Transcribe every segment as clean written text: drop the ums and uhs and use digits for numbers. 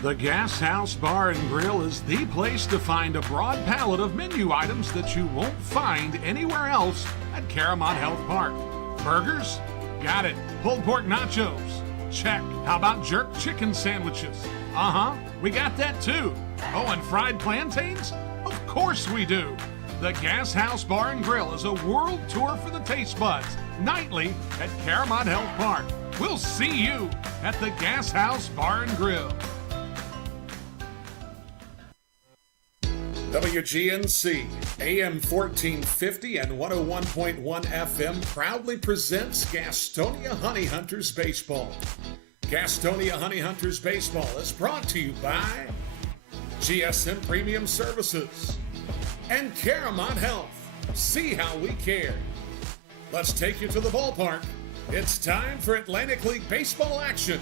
The Gas House Bar and Grill is the place to find a broad palette of menu items that you won't find anywhere else at Caramont Health Park. Burgers? Got it. Pulled pork nachos? Check. How about jerk chicken sandwiches? We got that too. Oh, and fried plantains? Of course we do. The Gas House Bar and Grill is a world tour for the taste buds, nightly at Caramont Health Park. We'll see you at the Gas House Bar and Grill. WGNC, AM 1450 and 101.1 FM proudly presents Gastonia Honey Hunters Baseball. Gastonia Honey Hunters Baseball is brought to you by GSM Premium Services and Caramont Health. See how we care. Let's take you to the ballpark. It's time for Atlantic League Baseball action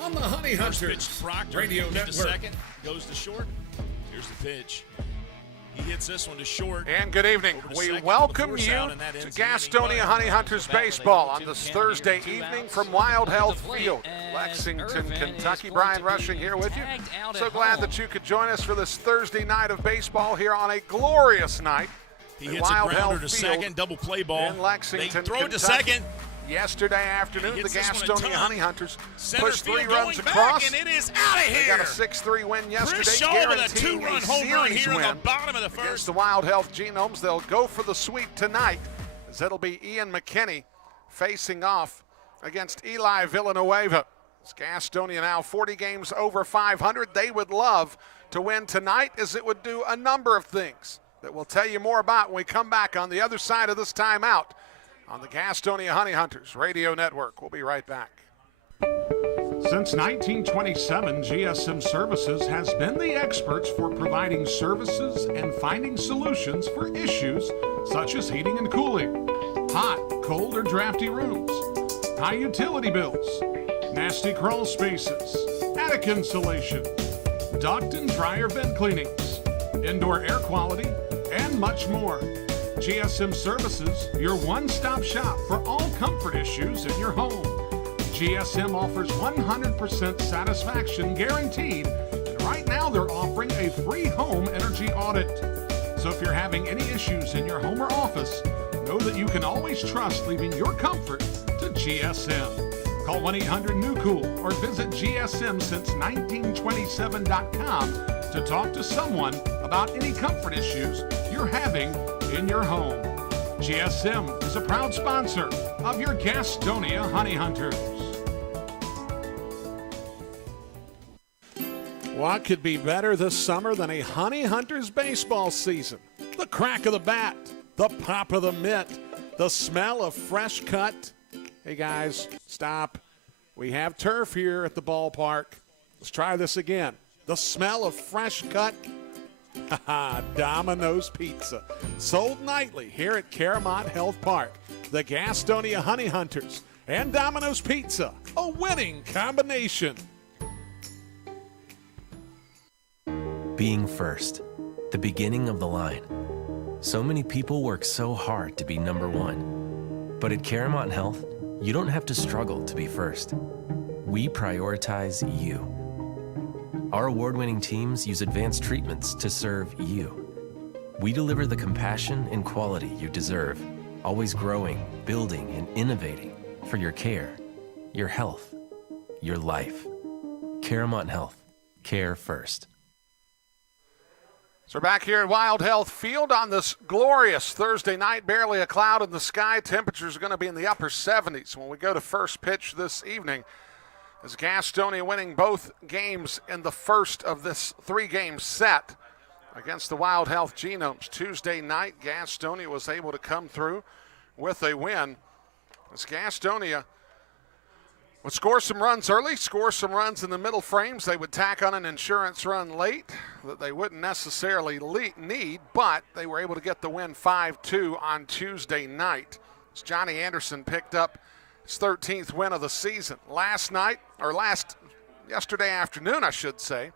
on the Honey Hunters Radio Network. Second, goes to short. Here's the pitch. He hits this one to short. And good evening. We welcome you to Gastonia Honey Hunters Baseball on this Thursday evening from Wild Health Field, Lexington, Kentucky. Brian Rushing here with you. So glad that you could join us for this Thursday night of baseball here on a glorious night. He hits a grounder to second, double play ball. In Lexington, they throw it to Kentucky. second. Yesterday afternoon, the Gastonia Honey Hunters pushed 3 runs back, across. And it is out of here. They got a 6-3 win yesterday, Chris Shaw with a guaranteeing two-run a home run series here win in the bottom of the first. against the Wild Health Genomes. They'll go for the sweep tonight, as it'll be Ian McKinney facing off against Eli Villanueva. It's Gastonia now 40 games over 500. They would love to win tonight, as it would do a number of things that we'll tell you more about when we come back on the other side of this timeout on the Gastonia Honey Hunters Radio Network. We'll be right back. Since 1927, GSM Services has been the experts for providing services and finding solutions for issues such as heating and cooling, hot, cold, or drafty rooms, high utility bills, nasty crawl spaces, attic insulation, duct and dryer vent cleanings, indoor air quality, and much more. GSM Services, your one-stop shop for all comfort issues in your home. GSM offers 100% satisfaction guaranteed, and right now they're offering a free home energy audit. So if you're having any issues in your home or office, know that you can always trust leaving your comfort to GSM. Call 1-800-NEW-COOL or visit GSMsince1927.com to talk to someone about any comfort issues you're having in your home. GSM is a proud sponsor of your Gastonia Honey Hunters. What could be better this summer than a Honey Hunters baseball season? The crack of the bat, the pop of the mitt, the smell of fresh cut. Hey guys, stop. We have turf here at the ballpark. Let's try this again. The smell of fresh cut. Domino's Pizza. Sold nightly here at Caramont Health Park. The Gastonia Honey Hunters and Domino's Pizza. A winning combination. Being first. The beginning of the line. So many people work so hard to be number one. But at Caramont Health, you don't have to struggle to be first. We prioritize you. Our award-winning teams use advanced treatments to serve you. We deliver the compassion and quality you deserve, always growing, building, and innovating for your care, your health, your life. Caramont Health. Care first. So we're back here at Wild Health Field on this glorious Thursday night. Barely a cloud in the sky. Temperatures are going to be in the upper 70s when we go to first pitch this evening. As Gastonia winning both games in the first of this 3-game set against the Wild Health Genomes. Tuesday night, Gastonia was able to come through with a win. As Gastonia would score some runs early, score some runs in the middle frames. They would tack on an insurance run late that they wouldn't necessarily need, but they were able to get the win 5-2 on Tuesday night. As Johnny Anderson picked up his 13th win of the season. Yesterday afternoon, I should say,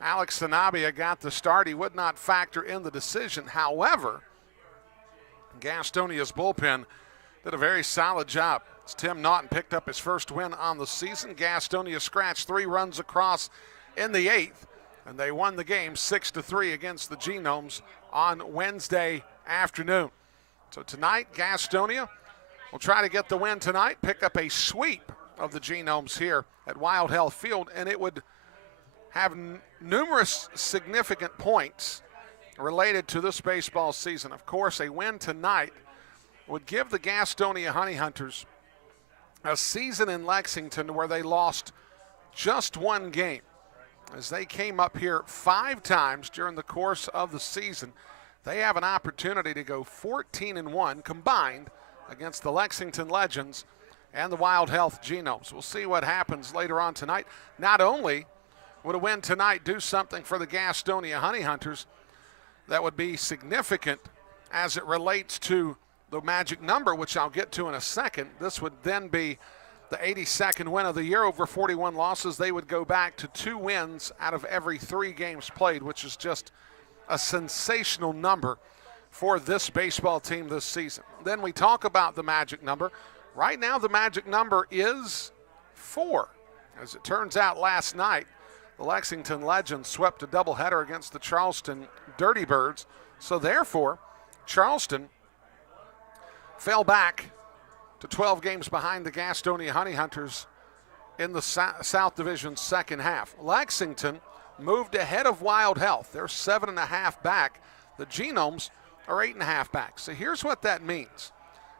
Alex Sanabia got the start. He would not factor in the decision. However, Gastonia's bullpen did a very solid job. As Tim Naughton picked up his first win on the season, Gastonia scratched 3 runs across in the 8th, and they won the game 6-3 against the Genomes on Wednesday afternoon. So tonight, Gastonia will try to get the win tonight, pick up a sweep of the Genomes here at Wild Health Field, and it would have numerous significant points related to this baseball season. Of course, a win tonight would give the Gastonia Honey Hunters a season in Lexington where they lost just one game, as they came up here 5 times during the course of the season. They have an opportunity to go 14-1 combined against the Lexington Legends and the Wild Health Genomes. We'll see what happens later on tonight. Not only would a win tonight do something for the Gastonia Honey Hunters that would be significant as it relates to the magic number, which I'll get to in a second. This would then be the 82nd win of the year over 41 losses. They would go back to 2 wins out of every 3 games played, which is just a sensational number for this baseball team this season. Then we talk about the magic number. Right now the magic number is 4. As it turns out, last night the Lexington Legends swept a doubleheader against the Charleston Dirty Birds. So therefore, Charleston fell back to 12 games behind the Gastonia Honey Hunters in the South Division's second half. Lexington moved ahead of Wild Health. They're 7.5 back. The Genomes are 8.5 back. So here's what that means.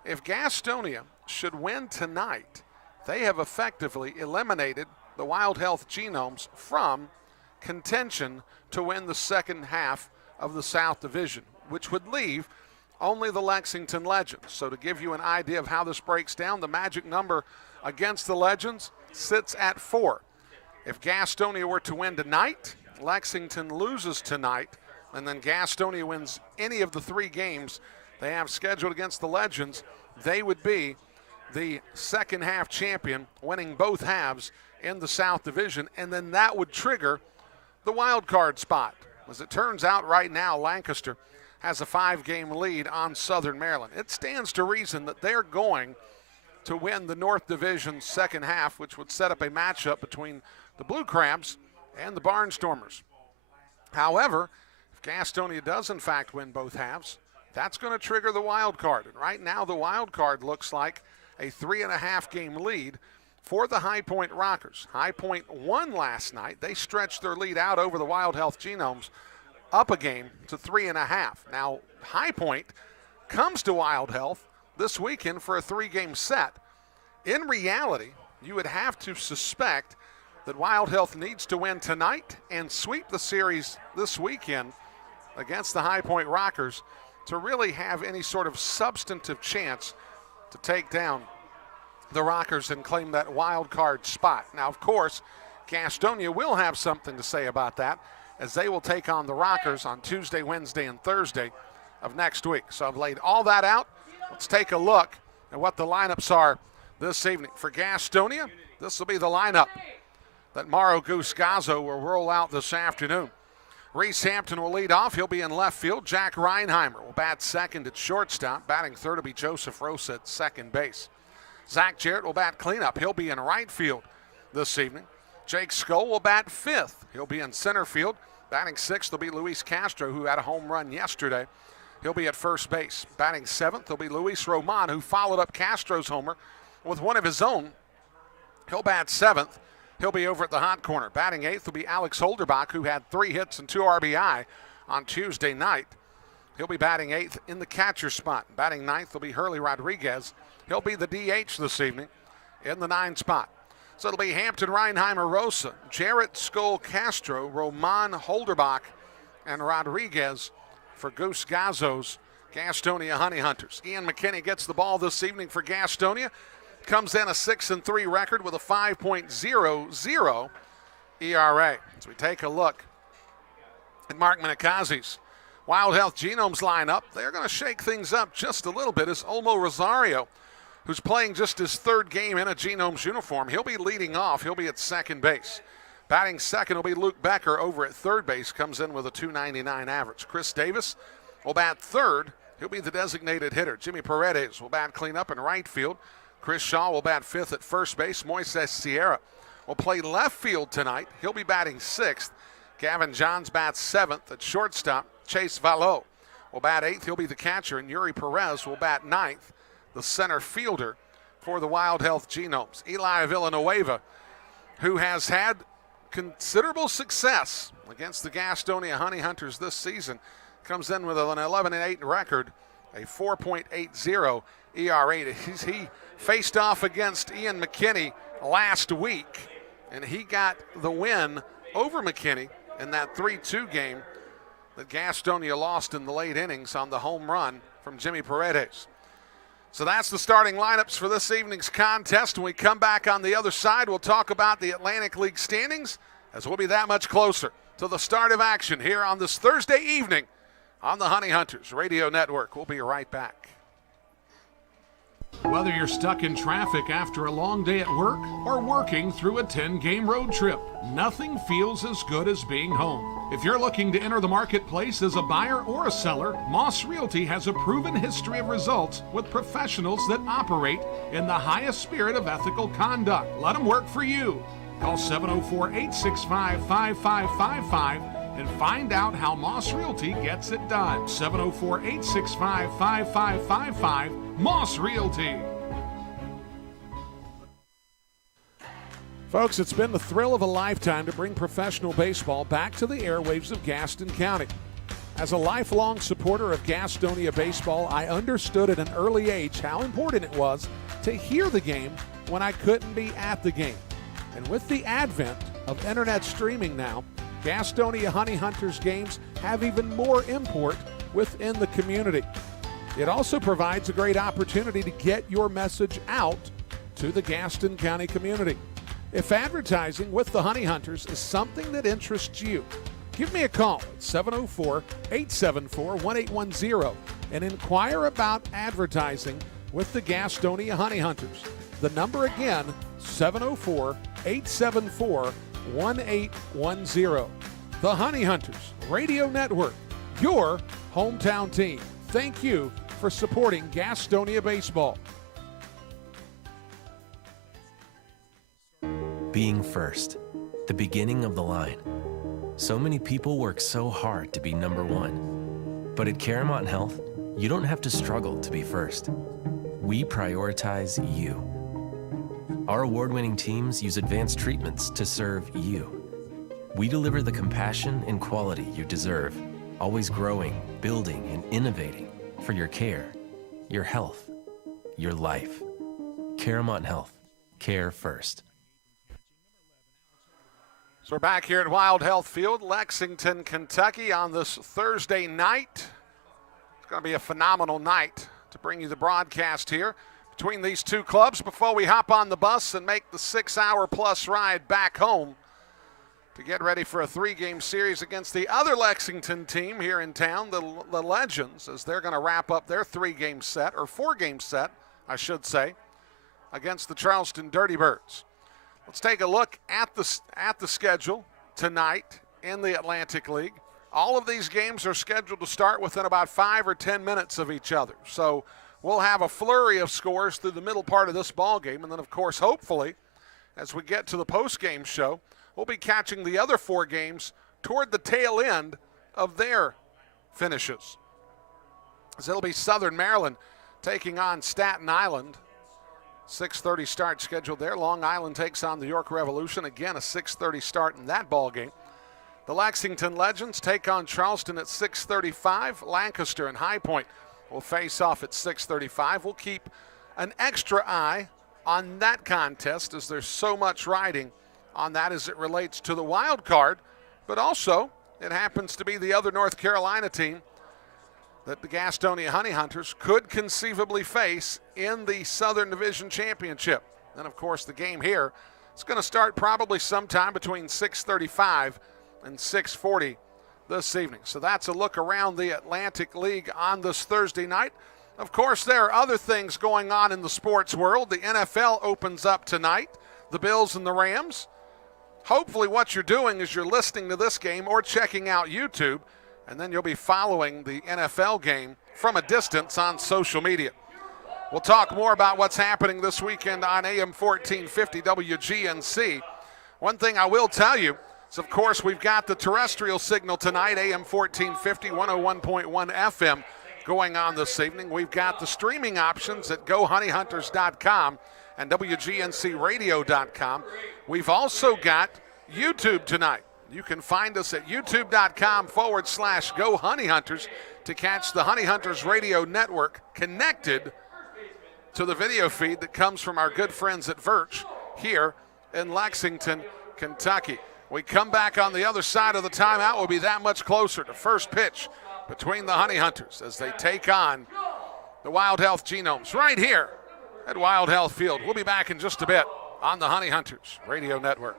If Gastonia should win tonight, they have effectively eliminated the Wild Health Genomes from contention to win the second half of the South Division, which would leave only the Lexington Legends. So to give you an idea of how this breaks down, the magic number against the Legends sits at 4. If Gastonia were to win tonight, Lexington loses tonight, and then Gastonia wins any of the 3 games they have scheduled against the Legends, they would be the second half champion, winning both halves in the South Division, and then that would trigger the wild card spot. As it turns out right now, Lancaster has a 5-game lead on Southern Maryland. It stands to reason that they're going to win the North Division second half, which would set up a matchup between the Blue Crabs and the Barnstormers. However, if Gastonia does in fact win both halves, that's going to trigger the wild card. And right now the wild card looks like a 3.5-game lead for the High Point Rockers. High Point won last night. They stretched their lead out over the Wild Health Genomes up a game to 3.5. Now, High Point comes to Wild Health this weekend for a 3-game set. In reality, you would have to suspect that Wild Health needs to win tonight and sweep the series this weekend against the High Point Rockers to really have any sort of substantive chance to take down the Rockers and claim that wild card spot. Now, of course, Gastonia will have something to say about that, as they will take on the Rockers on Tuesday, Wednesday, and Thursday of next week. So I've laid all that out. Let's take a look at what the lineups are this evening. For Gastonia, this will be the lineup that Mauro Gusgazzo will roll out this afternoon. Reese Hampton will lead off. He'll be in left field. Jack Reinheimer will bat second at shortstop. Batting third will be Joseph Rosa at second base. Zach Jarrett will bat cleanup. He'll be in right field this evening. Jake Skull will bat fifth. He'll be in center field. Batting sixth will be Luis Castro, who had a home run yesterday. He'll be at first base. Batting seventh will be Luis Roman, who followed up Castro's homer with one of his own. He'll bat seventh. He'll be over at the hot corner. Batting eighth will be Alex Holderbach, who had 3 hits and 2 RBI on Tuesday night. He'll be batting eighth in the catcher spot. Batting ninth will be Hurley Rodriguez. He'll be the DH this evening in the 9 spot. So it'll be Hampton, Reinheimer, Rosa, Jarrett, Skull, Castro, Roman, Holderbach, and Rodriguez for Gusgazzo's Gastonia Honey Hunters. Ian McKinney gets the ball this evening for Gastonia. Comes in a 6-3 record with a 5.00 ERA. As we take a look at Mark Minikazi's Wild Health Genomes lineup, they're going to shake things up just a little bit as Olmo Rosario, who's playing just his 3rd game in a Genomes uniform, he'll be leading off. He'll be at second base. Batting second will be Luke Becker over at third base, comes in with a .299 average. Chris Davis will bat third. He'll be the designated hitter. Jimmy Paredes will bat cleanup in right field. Chris Shaw will bat fifth at first base. Moises Sierra will play left field tonight. He'll be batting 6th. Gavin Johns bats 7th at shortstop. Chase Valo will bat 8th. He'll be the catcher. And Yuri Perez will bat 9th, the center fielder for the Wild Health Genomes. Eli Villanueva, who has had considerable success against the Gastonia Honey Hunters this season, comes in with an 11-8 record, a 4.80 ERA. He faced off against Ian McKinney last week, and he got the win over McKinney in that 3-2 game that Gastonia lost in the late innings on the home run from Jimmy Paredes. So that's the starting lineups for this evening's contest. When we come back on the other side, we'll talk about the Atlantic League standings, as we'll be that much closer to the start of action here on this Thursday evening on the Honey Hunters Radio Network. We'll be right back. Whether you're stuck in traffic after a long day at work or working through a 10-game road trip, nothing feels as good as being home. If you're looking to enter the marketplace as a buyer or a seller, Moss Realty has a proven history of results with professionals that operate in the highest spirit of ethical conduct. Let them work for you. Call 704-865-5555 and find out how Moss Realty gets it done. 704-865-5555, Moss Realty. Folks, it's been the thrill of a lifetime to bring professional baseball back to the airwaves of Gaston County. As a lifelong supporter of Gastonia baseball, I understood at an early age how important it was to hear the game when I couldn't be at the game. And with the advent of internet streaming now, Gastonia Honey Hunters games have even more import within the community. It also provides a great opportunity to get your message out to the Gaston County community. If advertising with the Honey Hunters is something that interests you, give me a call at 704-874-1810 and inquire about advertising with the Gastonia Honey Hunters. The number again, 704-874-1810. The Honey Hunters Radio Network, your hometown team. Thank you for supporting Gastonia baseball. Being first, the beginning of the line. So many people work so hard to be number one. But at Caramont Health, you don't have to struggle to be first. We prioritize you. Our award-winning teams use advanced treatments to serve you. We deliver the compassion and quality you deserve, always growing, building, and innovating for your care, your health, your life. Caramont Health. Care first. So we're back here at Wild Health Field, Lexington, Kentucky on this Thursday night. It's going to be a phenomenal night to bring you the broadcast here between these two clubs before we hop on the bus and make the 6-hour-plus ride back home to get ready for a 3-game series against the other Lexington team here in town, the Legends, as they're going to wrap up their 3-game set, or 4-game set, I should say, against the Charleston Dirty Birds. Let's take a look at the schedule tonight in the Atlantic League. All of these games are scheduled to start within about 5 or 10 minutes of each other. So we'll have a flurry of scores through the middle part of this ball game, and then, of course, hopefully, as we get to the post-game show, we'll be catching the other 4 games toward the tail end of their finishes. As it'll be Southern Maryland taking on Staten Island. 6:30 start scheduled there. Long Island takes on the York Revolution. Again, a 6:30 start in that ball game. The Lexington Legends take on Charleston at 6:35. Lancaster and High Point will face off at 6:35. We'll keep an extra eye on that contest as there's so much riding on that as it relates to the wild card, but also it happens to be the other North Carolina team that the Gastonia Honey Hunters could conceivably face in the Southern Division Championship. And, of course, the game here is going to start probably sometime between 6:35 and 6:40 this evening. So that's a look around the Atlantic League on this Thursday night. Of course, there are other things going on in the sports world. The NFL opens up tonight, the Bills and the Rams. Hopefully what you're doing is you're listening to this game or checking out YouTube, and then you'll be following the NFL game from a distance on social media. We'll talk more about what's happening this weekend on AM 1450 WGNC One thing I will tell you is, of course, we've got the terrestrial signal tonight, AM 1450, 101.1 FM going on this evening. We've got the streaming options at GoHoneyHunters.com and WGNCRadio.com. We've also got YouTube tonight. You can find us at youtube.com/GoHoneyHunters to catch the Honey Hunters Radio Network connected to the video feed that comes from our good friends at Verge here in Lexington, Kentucky. We come back on the other side of the timeout. We'll be that much closer to first pitch between the Honey Hunters as they take on the Wild Health Genomes right here at Wild Health Field. We'll be back in just a bit on the Honey Hunters Radio Network.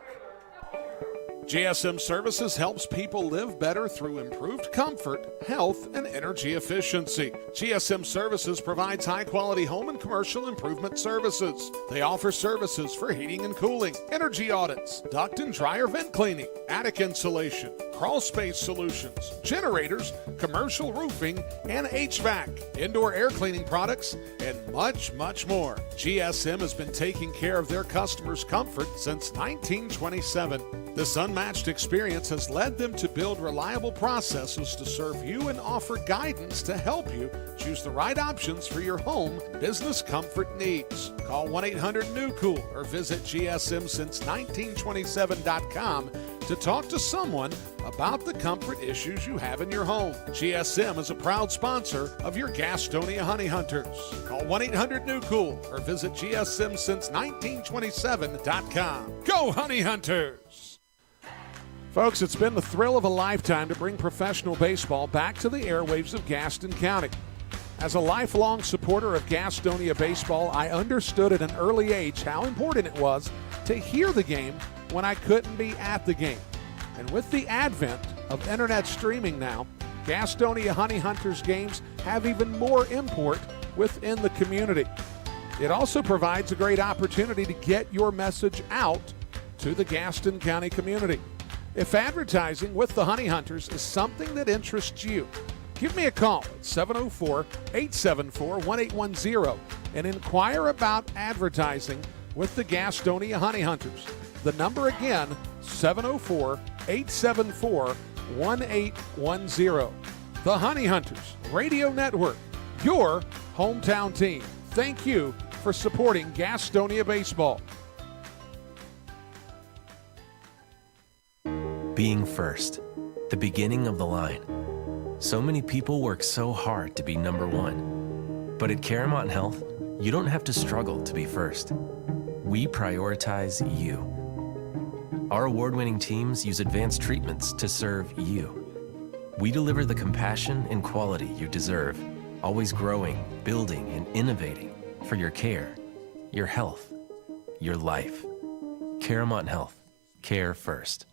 GSM Services helps people live better through improved comfort, health, and energy efficiency. GSM Services provides high-quality home and commercial improvement services. They offer services for heating and cooling, energy audits, duct and dryer vent cleaning, attic insulation, crawl space solutions, generators, commercial roofing, and HVAC, indoor air cleaning products, and much, much more. GSM has been taking care of their customers' comfort since 1927. This unmatched experience has led them to build reliable processes to serve you and offer guidance to help you choose the right options for your home business comfort needs. Call 1-800-NEW-COOL or visit GSMsince1927.com to talk to someone about the comfort issues you have in your home. GSM is a proud sponsor of your Gastonia Honey Hunters. Call 1-800-NEW-COOL or visit GSMsince1927.com. Go Honey Hunters! Folks, it's been the thrill of a lifetime to bring professional baseball back to the airwaves of Gaston County. As a lifelong supporter of Gastonia baseball, I understood at an early age how important it was to hear the game when I couldn't be at the game. And with the advent of internet streaming now, Gastonia Honey Hunters games have even more import within the community. It also provides a great opportunity to get your message out to the Gaston County community. If advertising with the Honey Hunters is something that interests you, give me a call at 704-874-1810 and inquire about advertising with the Gastonia Honey Hunters. The number again, 704-874-1810. The Honey Hunters Radio Network, your hometown team. Thank you for supporting Gastonia baseball. Being first, the beginning of the line. So many people work so hard to be number one. But at Caramont Health, you don't have to struggle to be first. We prioritize you. Our award-winning teams use advanced treatments to serve you. We deliver the compassion and quality you deserve, always growing, building, and innovating for your care, your health, your life. Caramont Health. Care first.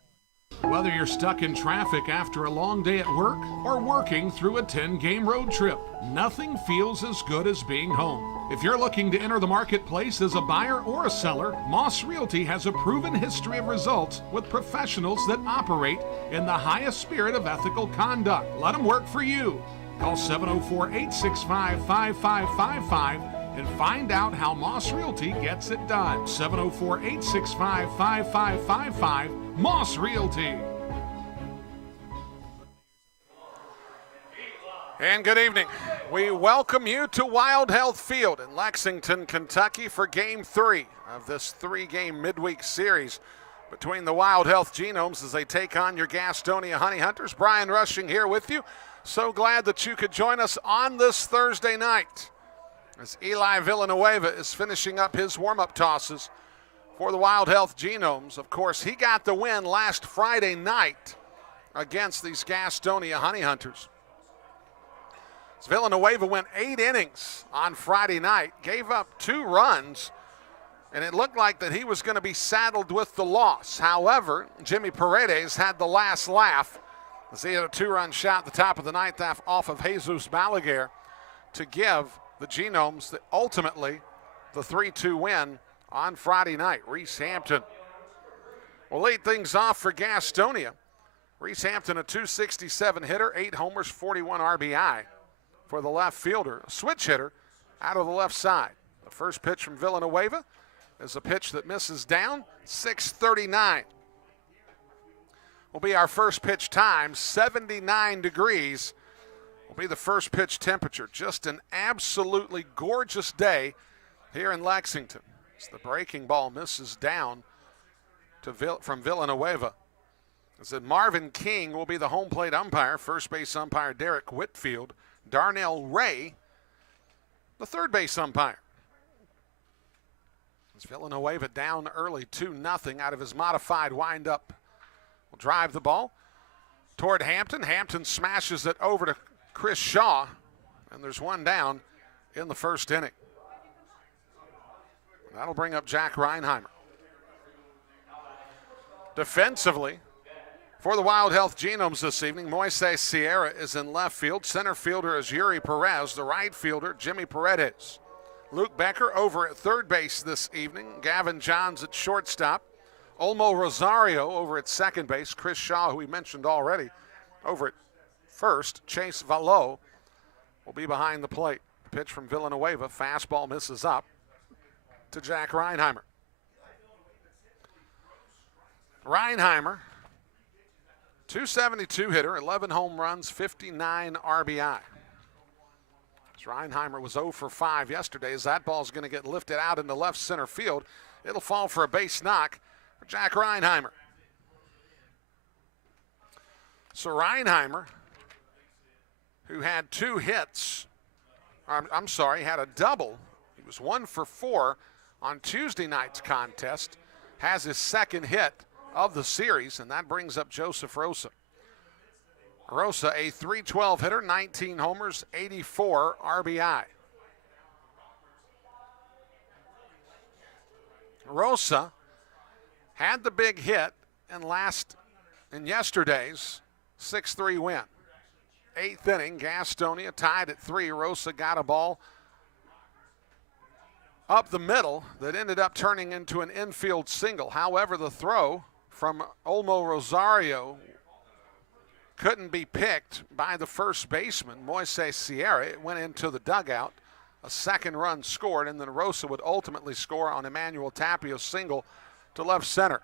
Whether you're stuck in traffic after a long day at work or working through a 10-game road trip, nothing feels as good as being home. If you're looking to enter the marketplace as a buyer or a seller, Moss Realty has a proven history of results with professionals that operate in the highest spirit of ethical conduct. Let them work for you. Call 704-865-5555 and find out how Moss Realty gets it done. 704-865-5555. Moss Realty. And good evening. We welcome you to Wild Health Field in Lexington, Kentucky for Game 3 of this 3-game midweek series between the Wild Health Genomes as they take on your Gastonia Honey Hunters. Brian Rushing here with you. So glad that you could join us on this Thursday night as Eli Villanueva is finishing up his warm-up tosses for the Wild Health Genomes. Of course, he got the win last Friday night against these Gastonia Honey Hunters. Villanueva went 8 innings on Friday night, gave up 2 runs, and it looked like that he was going to be saddled with the loss. However, Jimmy Paredes had the last laugh as he had a 2-run shot at the top of the ninth off of Jesus Balaguer to give the Genomes ultimately the 3-2 win on Friday night. Reese Hampton will lead things off for Gastonia. Reese Hampton, a .267 hitter, 8 homers, 41 RBI for the left fielder, a switch hitter out of the left side. The first pitch from Villanueva is a pitch that misses down, 639. will be our first pitch time. 79 degrees will be the first pitch temperature. Just an absolutely gorgeous day here in Lexington. As the breaking ball misses down from Villanueva. As that Marvin King will be the home plate umpire. First base umpire Derek Whitfield. Darnell Ray, the third base umpire. As Villanueva down early 2-0 out of his modified windup. Will drive the ball toward Hampton. Hampton smashes it over to Chris Shaw, and there's one down in the first inning. That'll bring up Jack Reinheimer. Defensively, for the Wild Health Genomes this evening, Moises Sierra is in left field. Center fielder is Yuri Perez. The right fielder, Jimmy Paredes. Luke Becker over at third base this evening. Gavin Johns at shortstop. Olmo Rosario over at second base. Chris Shaw, who we mentioned already, over at first. Chase Vallot will be behind the plate. Pitch from Villanueva. Fastball misses up to Jack Reinheimer. Reinheimer, 272 hitter, 11 home runs, 59 RBI. As Reinheimer was 0 for 5 yesterday, as that ball's going to get lifted out into left center field. It'll fall for a base knock for Jack Reinheimer. So Reinheimer, who had 2 hits, had a double. He was 1 for 4 on Tuesday night's contest, has his second hit of the series, and that brings up Joseph Rosa. Rosa, a .312 hitter, 19 homers, 84 RBI. Rosa had the big hit in yesterday's 6-3 win. 8th inning, Gastonia tied at 3. Rosa got a ball up the middle that ended up turning into an infield single. However, the throw from Olmo Rosario couldn't be picked by the first baseman, Moises Sierra. It went into the dugout. A second run scored, and then Rosa would ultimately score on Emmanuel Tapio's single to left center.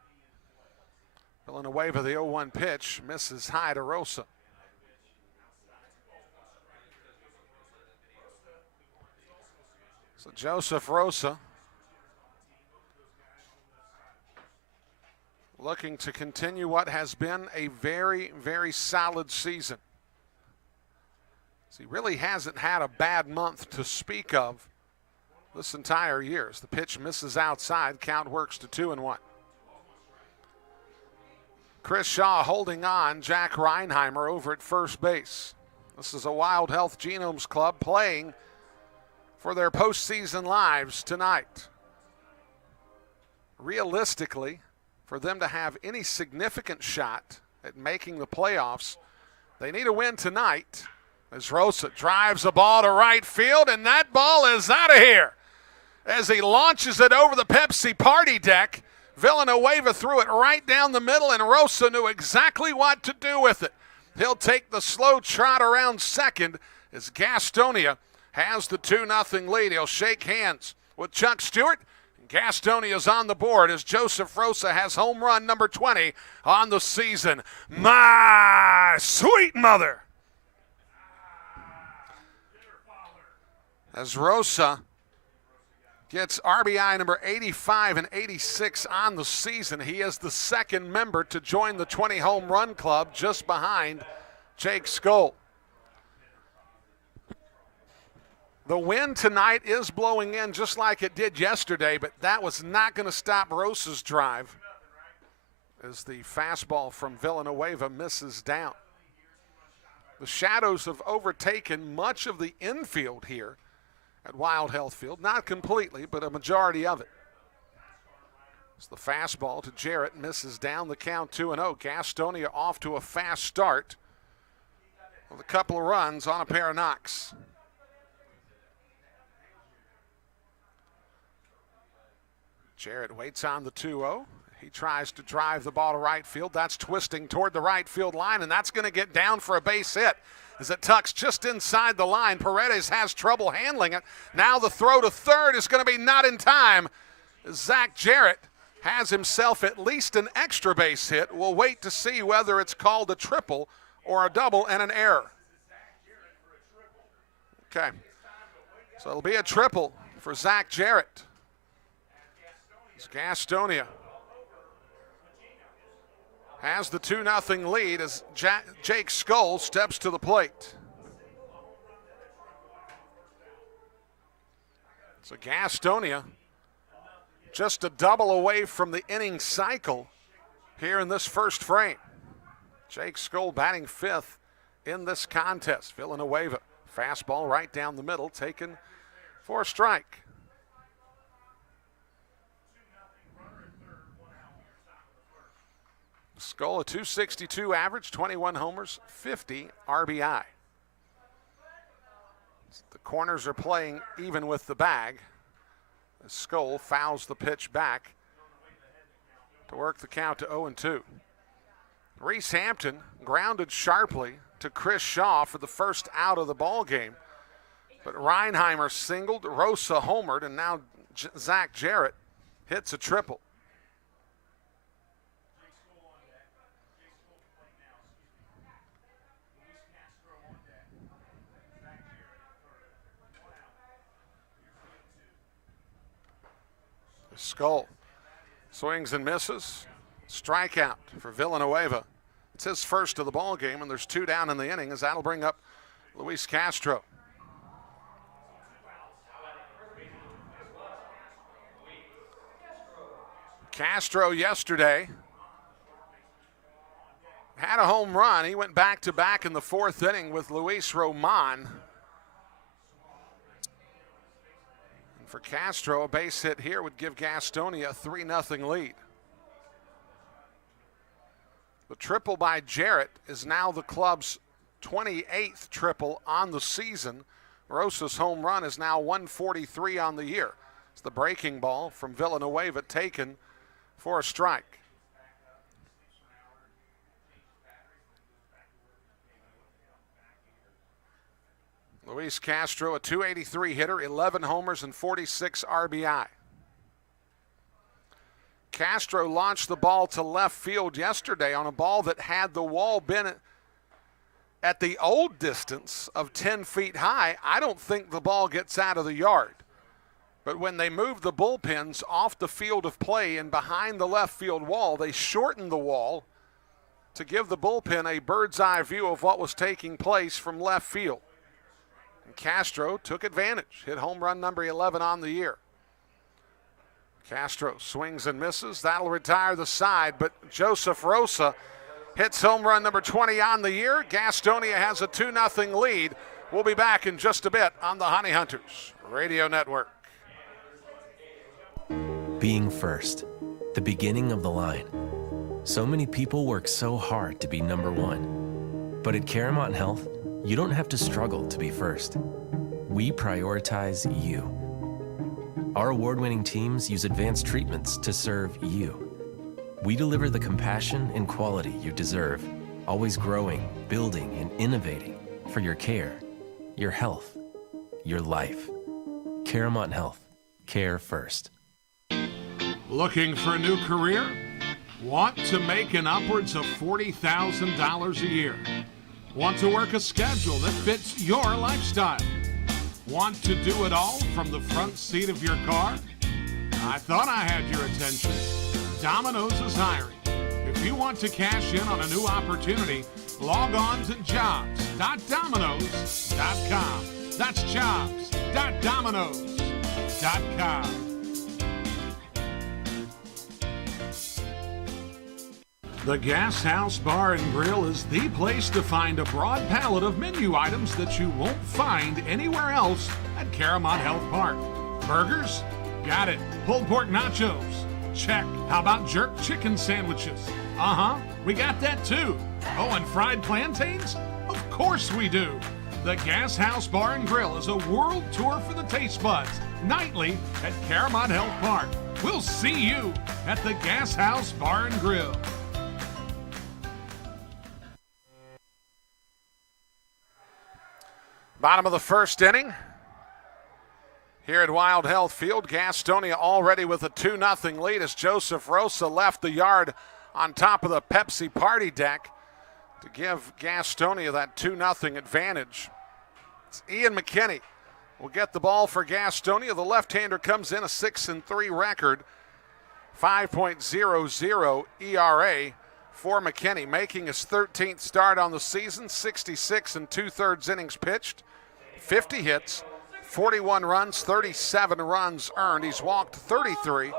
Villanueva, the 0-1 pitch, misses high to Rosa. So Joseph Rosa looking to continue what has been a very, very solid season. So he really hasn't had a bad month to speak of this entire year. As the pitch misses outside, count works to 2-1. Chris Shaw holding on, Jack Reinheimer over at first base. This is a Wild Health Genomes club playing for their postseason lives tonight. Realistically, for them to have any significant shot at making the playoffs, they need a win tonight. As Rosa drives a ball to right field, and that ball is out of here. As he launches it over the Pepsi party deck, Villanueva threw it right down the middle, and Rosa knew exactly what to do with it. He'll take the slow trot around second as Gastonia has the 2-0 lead. He'll shake hands with Chuck Stewart. Gastonia's on the board as Joseph Rosa has home run number 20 on the season. My sweet mother. As Rosa gets RBI number 85 and 86 on the season, he is the second member to join the 20 home run club, just behind Jake Skoll. The wind tonight is blowing in just like it did yesterday, but that was not going to stop Rosa's drive as the fastball from Villanueva misses down. The shadows have overtaken much of the infield here at Wild Health Field. Not completely, but a majority of it. As the fastball to Jarrett misses down, the count 2-0. Gastonia off to a fast start with a couple of runs on a pair of knocks. Jarrett waits on the 2-0. He tries to drive the ball to right field. That's twisting toward the right field line, and that's going to get down for a base hit as it tucks just inside the line. Paredes has trouble handling it. Now the throw to third is going to be not in time. Zach Jarrett has himself at least an extra base hit. We'll wait to see whether it's called a triple or a double and an error. Okay, so it'll be a triple for Zach Jarrett. It's Gastonia has the 2-0 lead as Jake Skull steps to the plate. So Gastonia just a double away from the inning cycle here in this first frame. Jake Skull batting 5th in this contest. Villanueva, fastball right down the middle, taken for a strike. Skull a .262 average, 21 homers, 50 RBI. The corners are playing even with the bag. Skull fouls the pitch back to work the count to 0-2. Reese Hampton grounded sharply to Chris Shaw for the first out of the ball game, but Reinheimer singled, Rosa homered, and now Zach Jarrett hits a triple. Skull swings and misses. Strikeout for Villanueva. It's his first of the ball game, and there's 2 down in the inning, as that'll bring up Luis Castro. Castro yesterday had a home run. He went back-to-back in the 4th inning with Luis Roman. For Castro, a base hit here would give Gastonia a 3-0 lead. The triple by Jarrett is now the club's 28th triple on the season. Rosa's home run is now 143 on the year. It's the breaking ball from Villanueva taken for a strike. Luis Castro, a .283 hitter, 11 homers and 46 RBI. Castro launched the ball to left field yesterday on a ball that had the wall been at the old distance of 10 feet high. I don't think the ball gets out of the yard. But when they moved the bullpens off the field of play and behind the left field wall, they shortened the wall to give the bullpen a bird's eye view of what was taking place from left field. Castro took advantage, hit home run number 11 on the year. Castro swings and misses. That'll retire the side, but Joseph Rosa hits home run number 20 on the year. Gastonia has a 2-0 lead. We'll be back in just a bit on the Honey Hunters Radio Network. Being first, the beginning of the line. So many people work so hard to be number one. But at Caramont Health, you don't have to struggle to be first. We prioritize you. Our award-winning teams use advanced treatments to serve you. We deliver the compassion and quality you deserve, always growing, building, and innovating for your care, your health, your life. Caramont Health. Care first. Looking for a new career? Want to make an upwards of $40,000 a year? Want to work a schedule that fits your lifestyle? Want to do it all from the front seat of your car? I thought I had your attention. Domino's is hiring. If you want to cash in on a new opportunity, log on to jobs.domino's.com. That's jobs.domino's.com. The Gas House Bar and Grill is the place to find a broad palette of menu items that you won't find anywhere else at Caramont Health Park. Burgers? Got it. Pulled pork nachos? Check. How about jerk chicken sandwiches? We got that too. Oh, and fried plantains? Of course we do. The Gas House Bar and Grill is a world tour for the taste buds, nightly at Caramont Health Park. We'll see you at the Gas House Bar and Grill. Bottom of the first inning. Here at Wild Health Field, Gastonia already with a 2-0 lead as Joseph Rosa left the yard on top of the Pepsi party deck to give Gastonia that 2-0 advantage. It's Ian McKinney will get the ball for Gastonia. The left-hander comes in a 6-3 record, 5.00 ERA for McKinney, making his 13th start on the season, 66 2/3 innings pitched, 50 hits, 41 runs, 37 runs earned. He's walked 33.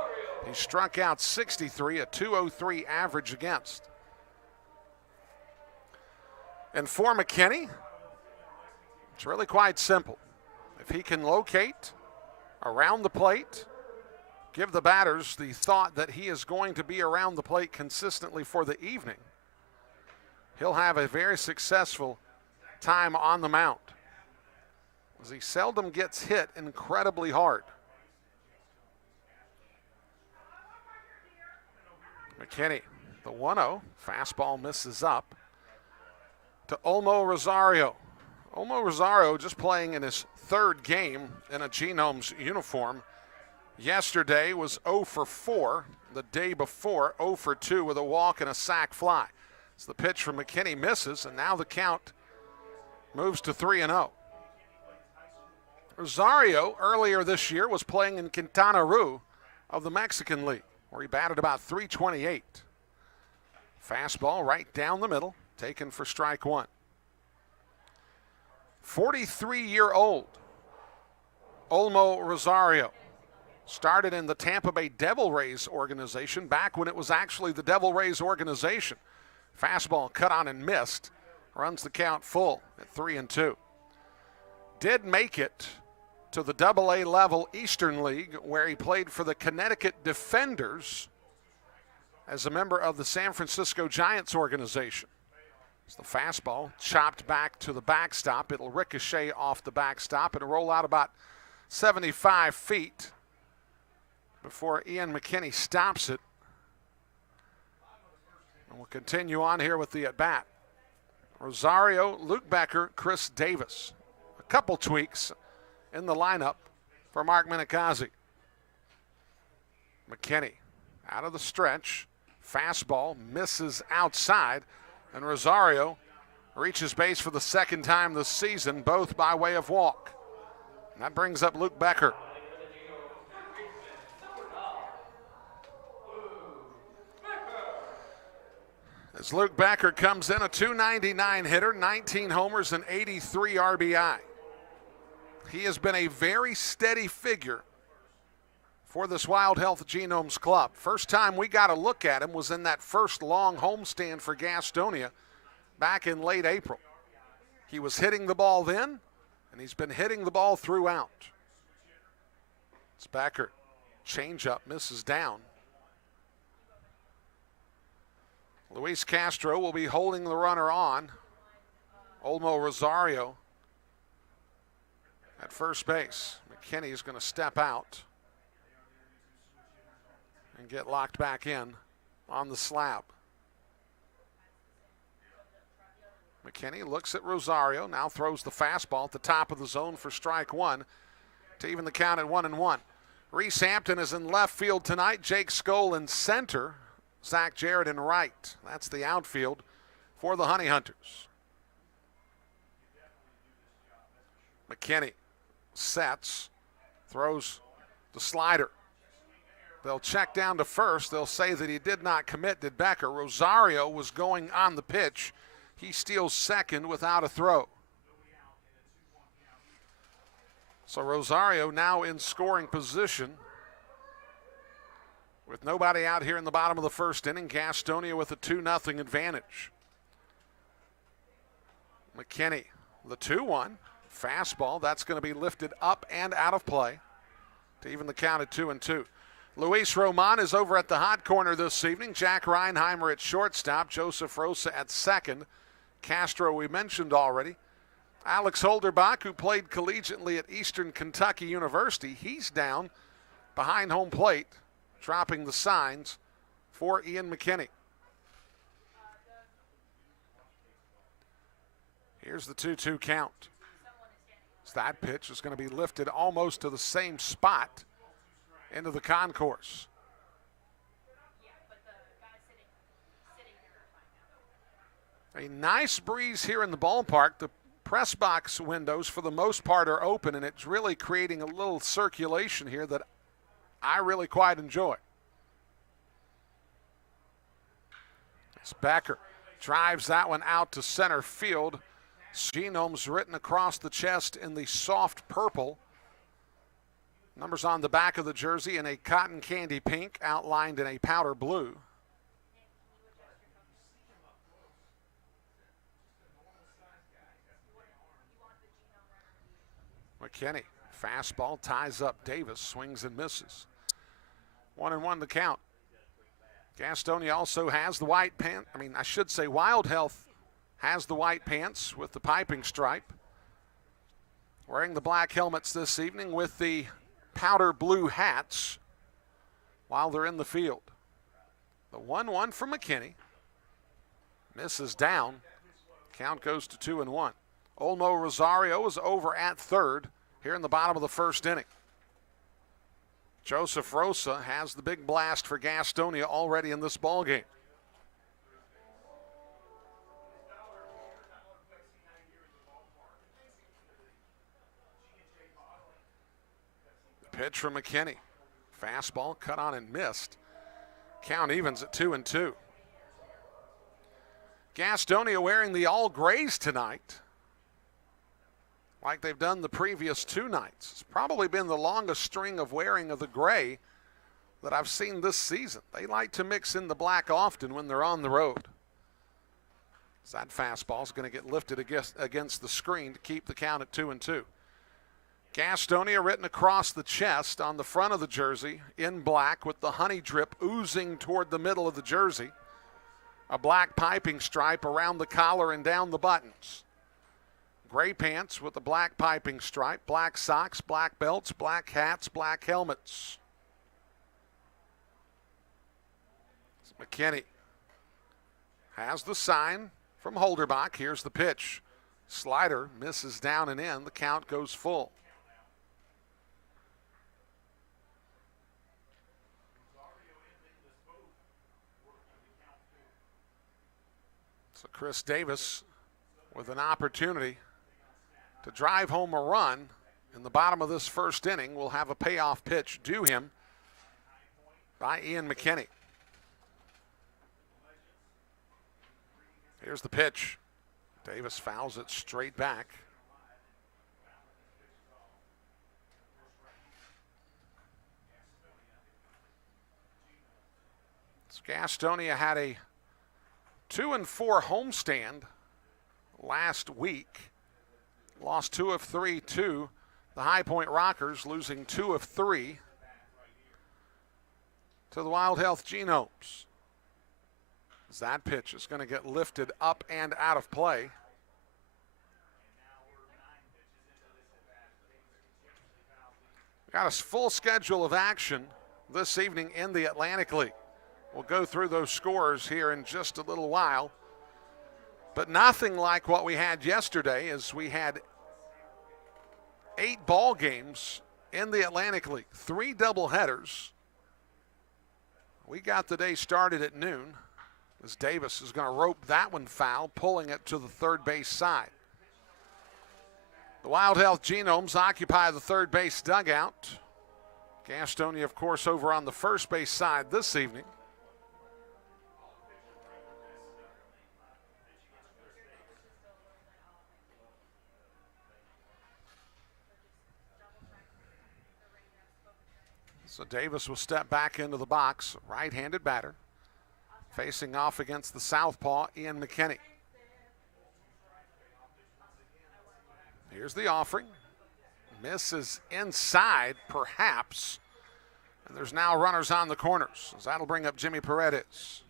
He struck out 63, a 203 average against. And for McKinney, it's really quite simple. If he can locate around the plate, give the batters the thought that he is going to be around the plate consistently for the evening, he'll have a very successful time on the mound, as he seldom gets hit incredibly hard. McKinney, the 1-0, fastball misses up to Olmo Rosario. Olmo Rosario just playing in his third game in a Genomes uniform. Yesterday was 0 for 4. The day before, 0 for 2 with a walk and a sac fly. So the pitch from McKinney misses, and now the count moves to 3-0. Rosario earlier this year was playing in Quintana Roo of the Mexican League, where he batted about .328. Fastball right down the middle, taken for strike one. 43-year-old Olmo Rosario started in the Tampa Bay Devil Rays organization back when it was actually the Devil Rays organization. Fastball cut on and missed. Runs the count full at 3-2. Did make it to the AA level Eastern League, where he played for the Connecticut Defenders as a member of the San Francisco Giants organization. As the fastball chopped back to the backstop, it'll ricochet off the backstop and roll out about 75 feet before Ian McKinney stops it. And we'll continue on here with the at-bat. Rosario, Luke Becker, Chris Davis. A couple tweaks in the lineup for Mark Minicozzi. McKinney out of the stretch. Fastball misses outside, and Rosario reaches base for the second time this season, both by way of walk. And that brings up Luke Becker. As Luke Becker comes in, a .299 hitter, 19 homers and 83 RBI. He has been a very steady figure for this Wild Health Genomes club. First time we got a look at him was in that first long homestand for Gastonia back in late April. He was hitting the ball then, and he's been hitting the ball throughout. It's Becker. Changeup misses down. Luis Castro will be holding the runner on. Olmo Rosario at first base. McKinney is going to step out and get locked back in on the slab. McKinney looks at Rosario, now throws the fastball at the top of the zone for strike one to even the count at 1-1. Reese Hampton is in left field tonight. Jake Skoll in center. Zach Jarrett in right. That's the outfield for the Honey Hunters. McKinney sets, throws the slider. They'll check down to first. They'll say that he did not commit, did Becker. Rosario was going on the pitch. He steals second without a throw. So Rosario now in scoring position with nobody out here in the bottom of the first inning. Gastonia with a 2-0 advantage. McKinney, the 2-1. Fastball, that's going to be lifted up and out of play to even the count at 2-2. Luis Roman is over at the hot corner this evening. Jack Reinheimer at shortstop. Joseph Rosa at second. Castro we mentioned already. Alex Holderbach, who played collegiately at Eastern Kentucky University, he's down behind home plate, dropping the signs for Ian McKinney. Here's the 2-2 count. So that pitch is going to be lifted almost to the same spot into the concourse. A nice breeze here in the ballpark. The press box windows, for the most part, are open, and it's really creating a little circulation here that I really quite enjoy. As Becker drives that one out to center field. Genomes written across the chest in the soft purple. Numbers on the back of the jersey in a cotton candy pink, outlined in a powder blue. McKinney, fastball, ties up Davis, swings and misses. 1-1 the count. Gastonia also has the white pant. Wild Health has the white pants with the piping stripe. Wearing the black helmets this evening with the powder blue hats while they're in the field. The 1-1 from McKinney. Misses down. Count goes to 2-1. Olmo Rosario is over at third here in the bottom of the first inning. Joseph Rosa has the big blast for Gastonia already in this ballgame. The pitch from McKinney. Fastball cut on and missed. Count evens at 2-2. Gastonia wearing the all grays tonight, like they've done the previous two nights. It's probably been the longest string of wearing of the gray that I've seen this season. They like to mix in the black often when they're on the road. So that fastball is going to get lifted against the screen to keep the count at 2-2. Gastonia written across the chest on the front of the jersey in black with the honey drip oozing toward the middle of the jersey. A black piping stripe around the collar and down the buttons. Gray pants with the black piping stripe, black socks, black belts, black hats, black helmets. McKinney has the sign from Holderbach. Here's the pitch. Slider misses down and in. The count goes full. So Chris Davis with an opportunity to drive home a run in the bottom of this first inning. Will have a payoff pitch due him by Ian McKinney. Here's the pitch. Davis fouls it straight back. So Gastonia had a 2-4 homestand last week. Lost 2 of 3 to the High Point Rockers, losing 2 of 3 to the Wild Health Genomes. As that pitch is going to get lifted up and out of play. Got a full schedule of action this evening in the Atlantic League. We'll go through those scores here in just a little while. But nothing like what we had yesterday, as we had 8 ball games in the Atlantic League, 3 doubleheaders. We got the day started at noon, as Davis is going to rope that one foul, pulling it to the third base side. The Wild Health Genomes occupy the third base dugout. Gastonia, of course, over on the first base side this evening. So Davis will step back into the box, right-handed batter, facing off against the southpaw, Ian McKinney. Here's the offering. Misses inside, perhaps. And there's now runners on the corners, as that'll bring up Jimmy Paredes.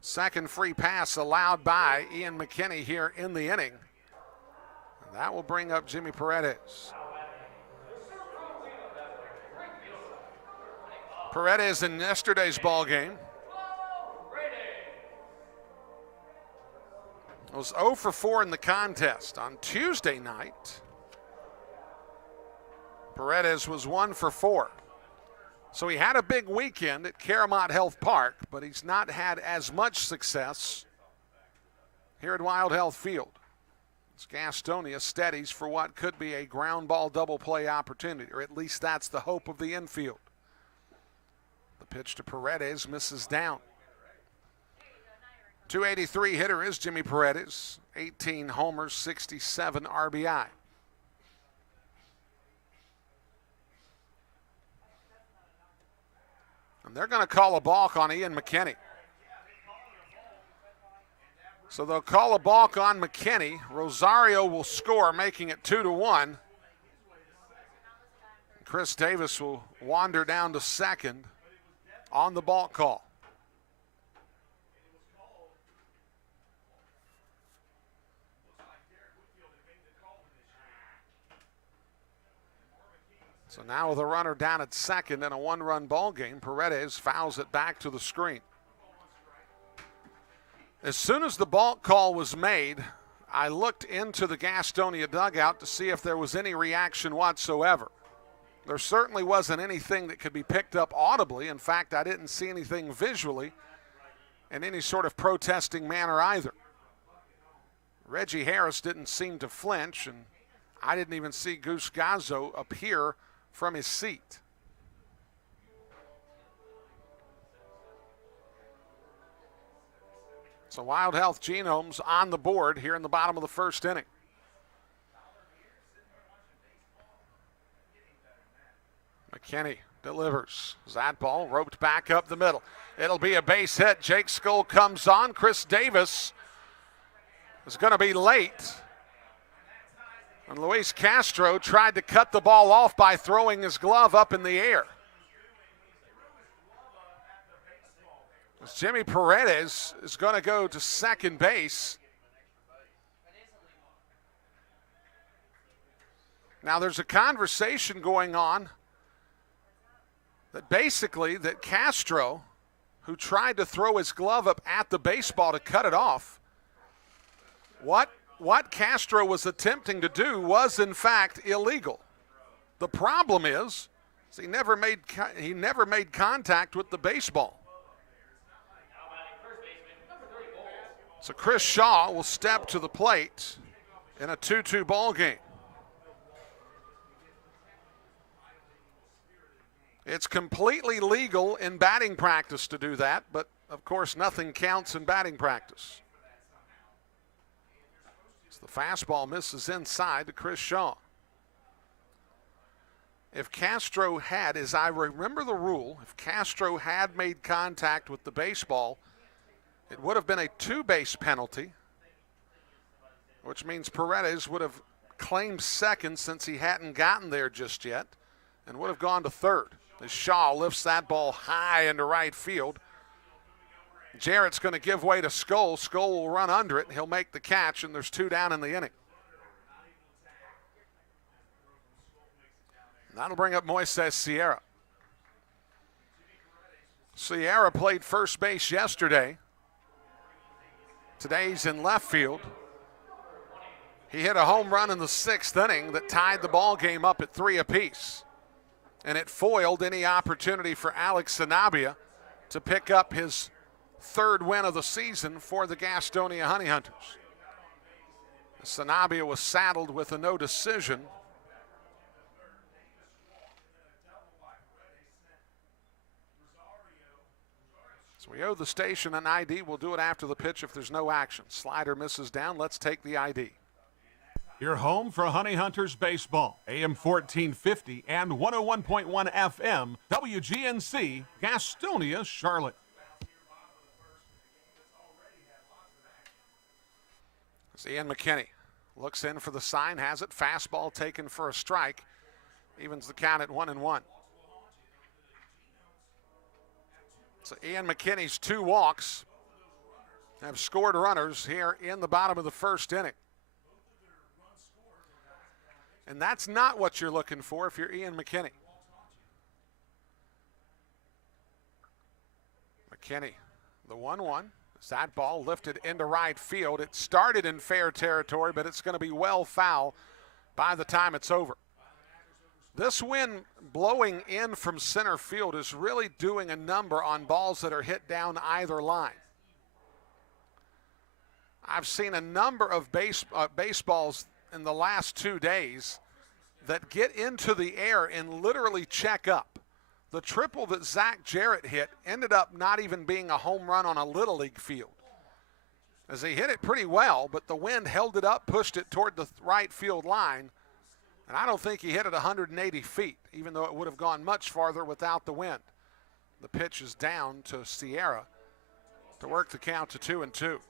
Second free pass allowed by Ian McKinney here in the inning. And that will bring up Jimmy Paredes. Paredes in yesterday's ball game was 0 for 4 in the contest. On Tuesday night, Paredes was 1 for 4. So he had a big weekend at Caramont Health Park, but he's not had as much success here at Wild Health Field. As Gastonia steadies for what could be a ground ball double play opportunity, or at least that's the hope of the infield. The pitch to Paredes misses down. 283 hitter is Jimmy Paredes, 18 homers, 67 RBI. And they're going to call a balk on Ian McKinney. So they'll call a balk on McKinney. Rosario will score, making it 2-1. Chris Davis will wander down to second on the balk call. So now with a runner down at second in a one-run ball game, Paredes fouls it back to the screen. As soon as the balk call was made, I looked into the Gastonia dugout to see if there was any reaction whatsoever. There certainly wasn't anything that could be picked up audibly. In fact, I didn't see anything visually in any sort of protesting manner either. Reggie Harris didn't seem to flinch, and I didn't even see Goose Gazzo appear from his seat. So Wild Health Genomes on the board here in the bottom of the first inning. McKinney delivers. That ball roped back up the middle. It'll be a base hit. Jake Skull comes on. Chris Davis is going to be late. And Luis Castro tried to cut the ball off by throwing his glove up in the air. As Jimmy Paredes is going to go to second base. Now there's a conversation going on that basically that Castro, who tried to throw his glove up at the baseball to cut it off, what Castro was attempting to do was in fact illegal. The problem is he never made contact with the baseball. So Chris Shaw will step to the plate in a 2-2 ball game. It's completely legal in batting practice to do that, but of course nothing counts in batting practice. So the fastball misses inside to Chris Shaw. If Castro had, as I remember the rule, if Castro had made contact with the baseball, it would have been a 2-base penalty, which means Paredes would have claimed second since he hadn't gotten there just yet and would have gone to third. As Shaw lifts that ball high into right field. Jarrett's going to give way to Skull. Skull will run under it. He'll make the catch, and there's 2 down in the inning. That'll bring up Moises Sierra. Sierra played first base yesterday. Today he's in left field. He hit a home run in the 6th inning that tied the ball game up at 3 apiece. And it foiled any opportunity for Alex Sanabia to pick up his 3rd win of the season for the Gastonia Honey Hunters. Sanabia was saddled with a no decision. So we owe the station an ID. We'll do it after the pitch if there's no action. Slider misses down. Let's take the ID. Your home for Honey Hunters Baseball, AM 1450 and 101.1 FM, WGNC, Gastonia, Charlotte. As Ian McKinney looks in for the sign, has it, fastball taken for a strike, evens the count at 1-1. So Ian McKinney's 2 walks have scored runners here in the bottom of the first inning. And that's not what you're looking for if you're Ian McKinney. McKinney, the 1-1. As that ball lifted into right field. It started in fair territory, but it's going to be well foul by the time it's over. This wind blowing in from center field is really doing a number on balls that are hit down either line. I've seen a number of baseballs in the last 2 days that get into the air and literally check up. The triple that Zach Jarrett hit ended up not even being a home run on a Little League field, as he hit it pretty well, but the wind held it up, pushed it toward the right field line, and I don't think he hit it 180 feet, even though it would have gone much farther without the wind. The pitch is down to Sierra to work the count to 2-2.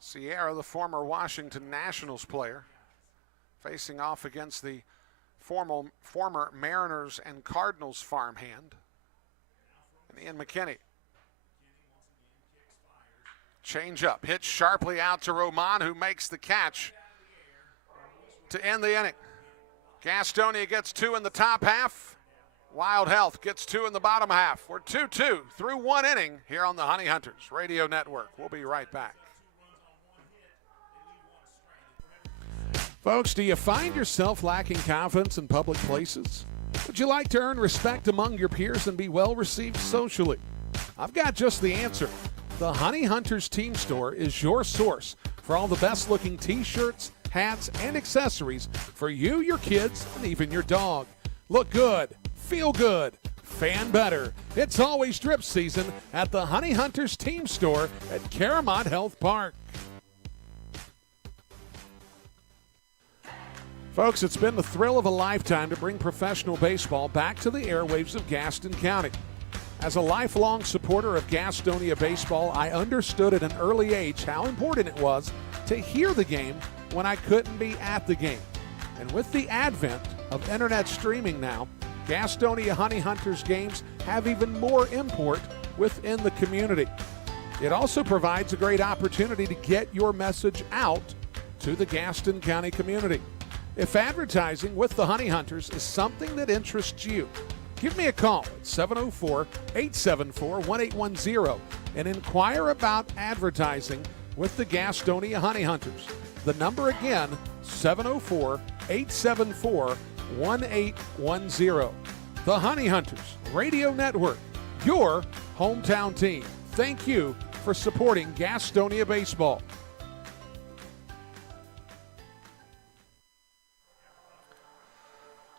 Sierra, the former Washington Nationals player, facing off against the former Mariners and Cardinals farmhand, and Ian McKinney. Change up, hit sharply out to Roman, who makes the catch to end the inning. Gastonia gets 2 in the top half. Wild Health gets 2 in the bottom half. We're 2-2 through 1 inning here on the Honey Hunters Radio Network. We'll be right back. Folks, do you find yourself lacking confidence in public places? Would you like to earn respect among your peers and be well received socially? I've got just the answer. The Honey Hunters Team Store is your source for all the best looking t-shirts, hats, and accessories for you, your kids, and even your dog. Look good, feel good, fan better. It's always drip season at the Honey Hunters Team Store at Caramont Health Park. Folks, it's been the thrill of a lifetime to bring professional baseball back to the airwaves of Gaston County. As a lifelong supporter of Gastonia baseball, I understood at an early age how important it was to hear the game when I couldn't be at the game. And with the advent of internet streaming now, Gastonia Honey Hunters games have even more import within the community. It also provides a great opportunity to get your message out to the Gaston County community. If advertising with the Honey Hunters is something that interests you, give me a call at 704-874-1810 and inquire about advertising with the Gastonia Honey Hunters. The number again, 704-874-1810. The Honey Hunters Radio Network, your hometown team. Thank you for supporting Gastonia baseball.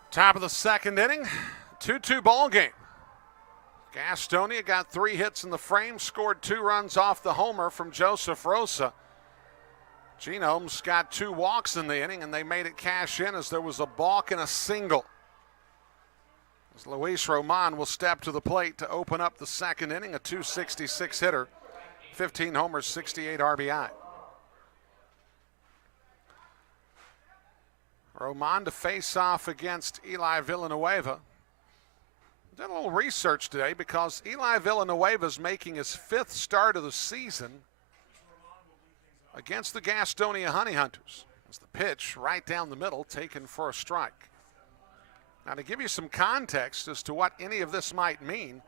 Top of the second inning, 2-2 ball game. Gastonia got 3 hits in the frame, scored 2 runs off the homer from Joseph Rosa. Genomes got 2 walks in the inning, and they made it cash in as there was a balk and a single. As Luis Roman will step to the plate to open up the second inning, a .266 hitter, 15 homers, 68 RBI. Roman to face off against Eli Villanueva. Did a little research today because Eli Villanueva is making his 5th start of the season against the Gastonia Honey Hunters. As the pitch right down the middle, taken for a strike. Now, to give you some context as to what any of this might mean,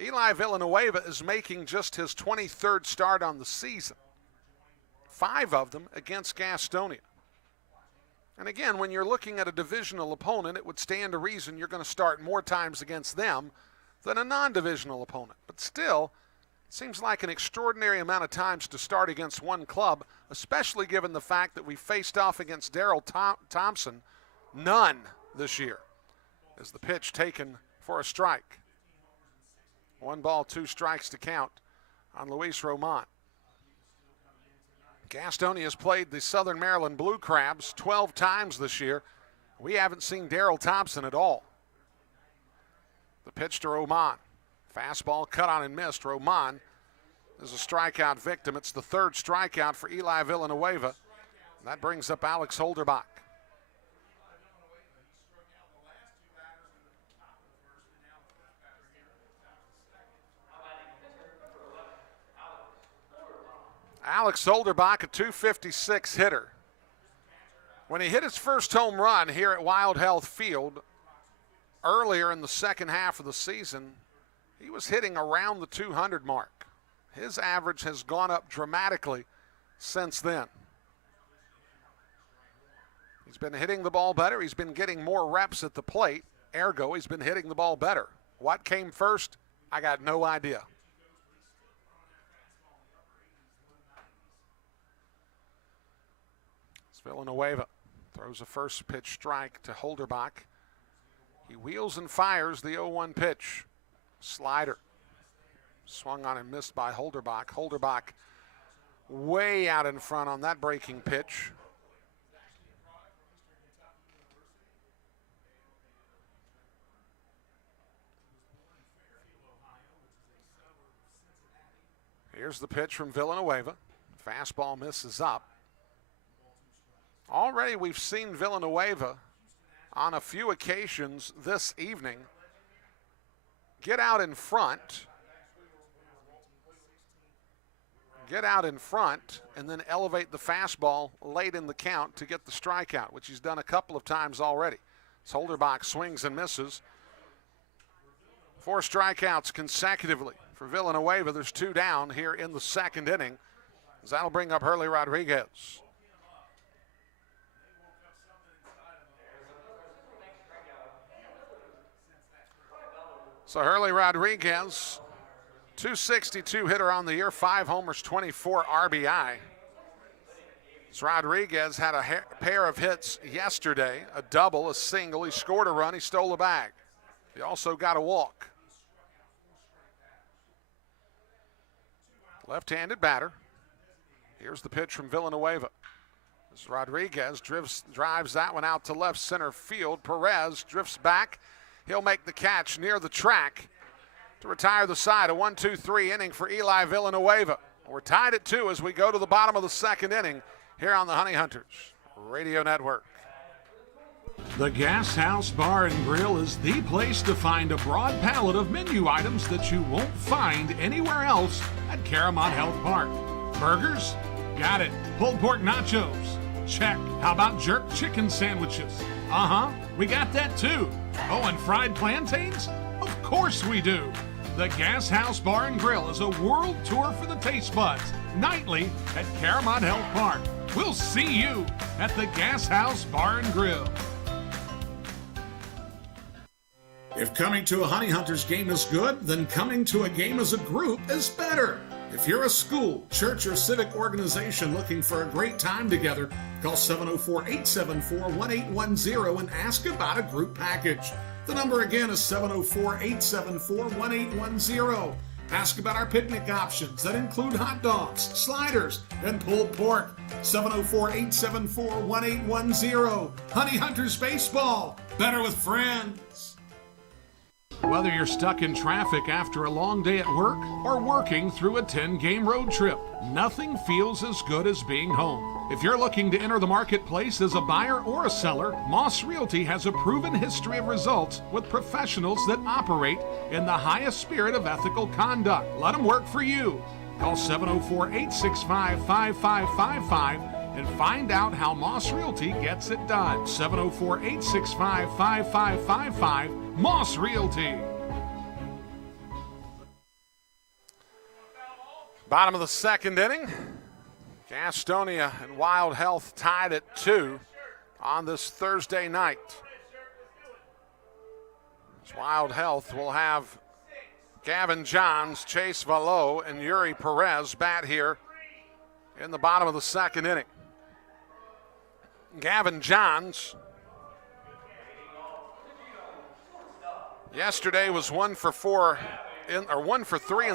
Eli Villanueva is making just his 23rd start on the season, 5 of them against Gastonia. And again, when you're looking at a divisional opponent, it would stand to reason you're going to start more times against them than a non-divisional opponent. But still, it seems like an extraordinary amount of times to start against one club, especially given the fact that we faced off against Darrell Thompson, none this year. As the pitch taken for a strike. 1 ball, 2 strikes to count on Luis Roman. Gastonia has played the Southern Maryland Blue Crabs 12 times this year. We haven't seen Darrell Thompson at all. The pitch to Roman. Fastball cut on and missed. Roman is a strikeout victim. It's the 3rd strikeout for Eli Villanueva. That brings up Alex Holderbach. Alex Holderbach, a .256 hitter. When he hit his first home run here at Wild Health Field earlier in the second half of the season, he was hitting around the 200 mark. His average has gone up dramatically since then. He's been hitting the ball better. He's been getting more reps at the plate. Ergo, he's been hitting the ball better. What came first? I got no idea. It's Villanueva. Throws a first pitch strike to Holderbach. He wheels and fires the 0-1 pitch. Slider. Swung on and missed by Holderbach. Holderbach way out in front on that breaking pitch. Here's the pitch from Villanueva. Fastball misses up. Already we've seen Villanueva on a few occasions this evening get out in front, and then elevate the fastball late in the count to get the strikeout, which he's done a couple of times already. Holderbach swings and misses. 4 strikeouts consecutively for Villanueva. There's 2 down here in the second inning. That'll bring up Hurley Rodriguez. So Hurley Rodriguez, 262 hitter on the year, 5 homers, 24 RBI. So Rodriguez had a pair of hits yesterday, a double, a single. He scored a run, he stole a bag. He also got a walk. Left-handed batter. Here's the pitch from Villanueva. As Rodriguez drives that one out to left center field. Perez drifts back. He'll make the catch near the track to retire the side. A 1-2-3 inning for Eli Villanueva. We're tied at 2 as we go to the bottom of the second inning here on the Honey Hunters Radio Network. The Gas House Bar and Grill is the place to find a broad palette of menu items that you won't find anywhere else at Caramont Health Park. Burgers? Got it. Pulled pork nachos? Check. How about jerk chicken sandwiches? We got that too. Oh, and fried plantains? Of course we do. The Gas House Bar and Grill is a world tour for the taste buds, nightly at Caramont Health Park. We'll see you at the Gas House Bar and Grill. If coming to a Honey Hunters game is good, then coming to a game as a group is better. If you're a school, church, or civic organization looking for a great time together, call 704-874-1810 and ask about a group package. The number again is 704-874-1810. Ask about our picnic options that include hot dogs, sliders, and pulled pork. 704-874-1810. Honey Hunters Baseball. Better with friends. Whether you're stuck in traffic after a long day at work or working through a 10-game road trip, nothing feels as good as being home. If you're looking to enter the marketplace as a buyer or a seller, Moss Realty has a proven history of results with professionals that operate in the highest spirit of ethical conduct. Let them work for you. Call 704-865-5555 and find out how Moss Realty gets it done. 704-865-5555, Moss Realty. Bottom of the second inning. Gastonia and Wild Health tied at 2 on this Thursday night. Wild Health will have Gavin Johns, Chase Valo, and Yuri Perez bat here in the bottom of the second inning. Gavin Johns yesterday was 1 for 3 in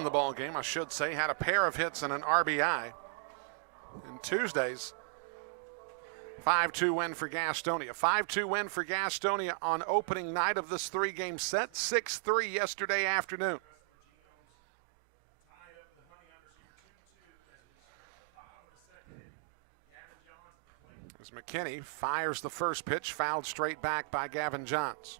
the ball game, I should say. Had a pair of hits and an RBI. And Tuesday's 5-2 win for Gastonia. 5-2 win for Gastonia on opening night of this 3-game set. 6-3 yesterday afternoon. As McKinney fires the first pitch, fouled straight back by Gavin Johns.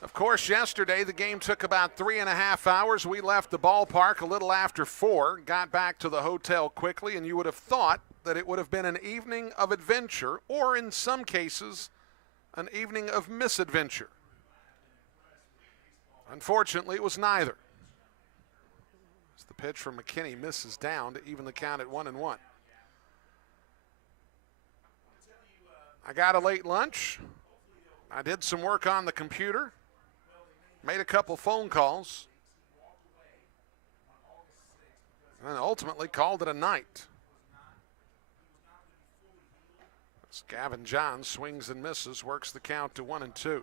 Of course, yesterday the game took about 3.5 hours. We left the ballpark a little after 4, got back to the hotel quickly, and you would have thought that it would have been an evening of adventure, or in some cases, an evening of misadventure. Unfortunately, it was neither. As the pitch from McKinney misses down to even the count at 1-1. I got a late lunch. I did some work on the computer. Made a couple phone calls. And ultimately called it a night. As Gavin Johns swings and misses, works the count to 1-2.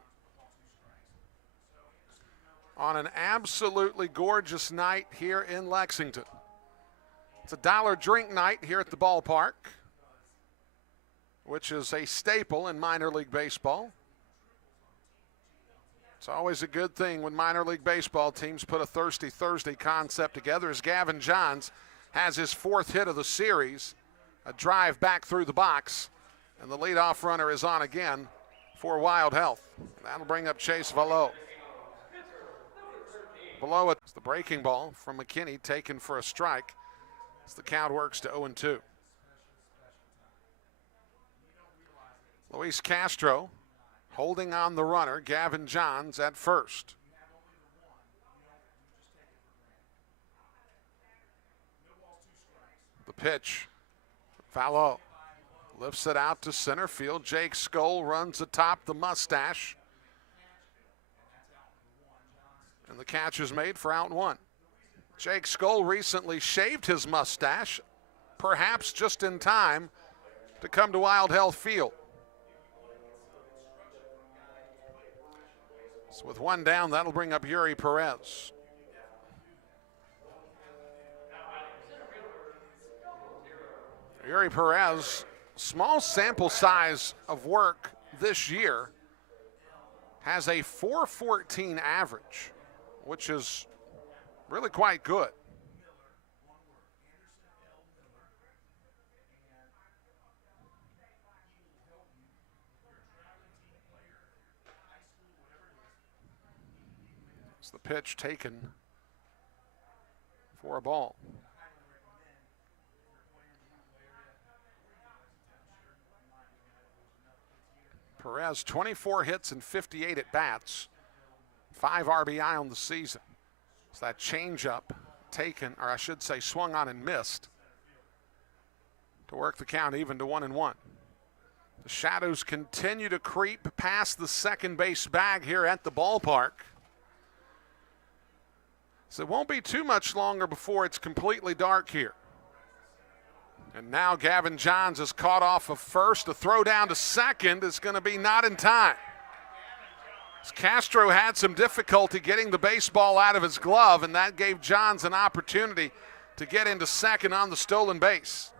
On an absolutely gorgeous night here in Lexington. It's a $1 drink night here at the ballpark, which is a staple in minor league baseball. It's always a good thing when minor league baseball teams put a Thirsty Thursday concept together, as Gavin Johns has his 4th hit of the series, a drive back through the box, and the leadoff runner is on again for Wild Health. That'll bring up Chase Valo. Below it, the breaking ball from McKinney taken for a strike as the count works to 0-2. Luis Castro holding on the runner, Gavin Johns at first. The pitch, Valo lifts it out to center field. Jake Skoll runs atop the mustache. And the catch is made for out 1. Jake Skoll recently shaved his mustache, perhaps just in time to come to Wild Health Field. So with 1 down, that'll bring up Yuri Perez. Yuri Perez, small sample size of work this year, has a .414 average, which is really quite good. It's the pitch taken for a ball. Perez, 24 hits and 58 at bats, 5 RBI on the season. So that changeup taken, or I should say swung on and missed, to work the count even to 1-1. The shadows continue to creep past the second base bag here at the ballpark. So it won't be too much longer before it's completely dark here. And now Gavin Johns is caught off of first. A throw down to second is going to be not in time. As Castro had some difficulty getting the baseball out of his glove, and that gave Johns an opportunity to get into second on the stolen base.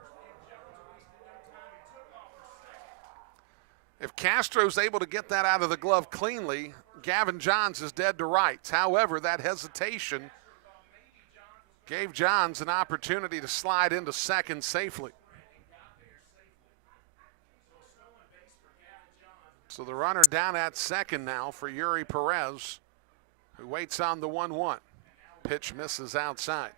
If Castro's able to get that out of the glove cleanly, Gavin Johns is dead to rights. However, that hesitation gave Johns an opportunity to slide into second safely. So the runner down at second now for Yuri Perez, who waits on the 1-1. Pitch misses outside.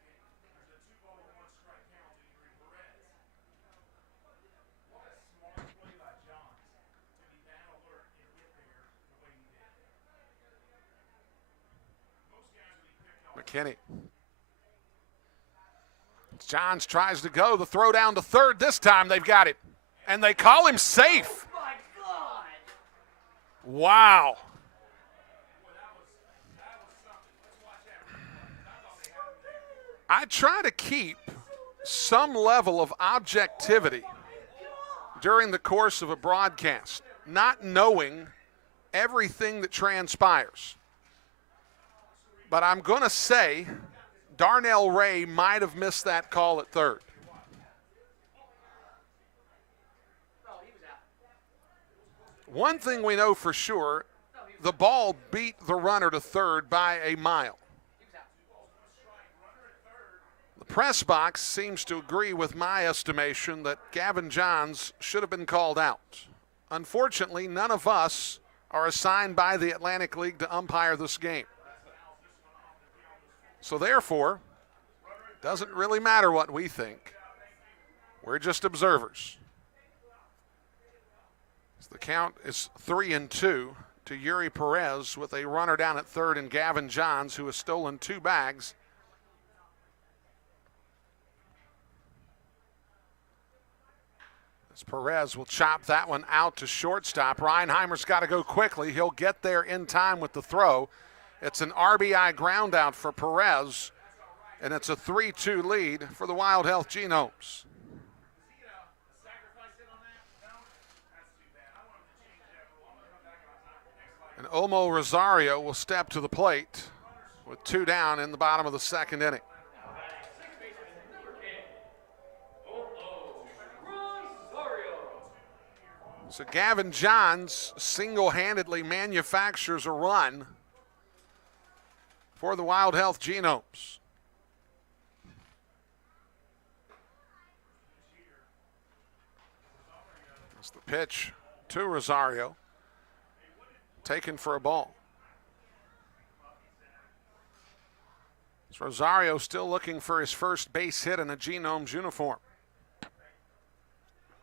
McKinney. Johns tries to go. The throw down to third. This time they've got it. And they call him safe. Oh my God. Wow. I try to keep some level of objectivity during the course of a broadcast, not knowing everything that transpires. But I'm going to say Darnell Ray might have missed that call at third. One thing we know for sure, the ball beat the runner to third by a mile. The press box seems to agree with my estimation that Gavin Johns should have been called out. Unfortunately, none of us are assigned by the Atlantic League to umpire this game. So therefore, it doesn't really matter what we think. We're just observers. So the count is 3-2 to to Yuri Perez with a runner down at third and Gavin Johns, who has stolen 2 bags. As Perez will chop that one out to shortstop. Reinheimer's got to go quickly. He'll get there in time with the throw. It's an RBI ground out for Perez, and it's a 3-2 lead for the Wild Health Genomes. And Omo Rosario will step to the plate with 2 down in the bottom of the second inning. So Gavin Johns single-handedly manufactures a run for the Wild Health Genomes. That's the pitch to Rosario. Taken for a ball. It's Rosario still looking for his first base hit in a Genomes uniform.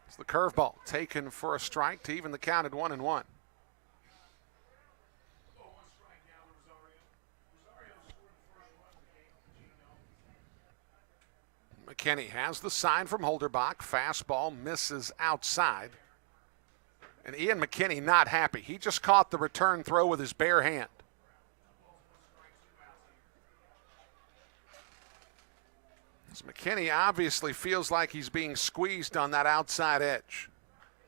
It's the curveball taken for a strike to even the count at 1-1. McKinney has the sign from Holderbach. Fastball misses outside. And Ian McKinney not happy. He just caught the return throw with his bare hand. So McKinney obviously feels like he's being squeezed on that outside edge.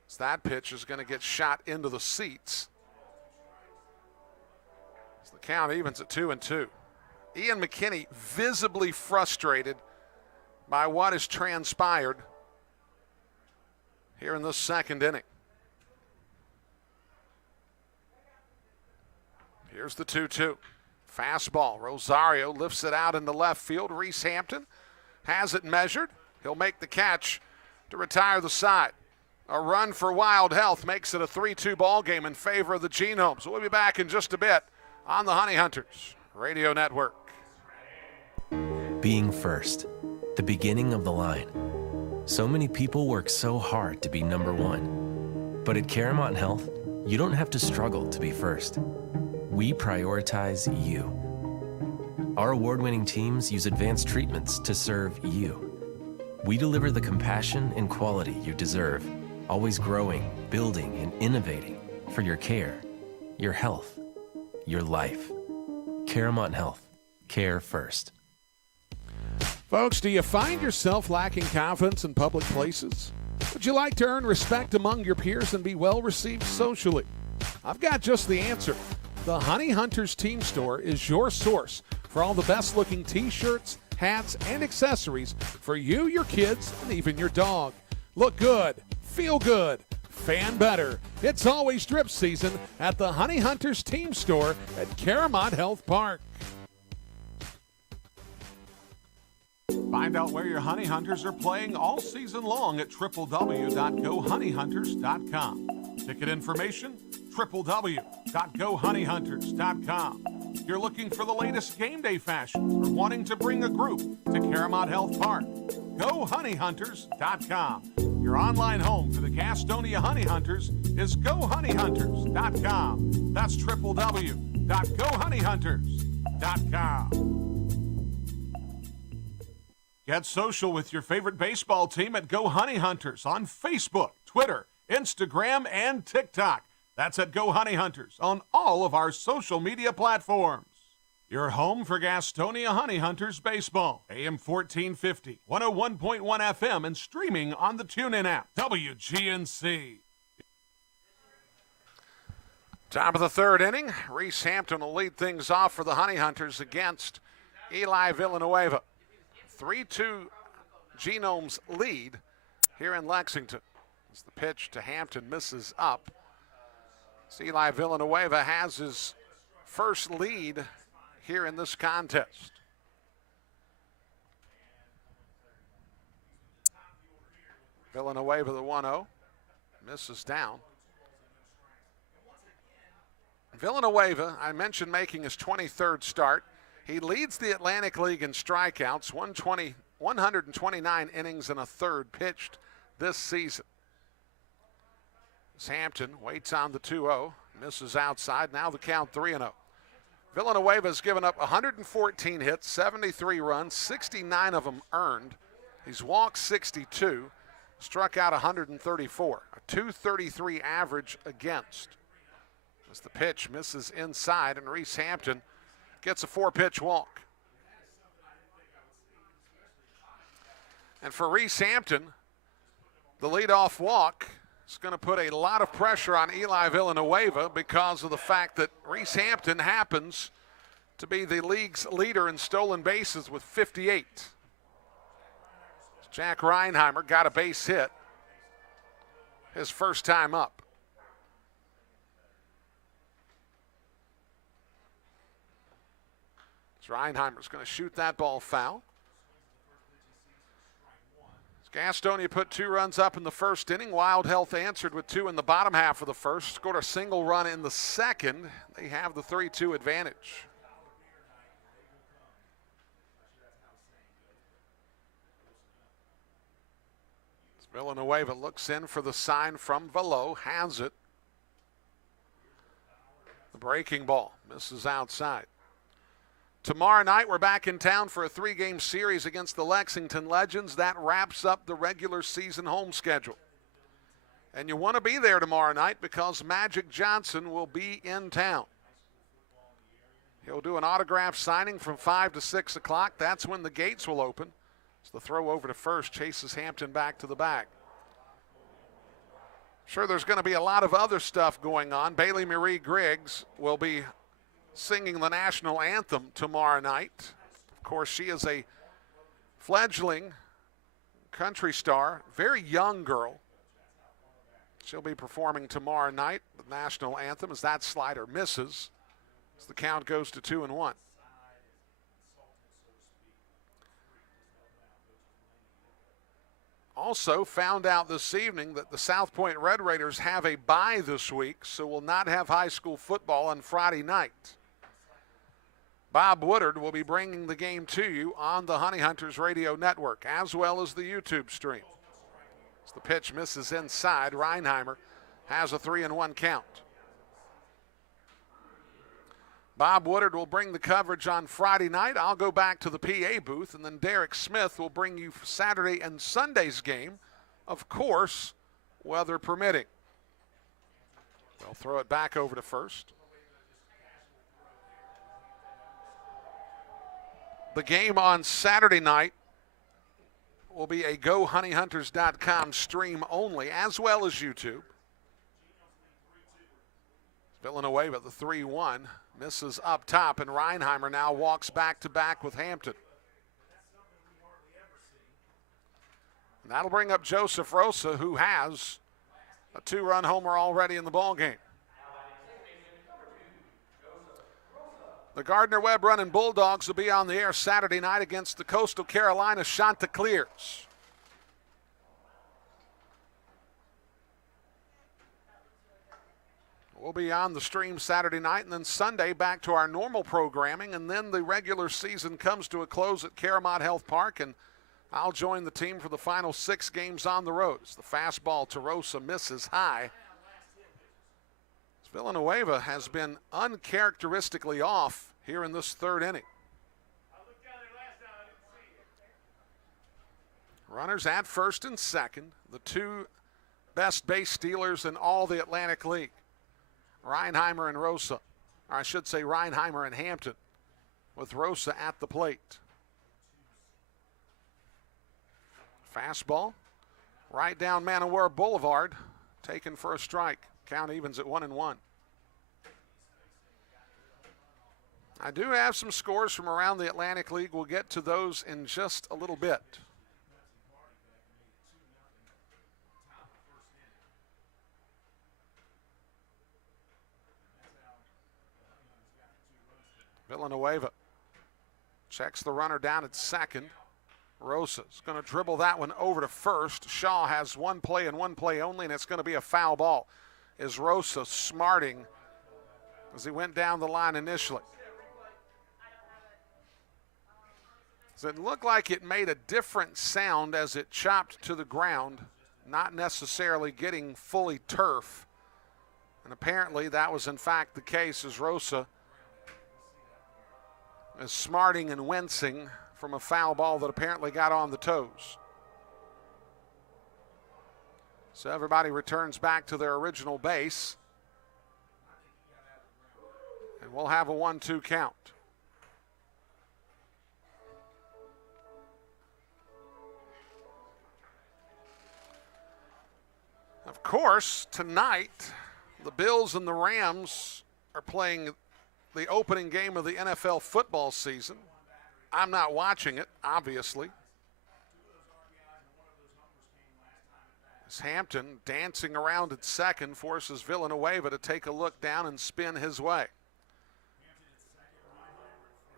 So that pitch is going to get shot into the seats. So the count evens at 2-2. Ian McKinney visibly frustrated by what has transpired here in this second inning. Here's the 2-2. Fastball. Rosario lifts it out into left field. Reese Hampton has it measured. He'll make the catch to retire the side. A run for Wild Health makes it a 3-2 ball game in favor of the Genomes. We'll be back in just a bit on the Honey Hunters Radio Network. Being first, the beginning of the line. So many people work so hard to be number one. But at Caramont Health, you don't have to struggle to be first. We prioritize you. Our award-winning teams use advanced treatments to serve you. We deliver the compassion and quality you deserve, always growing, building, and innovating for your care, your health, your life. Caramont Health. Care first. Folks, do you find yourself lacking confidence in public places? Would you like to earn respect among your peers and be well received socially? I've got just the answer. The Honey Hunters Team Store is your source for all the best looking t-shirts, hats, and accessories for you, your kids, and even your dog. Look good, feel good, fan better. It's always drip season at the Honey Hunters Team Store at Caramont Health Park. Find out where your Honey Hunters are playing all season long at www.gohoneyhunters.com. Ticket information, www.gohoneyhunters.com. You're looking for the latest game day fashion or wanting to bring a group to Caramont Health Park. GoHoneyHunters.com. Your online home for the Gastonia Honey Hunters is GoHoneyHunters.com. That's www.gohoneyhunters.com. Get social with your favorite baseball team at Go Honey Hunters on Facebook, Twitter, Instagram, and TikTok. That's at Go Honey Hunters on all of our social media platforms. Your home for Gastonia Honey Hunters baseball. AM 1450, 101.1 FM, and streaming on the TuneIn app. WGNC. Top of the third inning. Reese Hampton will lead things off for the Honey Hunters against Eli Villanueva. 3-2 Genomes lead here in Lexington. As the pitch to Hampton misses up. So Eli Villanueva has his first lead here in this contest. Villanueva the 1-0. Misses down. Villanueva, I mentioned making his 23rd start. He leads the Atlantic League in strikeouts, 129 innings and a third pitched this season. As Hampton waits on the 2-0. Misses outside. Now the count 3-0. Villanueva has given up 114 hits, 73 runs, 69 of them earned. He's walked 62, struck out 134, a 233 average against. As the pitch misses inside, and Reese Hampton gets a 4-pitch walk. And for Reese Hampton, the leadoff walk is going to put a lot of pressure on Eli Villanueva because of the fact that Reese Hampton happens to be the league's leader in stolen bases with 58. Jack Reinheimer got a base hit his first time up. Reinheimer's going to shoot that ball foul. Gastonia put 2 runs up in the first inning. Wild Health answered with 2 in the bottom half of the first. Scored a single run in the second. They have the 3-2 advantage. Villanueva looks in for the sign from Velo. Has it. The breaking ball misses outside. Tomorrow night, we're back in town for a 3-game series against the Lexington Legends. That wraps up the regular season home schedule. And you want to be there tomorrow night because Magic Johnson will be in town. He'll do an autograph signing from 5 to 6 o'clock. That's when the gates will open. So the throw over to first chases Hampton back to the bag. Sure, there's going to be a lot of other stuff going on. Bailey Marie Griggs will be singing the national anthem tomorrow night. Of course, she is a fledgling country star, very young girl. She'll be performing tomorrow night the national anthem as that slider misses. As the count goes to 2-1. Also found out this evening that the South Point Red Raiders have a bye this week, so will not have high school football on Friday night. Bob Woodard will be bringing the game to you on the Honey Hunters Radio Network, as well as the YouTube stream. As the pitch misses inside, Reinheimer has a 3-1 count. Bob Woodard will bring the coverage on Friday night. I'll go back to the PA booth, and then Derek Smith will bring you Saturday and Sunday's game, of course, weather permitting. They'll throw it back over to first. The game on Saturday night will be a GoHoneyHunters.com stream only, as well as YouTube. Villanueva, the 3-1, misses up top, and Reinheimer now walks back-to-back with Hampton. And that'll bring up Joseph Rosa, who has a 2-run homer already in the ballgame. The Gardner-Webb Running Bulldogs will be on the air Saturday night against the Coastal Carolina Chanticleers. We'll be on the stream Saturday night, and then Sunday back to our normal programming, and then the regular season comes to a close at Caramont Health Park, and I'll join the team for the final 6 games on the road. The fastball to Rosa misses high. Villanueva has been uncharacteristically off here in this 3rd inning. Runners at first and second, the 2 best base stealers in all the Atlantic League. Reinheimer and Rosa, or I should say Reinheimer and Hampton, with Rosa at the plate. Fastball, right down Manowar Boulevard, taken for a strike. Count evens at 1-1. I do have some scores from around the Atlantic League. We'll get to those in just a little bit. Villanueva checks the runner down at second. Rosa's going to dribble that one over to first. Shaw has one play and one play only, and it's going to be a foul ball. Is Rosa smarting as he went down the line initially? So it looked like it made a different sound as it chopped to the ground, not necessarily getting fully turf And apparently that was in fact the case, as Rosa is smarting and wincing from a foul ball that apparently got on the toes. So everybody returns back to their original base. And we'll have a 1-2 count. Of course, tonight, the Bills and the Rams are playing the opening game of the NFL football season. I'm not watching it, obviously. As Hampton, dancing around at second, forces Villanueva to take a look down and spin his way.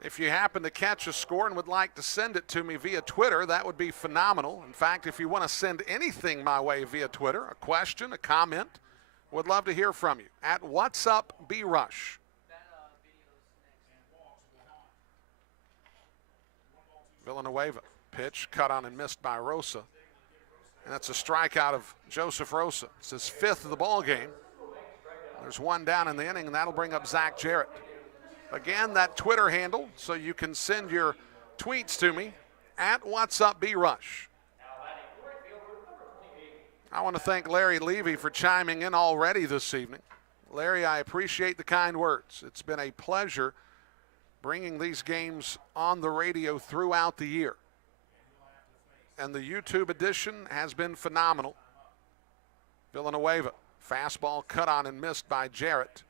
If you happen to catch a score and would like to send it to me via Twitter, that would be phenomenal. In fact, if you want to send anything my way via Twitter, a question, a comment, would love to hear from you. At What's Up B-Rush. Villanueva, pitch cut on and missed by Rosa. And that's a strikeout of Joseph Rosa. It's his 5th of the ball game. There's one down in the inning, and that'll bring up Zach Jarrett. Again, that Twitter handle, so you can send your tweets to me, at What's Up B-Rush. I want to thank Larry Levy for chiming in already this evening. Larry, I appreciate the kind words. It's been a pleasure bringing these games on the radio throughout the year. And the YouTube edition has been phenomenal. Villanueva, fastball cut on and missed by Jarrett.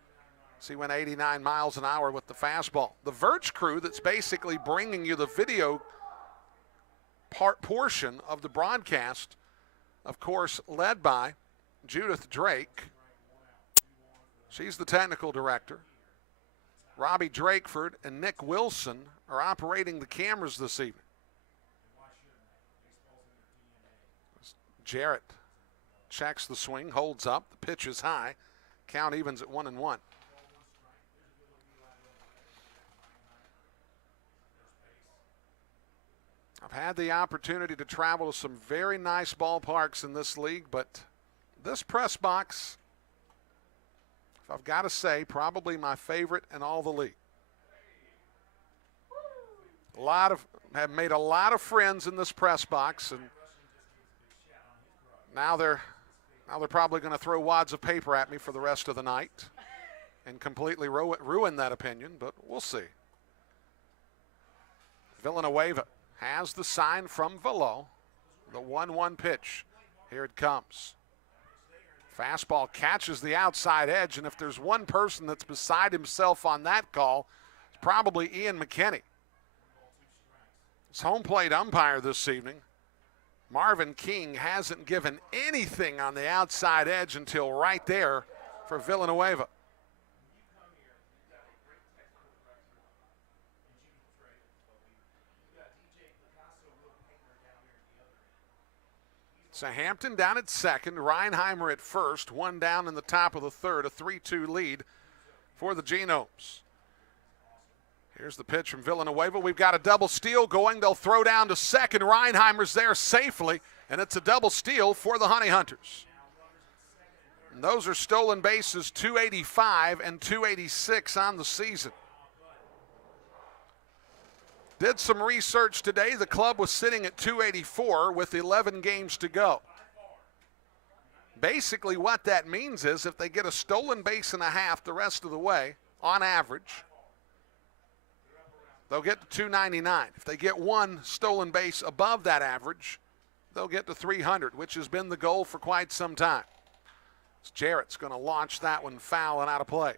So he went 89 miles an hour with the fastball. The Verge crew that's basically bringing you the video portion of the broadcast, of course, led by Judith Drake. She's the technical director. Robbie Drakeford and Nick Wilson are operating the cameras this evening. Jarrett checks the swing, holds up, the pitch is high. Count evens at 1-1. I've had the opportunity to travel to some very nice ballparks in this league, but this press box, if I've got to say, probably my favorite in all the league. Have made a lot of friends in this press box, and now they're probably going to throw wads of paper at me for the rest of the night and completely ruin that opinion, but we'll see. Villanueva has the sign from Velo, the 1-1 pitch. Here it comes. Fastball catches the outside edge, and if there's one person that's beside himself on that call, it's probably Ian McKinney. His home plate umpire this evening, Marvin King, hasn't given anything on the outside edge until right there for Villanueva. So Hampton down at second, Reinheimer at first, one down in the top of the third, a 3-2 lead for the Genomes. Here's the pitch from Villanueva. We've got a double steal going. They'll throw down to second. Reinheimer's there safely, and it's a double steal for the Honey Hunters. And those are stolen bases 285 and 286 on the season. Did some research today. The club was sitting at 284 with 11 games to go. Basically what that means is if they get a stolen base and a half the rest of the way, on average, they'll get to 299. If they get one stolen base above that average, they'll get to 300, which has been the goal for quite some time. Jarrett's going to launch that one foul and out of play.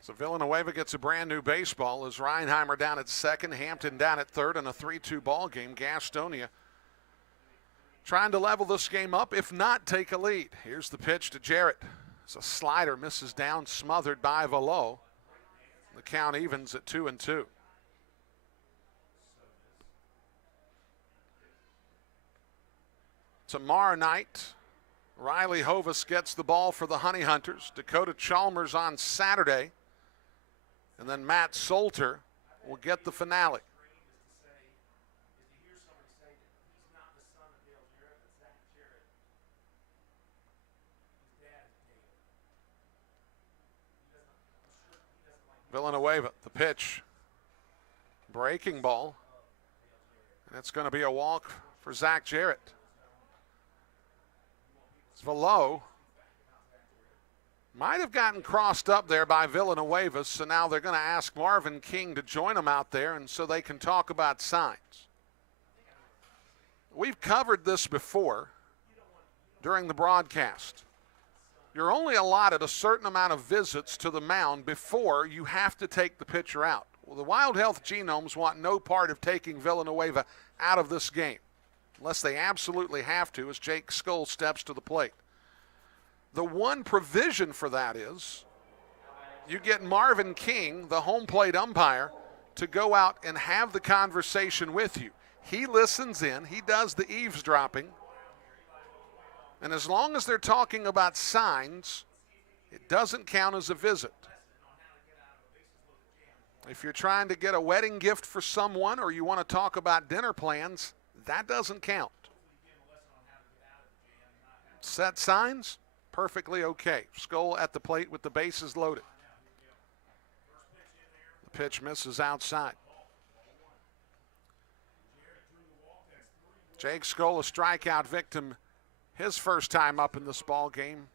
So Villanueva gets a brand new baseball as Reinheimer down at second, Hampton down at third in a 3-2 ball game. Gastonia trying to level this game up, if not take a lead. Here's the pitch to Jarrett. It's a slider, misses down, smothered by Velo. The count evens at 2-2. Tomorrow night, Riley Hovis gets the ball for the Honey Hunters. Dakota Chalmers on Saturday. And then Matt Solter will get the finale. Villanueva, the pitch. Breaking ball. And it's going to be a walk for Zach Jarrett. Velo might have gotten crossed up there by Villanueva, so now they're going to ask Marvin King to join them out there, and so they can talk about signs. We've covered this before during the broadcast. You're only allotted a certain amount of visits to the mound before you have to take the pitcher out. Well, the Wild Health Genomes want no part of taking Villanueva out of this game, unless they absolutely have to, as Jake Skull steps to the plate. The one provision for that is you get Marvin King, the home plate umpire, to go out and have the conversation with you. He listens in, he does the eavesdropping, and as long as they're talking about signs, it doesn't count as a visit. If you're trying to get a wedding gift for someone or you want to talk about dinner plans, that doesn't count. Set signs, perfectly okay. Skull at the plate with the bases loaded. The pitch misses outside. Jake Skull, a strikeout victim, his first time up in this ball game.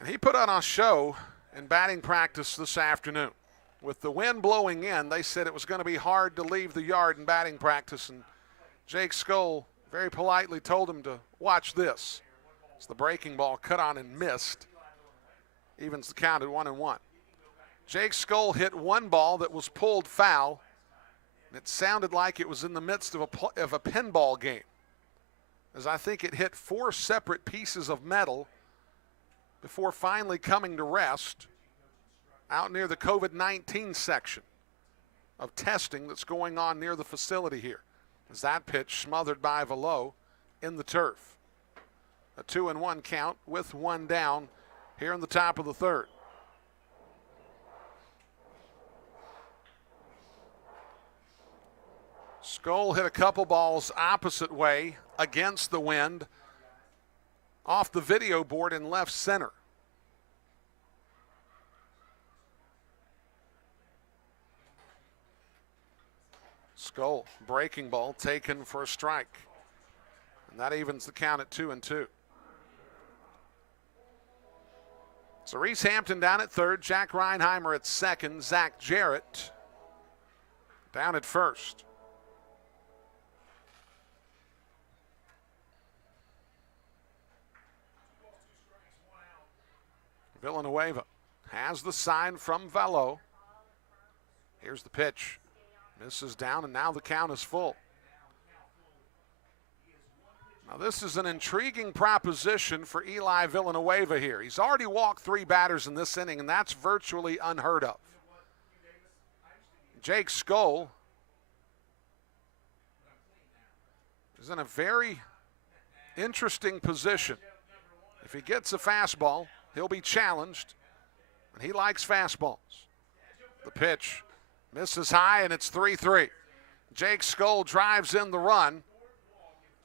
And he put on a show in batting practice this afternoon. With the wind blowing in, they said it was going to be hard to leave the yard in batting practice, and Jake Skull very politely told him to watch this. It's the breaking ball cut on and missed. Evens the count at 1-1. Jake Skull hit one ball that was pulled foul, and it sounded like it was in the midst of a pinball game, as I think it hit 4 separate pieces of metal before finally coming to rest out near the COVID-19 section of testing that's going on near the facility here. As that pitch smothered by Velo in the turf. A 2-1 count with one down here in the top of the third. Skull hit a couple balls opposite way against the wind off the video board in left center. Skull, breaking ball taken for a strike. And that evens the count at 2-2. So Reese Hampton down at third, Jack Reinheimer at second, Zach Jarrett down at first. Villanueva has the sign from Velo. Here's the pitch. Misses down, and now the count is full. Now this is an intriguing proposition for Eli Villanueva here. He's already walked 3 batters in this inning, and that's virtually unheard of. Jake Skull is in a very interesting position. If he gets a fastball, he'll be challenged, and he likes fastballs. The pitch misses high, and it's 3-3. Jake Skull drives in the run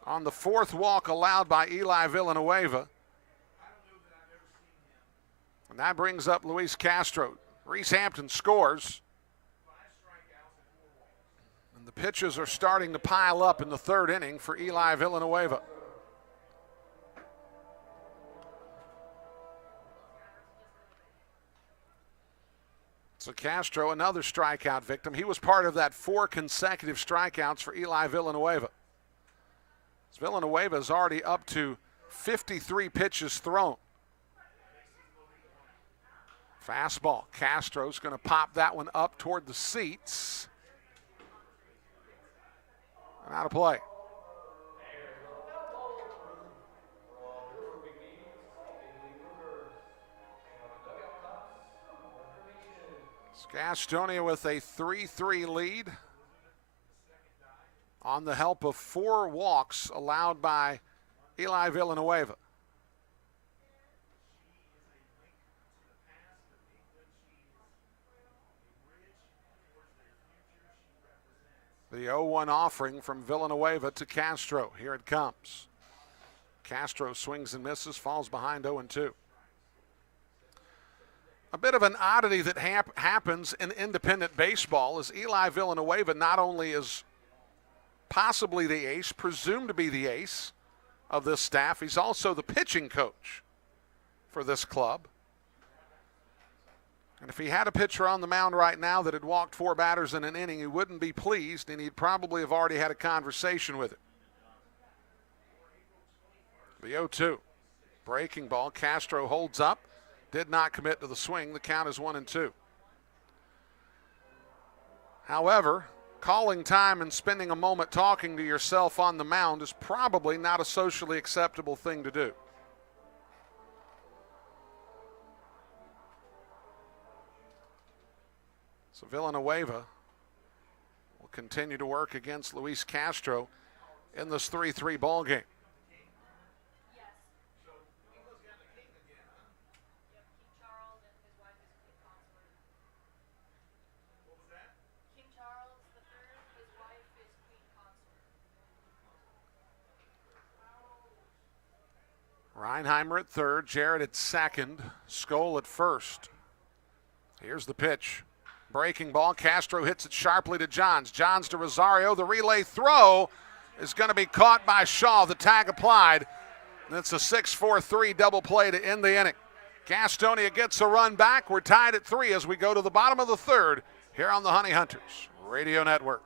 on the 4th walk allowed by Eli Villanueva. And that brings up Luis Castro. Reese Hampton scores. And the pitches are starting to pile up in the 3rd inning for Eli Villanueva. So Castro, another strikeout victim. He was part of that 4 consecutive strikeouts for Eli Villanueva. Villanueva is already up to 53 pitches thrown. Fastball. Castro's going to pop that one up toward the seats. And out of play. Gastonia with a 3-3 lead on the help of 4 walks allowed by Eli Villanueva. The 0-1 offering from Villanueva to Castro. Here it comes. Castro swings and misses, falls behind 0-2. A bit of an oddity that happens in independent baseball is Eli Villanueva not only is possibly the ace, presumed to be the ace of this staff, he's also the pitching coach for this club. And if he had a pitcher on the mound right now that had walked 4 batters in an inning, he wouldn't be pleased, and he'd probably have already had a conversation with it. The 0-2. Breaking ball. Castro holds up. Did not commit to the swing. The count is 1-2. However, calling time and spending a moment talking to yourself on the mound is probably not a socially acceptable thing to do. So Villanueva will continue to work against Luis Castro in this 3-3 ball game. Reinheimer at third, Jarrett at second, Skoll at first. Here's the pitch. Breaking ball, Castro hits it sharply to Johns. Johns to Rosario. The relay throw is going to be caught by Shaw. The tag applied. And it's a 6-4-3 double play to end the inning. Gastonia gets a run back. We're tied at 3 as we go to the bottom of the third here on the Honey Hunters Radio Network.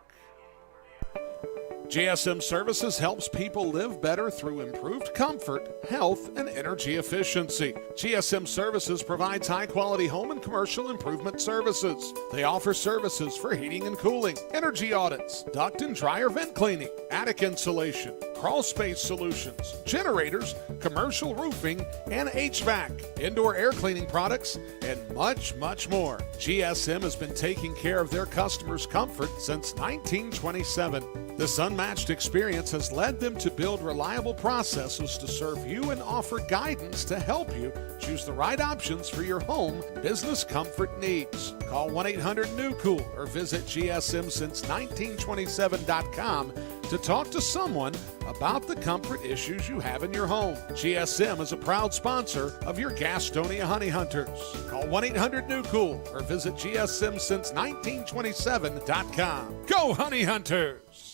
GSM Services helps people live better through improved comfort, health, and energy efficiency. GSM Services provides high-quality home and commercial improvement services. They offer services for heating and cooling, energy audits, duct and dryer vent cleaning, attic insulation, crawl space solutions, generators, commercial roofing, and HVAC, indoor air cleaning products, and much, much more. GSM has been taking care of their customers' comfort since 1927. This unmatched experience has led them to build reliable processes to serve you and offer guidance to help you choose the right options for your home business comfort needs. Call 1-800-NEW-COOL or visit GSMsince1927.com to talk to someone about the comfort issues you have in your home. GSM is a proud sponsor of your Gastonia Honey Hunters. Call 1-800-NEW-COOL or visit GSMsince1927.com. Go Honey Hunters!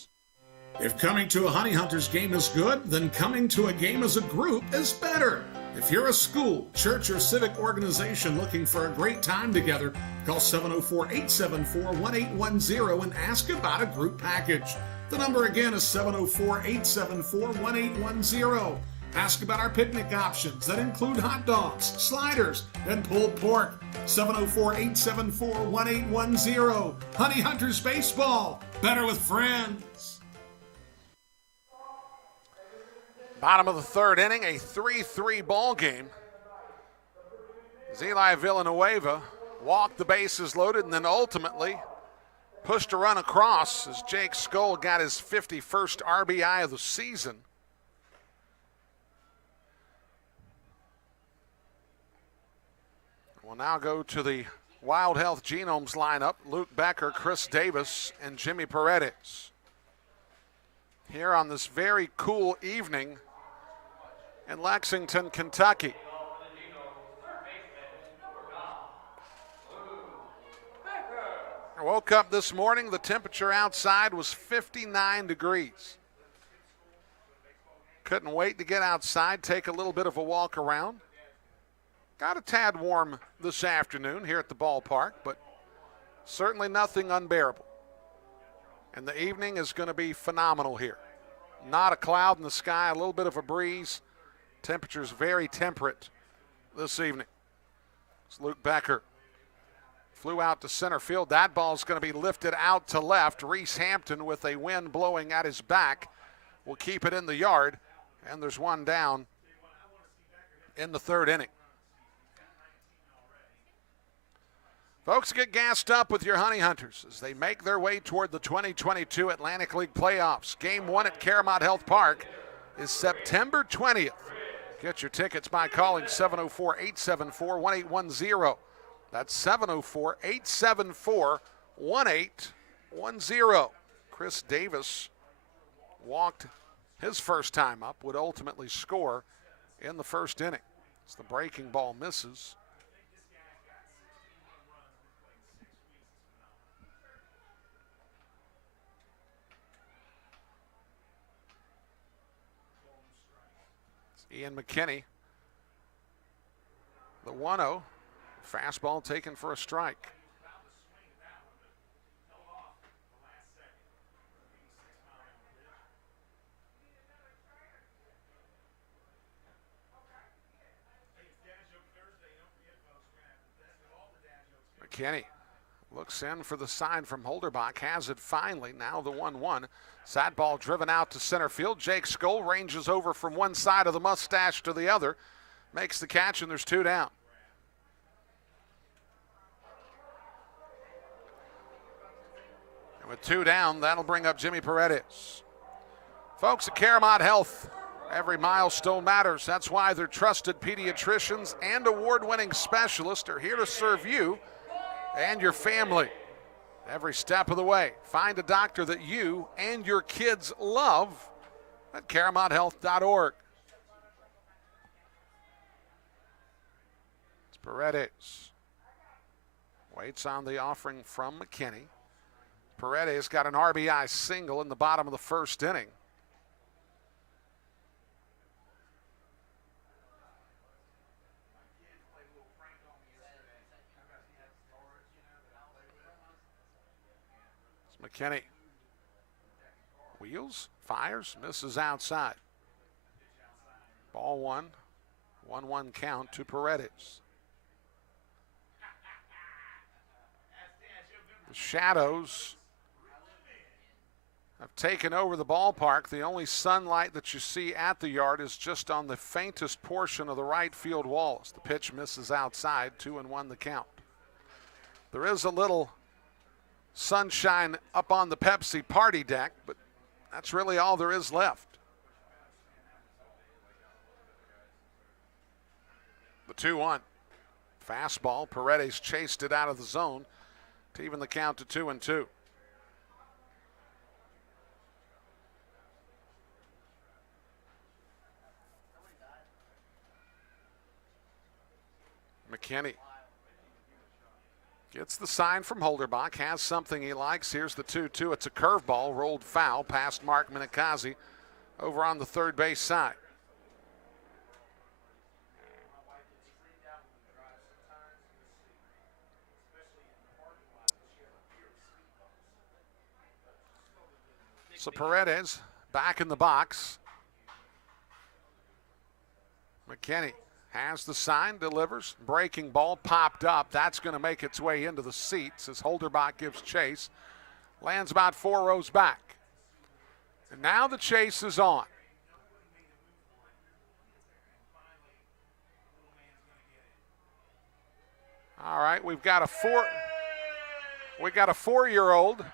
If coming to a Honey Hunters game is good, then coming to a game as a group is better. If you're a school, church, or civic organization looking for a great time together, call 704-874-1810 and ask about a group package. The number again is 704-874-1810. Ask about our picnic options that include hot dogs, sliders, and pulled pork. 704-874-1810. Honey Hunters Baseball. Better with friends. Bottom of the third inning, a 3-3 ball game. Eli Villanueva walked the bases loaded and then ultimately pushed a run across as Jake Skoll got his 51st RBI of the season. We'll now go to the Wild Health Genomes lineup. Luke Becker, Chris Davis, and Jimmy Paredes. Here on this very cool evening in Lexington, Kentucky. I woke up this morning, the temperature outside was 59 degrees. Couldn't wait to get outside, take a little bit of a walk around. Got a tad warm this afternoon here at the ballpark, but certainly nothing unbearable. And the evening is going to be phenomenal here. Not a cloud in the sky, a little bit of a breeze. Temperatures very temperate this evening. It's Luke Becker. Flew out to center field. That ball's going to be lifted out to left. Reese Hampton, with a wind blowing at his back, will keep it in the yard. And there's one down in the third inning. Folks, get gassed up with your Honey Hunters as they make their way toward the 2022 Atlantic League playoffs. Game 1 at Caramont Health Park is September 20th. Get your tickets by calling 704-874-1810. That's 704-874-1810. Chris Davis walked his first time up, would ultimately score in the first inning. As the breaking ball misses. Ian McKinney, the 1-0, fastball taken for a strike. McKinney looks in for the sign from Holderbach, has it finally, now the 1-1. Sad ball driven out to center field. Jake Skoll ranges over from one side of the mustache to the other, makes the catch, and there's 2 down. And with 2 down, that'll bring up Jimmy Paredes. Folks at Caramont Health, every milestone matters. That's why their trusted pediatricians and award-winning specialists are here to serve you and your family every step of the way. Find a doctor that you and your kids love at CaramontHealth.org. It's Paredes. Waits on the offering from McKinney. Paredes got an RBI single in the bottom of the first inning. McKinney wheels, fires, misses outside. Ball 1, 1-1 count to Paredes. The shadows have taken over the ballpark. The only sunlight that you see at the yard is just on the faintest portion of the right field walls. The pitch misses outside, 2-1 the count. There is a little sunshine up on the Pepsi party deck, but that's really all there is left. The 2-1. Fastball. Paredes chased it out of the zone to even the count to 2-2. McKinney gets the sign from Holderbach, has something he likes. Here's the 2-2. It's a curveball, rolled foul past Mark Minikazi over on the third base side. So Paredes back in the box. McKinney has the sign, delivers. Breaking ball popped up. That's going to make its way into the seats as Holderbach gives chase. Lands about 4 rows back. And now the chase is on. All right, we've got a 4-year-old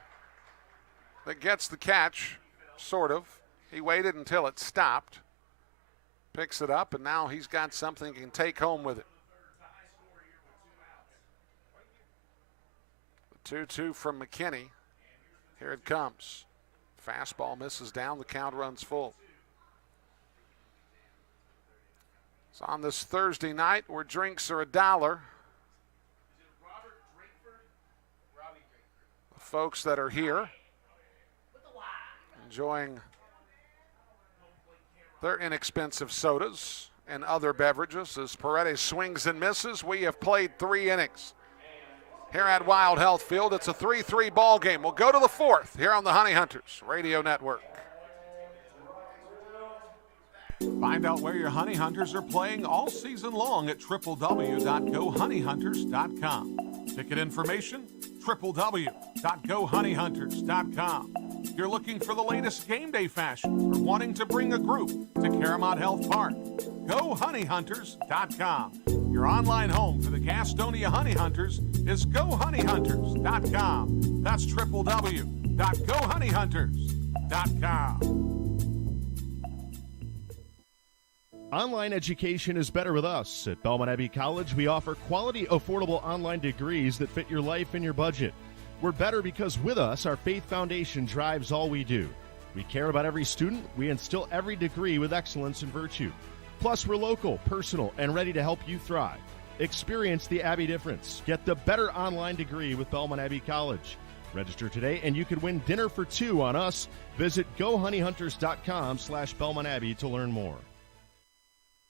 that gets the catch, sort of. He waited until it stopped. Picks it up, and now he's got something he can take home with it. The 2-2 from McKinney. Here it comes. Fastball misses down. The count runs full. So on this Thursday night where drinks are $1, the folks that are here enjoying their inexpensive sodas and other beverages as Paredes swings and misses. We have played 3 innings here at Wild Health Field. It's a 3-3 ball game. We'll go to the 4th here on the Honey Hunters Radio Network. Find out where your Honey Hunters are playing all season long at www.gohoneyhunters.com. Ticket information, www.gohoneyhunters.com. If you're looking for the latest game day fashion or wanting to bring a group to Caramont Health Park, GoHoneyHunters.com. Your online home for the Gastonia Honey Hunters is GoHoneyHunters.com. That's www.GoHoneyHunters.com. Online education is better with us. At Belmont Abbey College, we offer quality, affordable online degrees that fit your life and your budget. We're better because with us, our faith foundation drives all we do. We care about every student. We instill every degree with excellence and virtue. Plus, we're local, personal, and ready to help you thrive. Experience the Abbey difference. Get the better online degree with Belmont Abbey College. Register today, and you could win dinner for two on us. Visit GoHoneyHunters.com/Belmont Abbey to learn more.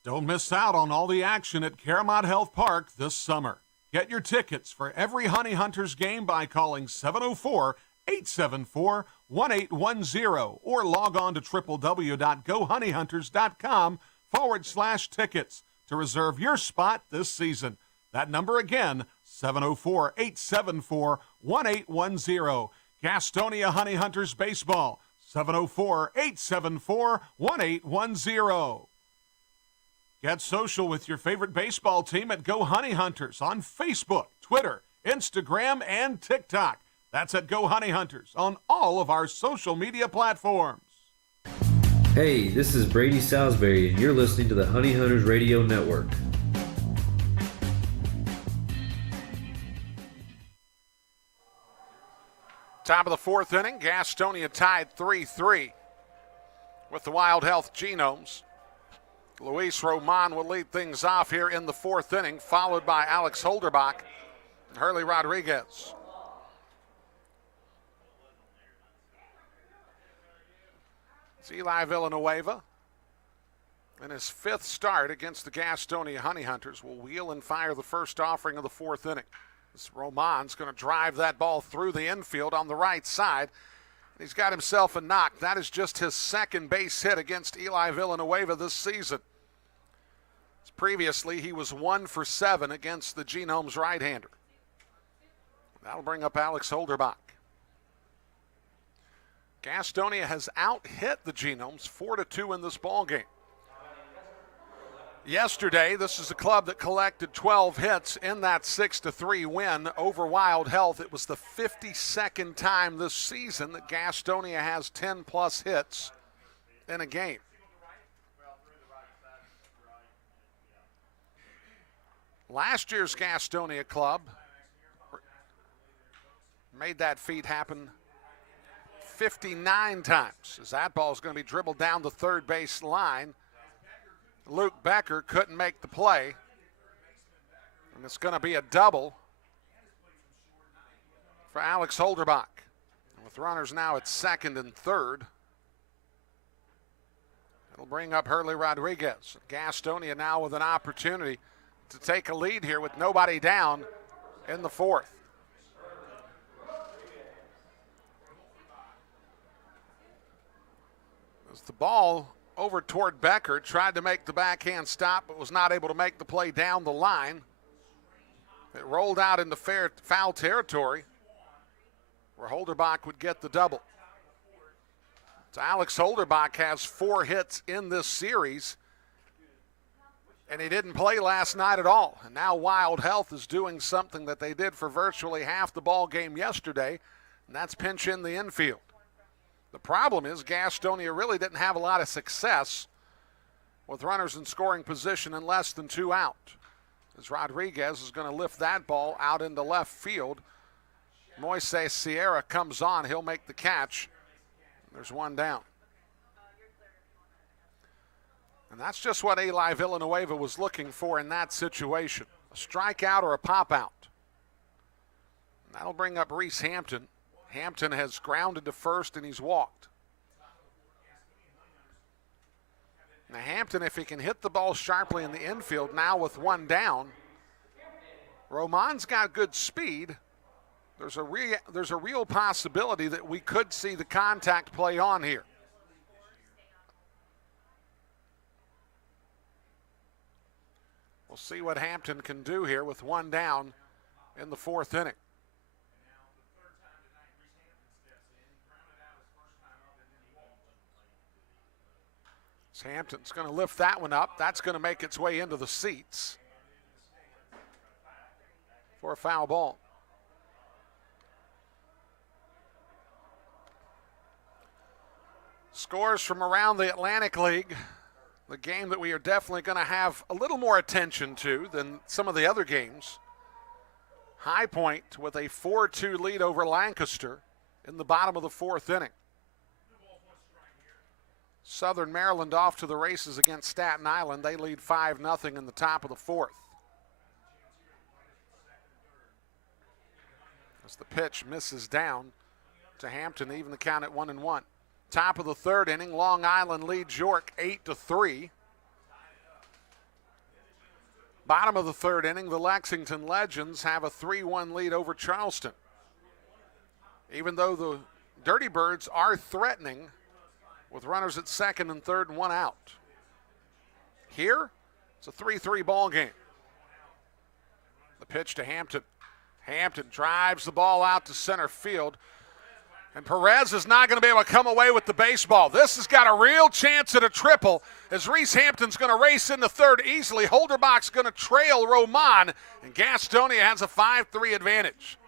Don't miss out on all the action at Caramont Health Park this summer. Get your tickets for every Honey Hunters game by calling 704-874-1810 or log on to www.gohoneyhunters.com/tickets to reserve your spot this season. That number again, 704-874-1810. Gastonia Honey Hunters Baseball, 704-874-1810. Get social with your favorite baseball team at Go Honey Hunters on Facebook, Twitter, Instagram, and TikTok. That's at Go Honey Hunters on all of our social media platforms. Hey, this is Brady Salisbury, and you're listening to the Honey Hunters Radio Network. Top of the fourth inning, Gastonia tied 3-3 with the Wild Health Genomes. Luis Roman will lead things off here in the fourth inning, followed by Alex Holderbach and Hurley Rodriguez. It's Eli Villanueva in his fifth start against the Gastonia Honey Hunters will wheel and fire the first offering of the fourth inning. This Roman's going to drive that ball through the infield on the right side. He's got himself a knock. That is just his second base hit against Eli Villanueva this season. Previously, he was 1 for 7 against the Genomes right-hander. That'll bring up Alex Holderbach. Gastonia has out-hit the Genomes 4-2 in this ballgame. Yesterday, this is a club that collected 12 hits in that 6-3 win over Wild Health. It was the 52nd time this season that Gastonia has 10-plus hits in a game. Last year's Gastonia club made that feat happen 59 times. As that ball is going to be dribbled down the third base line. Luke Becker couldn't make the play. And it's going to be a double for Alex Holderbach. And with runners now at second and third, it'll bring up Hurley Rodriguez. Gastonia now with an opportunity to take a lead here with nobody down in the fourth. As the ball over toward Becker, tried to make the backhand stop, but was not able to make the play down the line. It rolled out into foul territory where Holderbach would get the double. So Alex Holderbach has 4 hits in this series, and he didn't play last night at all. And now Wild Health is doing something that they did for virtually half the ball game yesterday, and that's pinch in the infield. The problem is Gastonia really didn't have a lot of success with runners in scoring position and less than 2 out. As Rodriguez is going to lift that ball out into left field. Moises Sierra comes on. He'll make the catch. There's 1 down. And that's just what Eli Villanueva was looking for in that situation. A strikeout or a pop-out. And that'll bring up Reese Hampton. Hampton has grounded to first and he's walked. Now Hampton, if he can hit the ball sharply in the infield now with 1 down, Roman's got good speed. There's a real possibility that we could see the contact play on here. We'll see what Hampton can do here with 1 down in the fourth inning. Hampton's going to lift that one up. That's going to make its way into the seats for a foul ball. Scores from around the Atlantic League the game that we are definitely going to have a little more attention to than some of the other games. High Point with a 4-2 lead over Lancaster in the bottom of the fourth inning. Southern Maryland off to the races against Staten Island. They lead 5-0 in the top of the fourth. As the pitch misses down to Hampton, even the count at 1-1. Top of the third inning, Long Island leads York 8-3. Bottom of the third inning, the Lexington Legends have a 3-1 lead over Charleston. Even though the Dirty Birds are threatening with runners at second and third and one out. Here, it's a 3-3 ball game. The pitch to Hampton. Hampton drives the ball out to center field. And Perez is not going to be able to come away with the baseball. This has got a real chance at a triple as Reese Hampton's going to race into third easily. Holderbach's going to trail Roman, and Gastonia has a 5-3 advantage.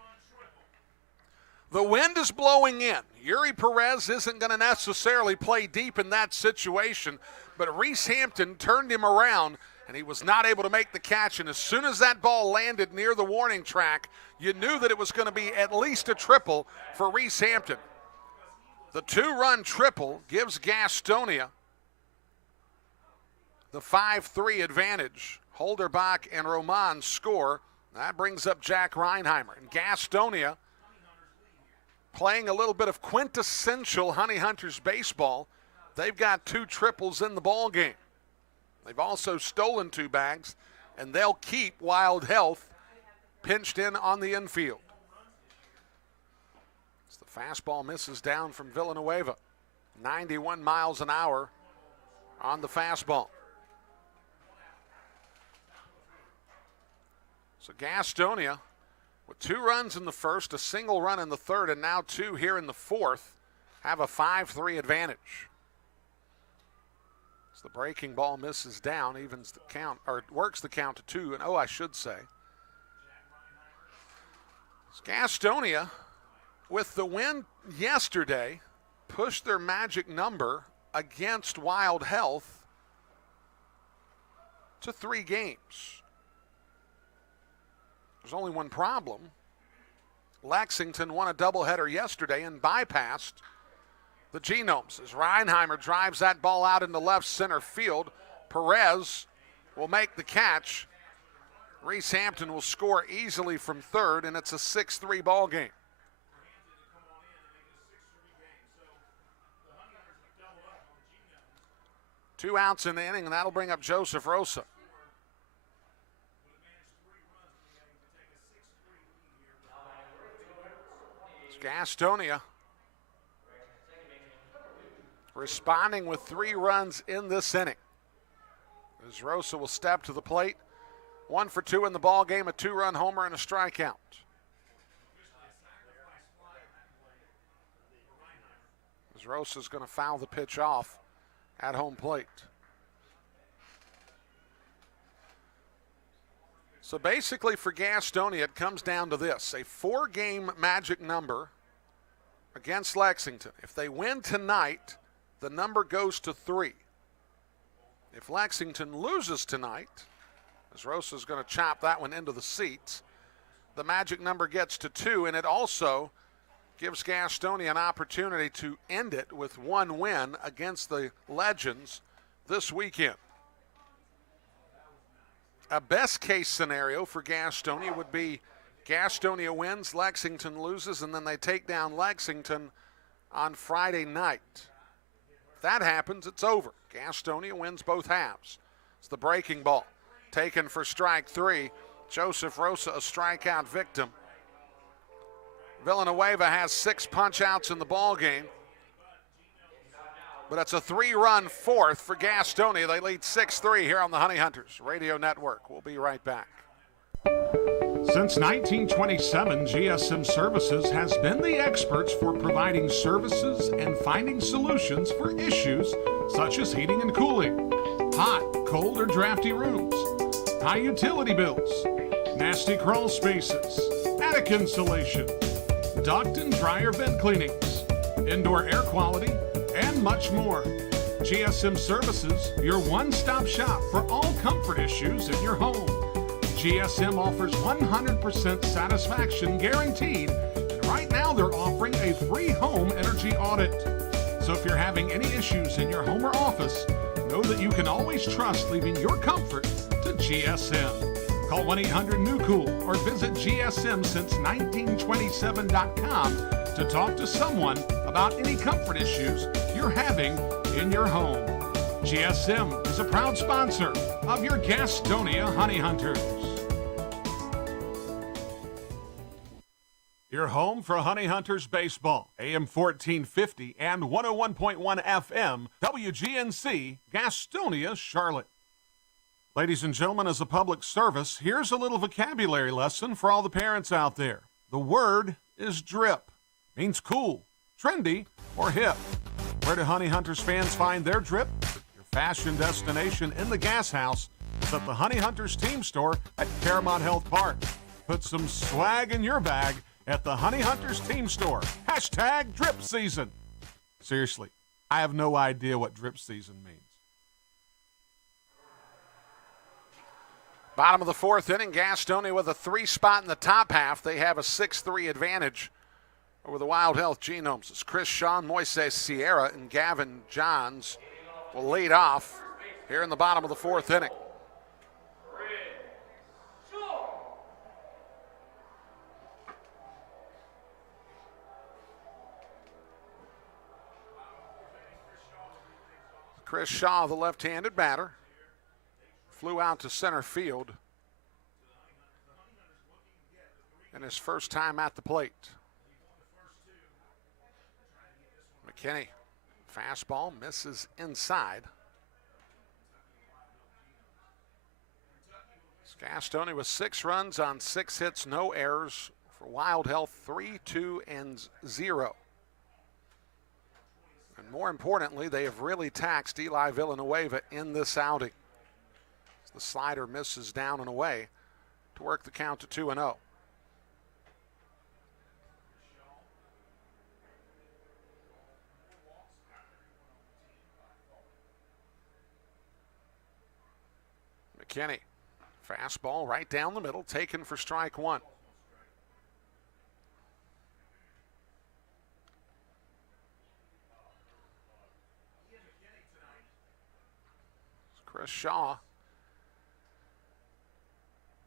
The wind is blowing in. Yuri Perez isn't going to necessarily play deep in that situation, but Reese Hampton turned him around, and he was not able to make the catch. And as soon as that ball landed near the warning track, you knew that it was going to be at least a triple for Reese Hampton. The 2-run triple gives Gastonia the 5-3 advantage. Holderbach and Roman score. That brings up Jack Reinheimer. And Gastonia, playing a little bit of quintessential Honey Hunters baseball, they've got 2 triples in the ball game. They've also stolen 2 bags, and they'll keep Wild Health pinched in on the infield. As the fastball misses down from Villanueva. 91 miles an hour on the fastball. So Gastonia, with 2 runs in the first, a single run in the third, and now 2 here in the fourth, have a 5-3 advantage. As the breaking ball misses down, evens the count, or works the count to 2-0, I should say. Gastonia, with the win yesterday, pushed their magic number against Wild Health to 3 games. There's only one problem. Lexington won a doubleheader yesterday and bypassed the Genomes as Reinheimer drives that ball out into left center field. Perez will make the catch. Reese Hampton will score easily from third, and it's a 6-3 ball game. Two outs in the inning, and that'll bring up Joseph Rosa. It's Gastonia responding with 3 runs in this inning. As Rosa will step to the plate. 1 for 2 in the ball game, a 2-run homer and a strikeout. As Rosa's going to foul the pitch off at home plate. So basically for Gastonia, it comes down to this: a 4-game magic number against Lexington. If they win tonight, the number goes to 3. If Lexington loses tonight, as Rosa's going to chop that one into the seats, the magic number gets to 2, and it also gives Gastonia an opportunity to end it with 1 win against the Legends this weekend. A best-case scenario for Gastonia would be Gastonia wins, Lexington loses, and then they take down Lexington on Friday night. If that happens, it's over. Gastonia wins both halves. It's the breaking ball. Taken for strike 3. Joseph Rosa, a strikeout victim. Villanueva has 6 punch-outs in the ball game. But it's a 3-run fourth for Gastonia. They lead 6-3 here on the Honey Hunters Radio Network. We'll be right back. Since 1927, GSM Services has been the experts for providing services and finding solutions for issues such as heating and cooling, hot, cold, or drafty rooms, high utility bills, nasty crawl spaces, attic insulation, duct and dryer vent cleanings, indoor air quality, and much more. GSM Services, your one-stop shop for all comfort issues in your home. GSM offers 100% satisfaction guaranteed, and right now they're offering a free home energy audit. So if you're having any issues in your home or office, know that you can always trust leaving your comfort to GSM. Call 1-800-NEW-COOL or visit GSMsince1927.com to talk to someone about any comfort issues you're having in your home. GSM is a proud sponsor of your Gastonia Honey Hunters. Your home for Honey Hunters baseball, AM 1450 and 101.1 FM, WGNC, Gastonia, Charlotte. Ladies and gentlemen, as a public service, here's a little vocabulary lesson for all the parents out there. The word is drip. Means cool, trendy, or hip. Where do Honey Hunters fans find their drip? Your fashion destination in the gas house is at the Honey Hunters team store at Caramont Health Park. Put some swag in your bag at the Honey Hunters team store. Hashtag drip season. Seriously, I have no idea what drip season means. Bottom of the fourth inning, Gastonia with a 3 spot in the top half. They have a 6-3 advantage over the Wild Health Genomes. It's Chris Shaw, Moises Sierra, and Gavin Johns will lead off here in the bottom of the fourth inning. Chris Shaw, the left-handed batter, flew out to center field in his first time at the plate. McKinney, fastball, misses inside. Gastonia with 6 runs on 6 hits, no errors for Wild Health, 3-2-0. And more importantly, they have really taxed Eli Villanueva in this outing. The slider misses down and away to work the count to 2-0. McKinney, fastball right down the middle, taken for strike 1. Chris Shaw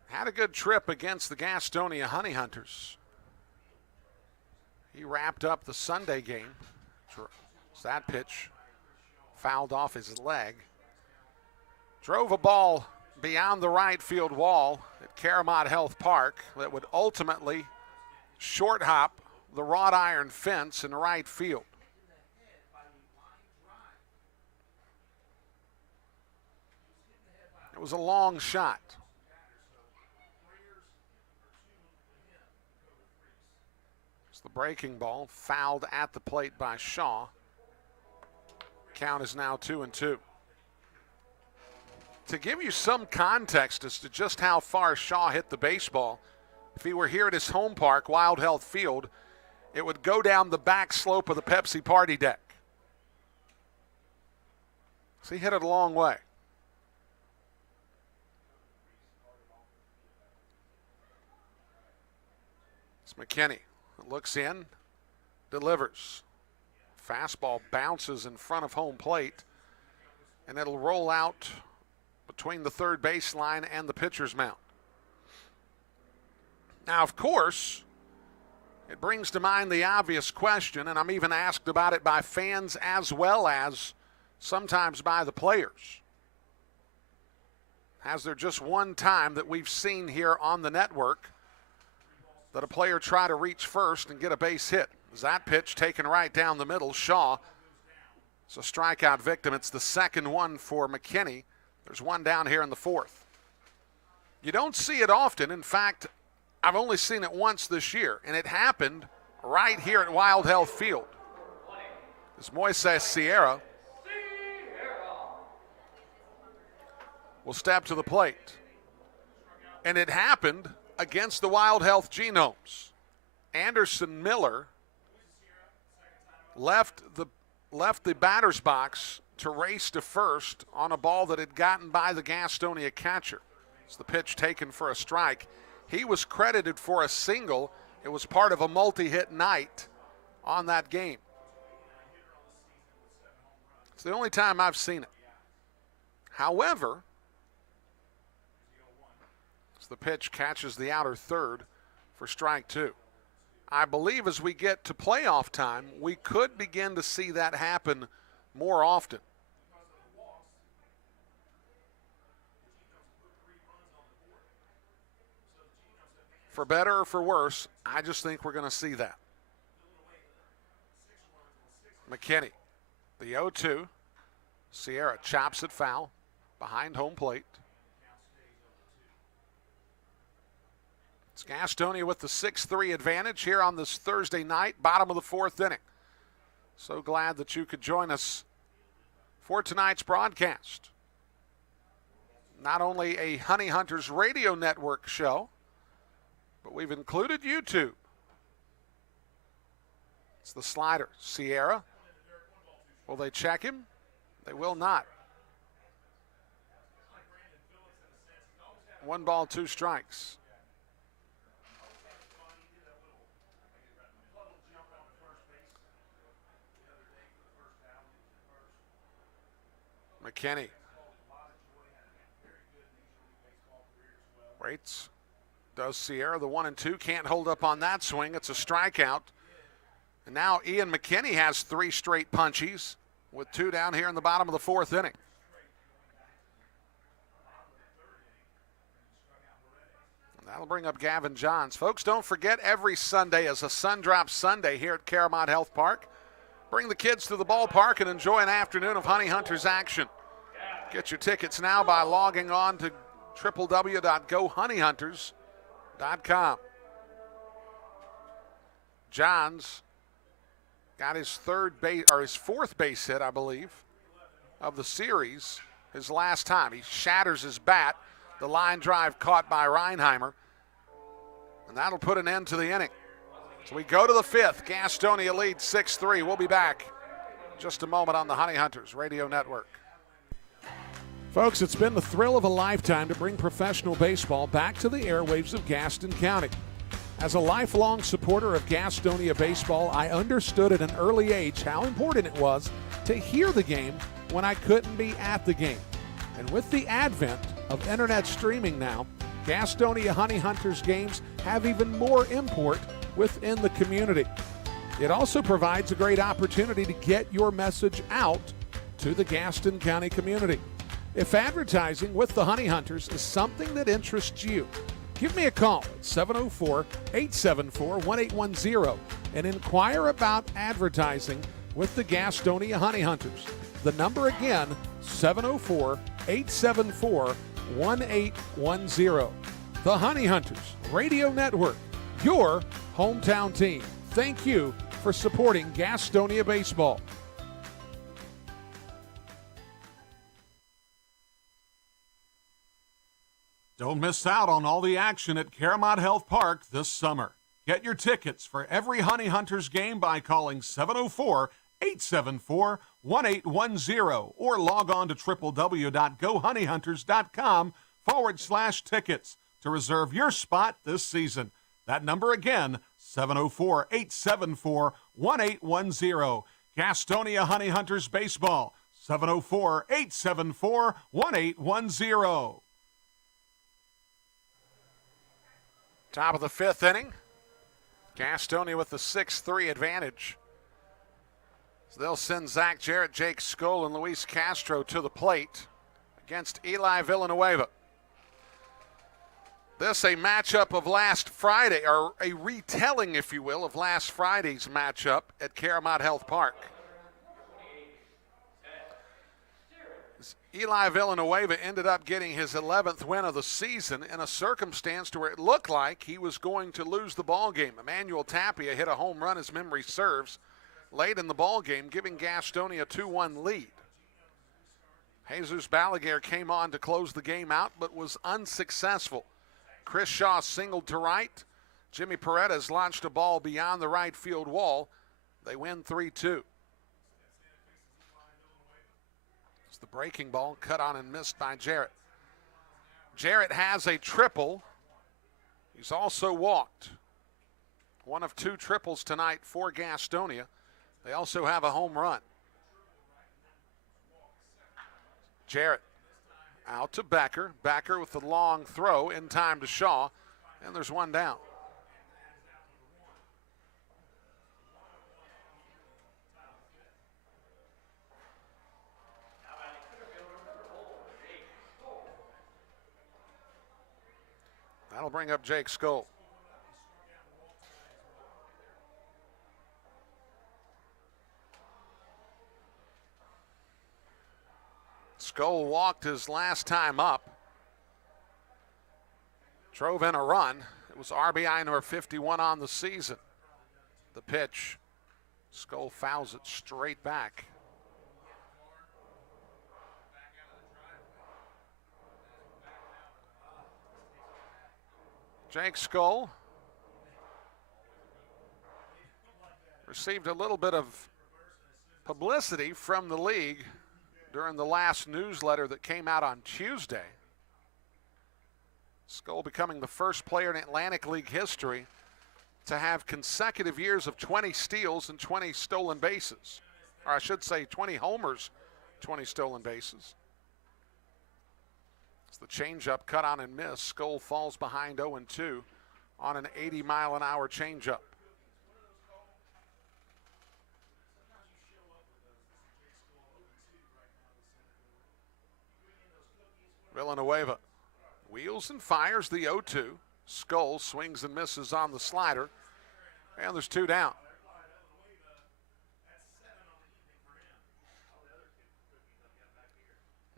had a good trip against the Gastonia Honey Hunters. He wrapped up the Sunday game. That pitch fouled off his leg. Drove a ball beyond the right field wall at Caramont Health Park that would ultimately short hop the wrought iron fence in right field. It was a long shot. It's the breaking ball, fouled at the plate by Shaw. Count is now 2-2. To give you some context as to just how far Shaw hit the baseball, if he were here at his home park, Wild Health Field, it would go down the back slope of the Pepsi party deck. So he hit it a long way. It's McKinney. Looks in, delivers. Fastball bounces in front of home plate, and it'll roll out between the third baseline and the pitcher's mound. Now, of course, it brings to mind the obvious question, and I'm even asked about it by fans as well as sometimes by the players. Has there just one time that we've seen here on the network that a player try to reach first and get a base hit? Is that pitch taken right down the middle? Shaw is a strikeout victim. It's the second one for McKinney. There's one down here in the fourth. You don't see it often. In fact, I've only seen it once this year, and it happened right here at Wild Health Field. As Moises Sierra will step to the plate. And it happened against the Wild Health Genomes. Anderson Miller left the batter's box to race to first on a ball that had gotten by the Gastonia catcher. It's the pitch taken for a strike. He was credited for a single. It was part of a multi-hit night on that game. It's the only time I've seen it. However, as the pitch catches the outer third for strike two. I believe as we get to playoff time, we could begin to see that happen more often. For better or for worse, I just think we're going to see that. McKinney, the 0-2. Sierra chops it foul behind home plate. It's Gastonia with the 6-3 advantage here on this Thursday night, bottom of the fourth inning. So glad that you could join us for tonight's broadcast. Not only a Honey Hunters Radio Network show, but we've included YouTube. It's the slider. Sierra. Will they check him? They will not. 1 ball, 2 strikes. McKinney waits. Does Sierra the 1-2? Can't hold up on that swing. It's a strikeout. And now Ian McKinney has 3 straight punchies with 2 down here in the bottom of the fourth inning. And that'll bring up Gavin Johns. Folks, don't forget every Sunday is a Sun Drop Sunday here at Caramont Health Park. Bring the kids to the ballpark and enjoy an afternoon of Honey Hunters action. Get your tickets now by logging on to www.gohoneyhunters.com. Johns got his fourth base hit, I believe, of the series his last time. He shatters his bat. The line drive caught by Reinheimer. And that'll put an end to the inning. So we go to the fifth. Gastonia leads 6-3. We'll be back in just a moment on the Honey Hunters Radio Network. Folks, it's been the thrill of a lifetime to bring professional baseball back to the airwaves of Gaston County. As a lifelong supporter of Gastonia baseball, I understood at an early age how important it was to hear the game when I couldn't be at the game. And with the advent of internet streaming now, Gastonia Honey Hunters games have even more import within the community. It also provides a great opportunity to get your message out to the Gaston County community. If advertising with the Honey Hunters is something that interests you, give me a call at 704-874-1810 and inquire about advertising with the Gastonia Honey Hunters. The number again, 704-874-1810. The Honey Hunters Radio Network, your hometown team. Thank you for supporting Gastonia baseball. Don't miss out on all the action at Caramont Health Park this summer. Get your tickets for every Honey Hunters game by calling 704-874-1810 or log on to www.gohoneyhunters.com/tickets to reserve your spot this season. That number again, 704-874-1810. Gastonia Honey Hunters Baseball, 704-874-1810. Top of the fifth inning. Gastonia with the 6-3 advantage. So they'll send Zach Jarrett, Jake Skoll, and Luis Castro to the plate against Eli Villanueva. This a matchup of last Friday, or a retelling, if you will, of last Friday's matchup at Caramont Health Park. Eli Villanueva ended up getting his 11th win of the season in a circumstance to where it looked like he was going to lose the ball game. Emmanuel Tapia hit a home run, as memory serves, late in the ball game, giving Gastonia a 2-1 lead. Jesus Balaguer came on to close the game out, but was unsuccessful. Chris Shaw singled to right. Jimmy Paredes launched a ball beyond the right field wall. They win 3-2. It's the breaking ball cut on and missed by Jarrett. Jarrett has a triple. He's also walked. One of 2 triples tonight for Gastonia. They also have a home run. Jarrett out to Becker. Becker with the long throw in time to Shaw. And there's one down. That'll bring up Jake Skoll. Skoll walked his last time up. Drove in a run. It was RBI number 51 on the season. The pitch. Skoll fouls it straight back. Jake Skoll received a little bit of publicity from the league during the last newsletter that came out on Tuesday. Skoll becoming the first player in Atlantic League history to have consecutive years of 20 steals and 20 stolen bases. Or I should say 20 homers, 20 stolen bases. It's the changeup cut on and miss. Skoll falls behind 0-2 on an 80-mile-an-hour changeup. Villanueva wheels and fires the 0-2. Skoll swings and misses on the slider. And there's 2 down.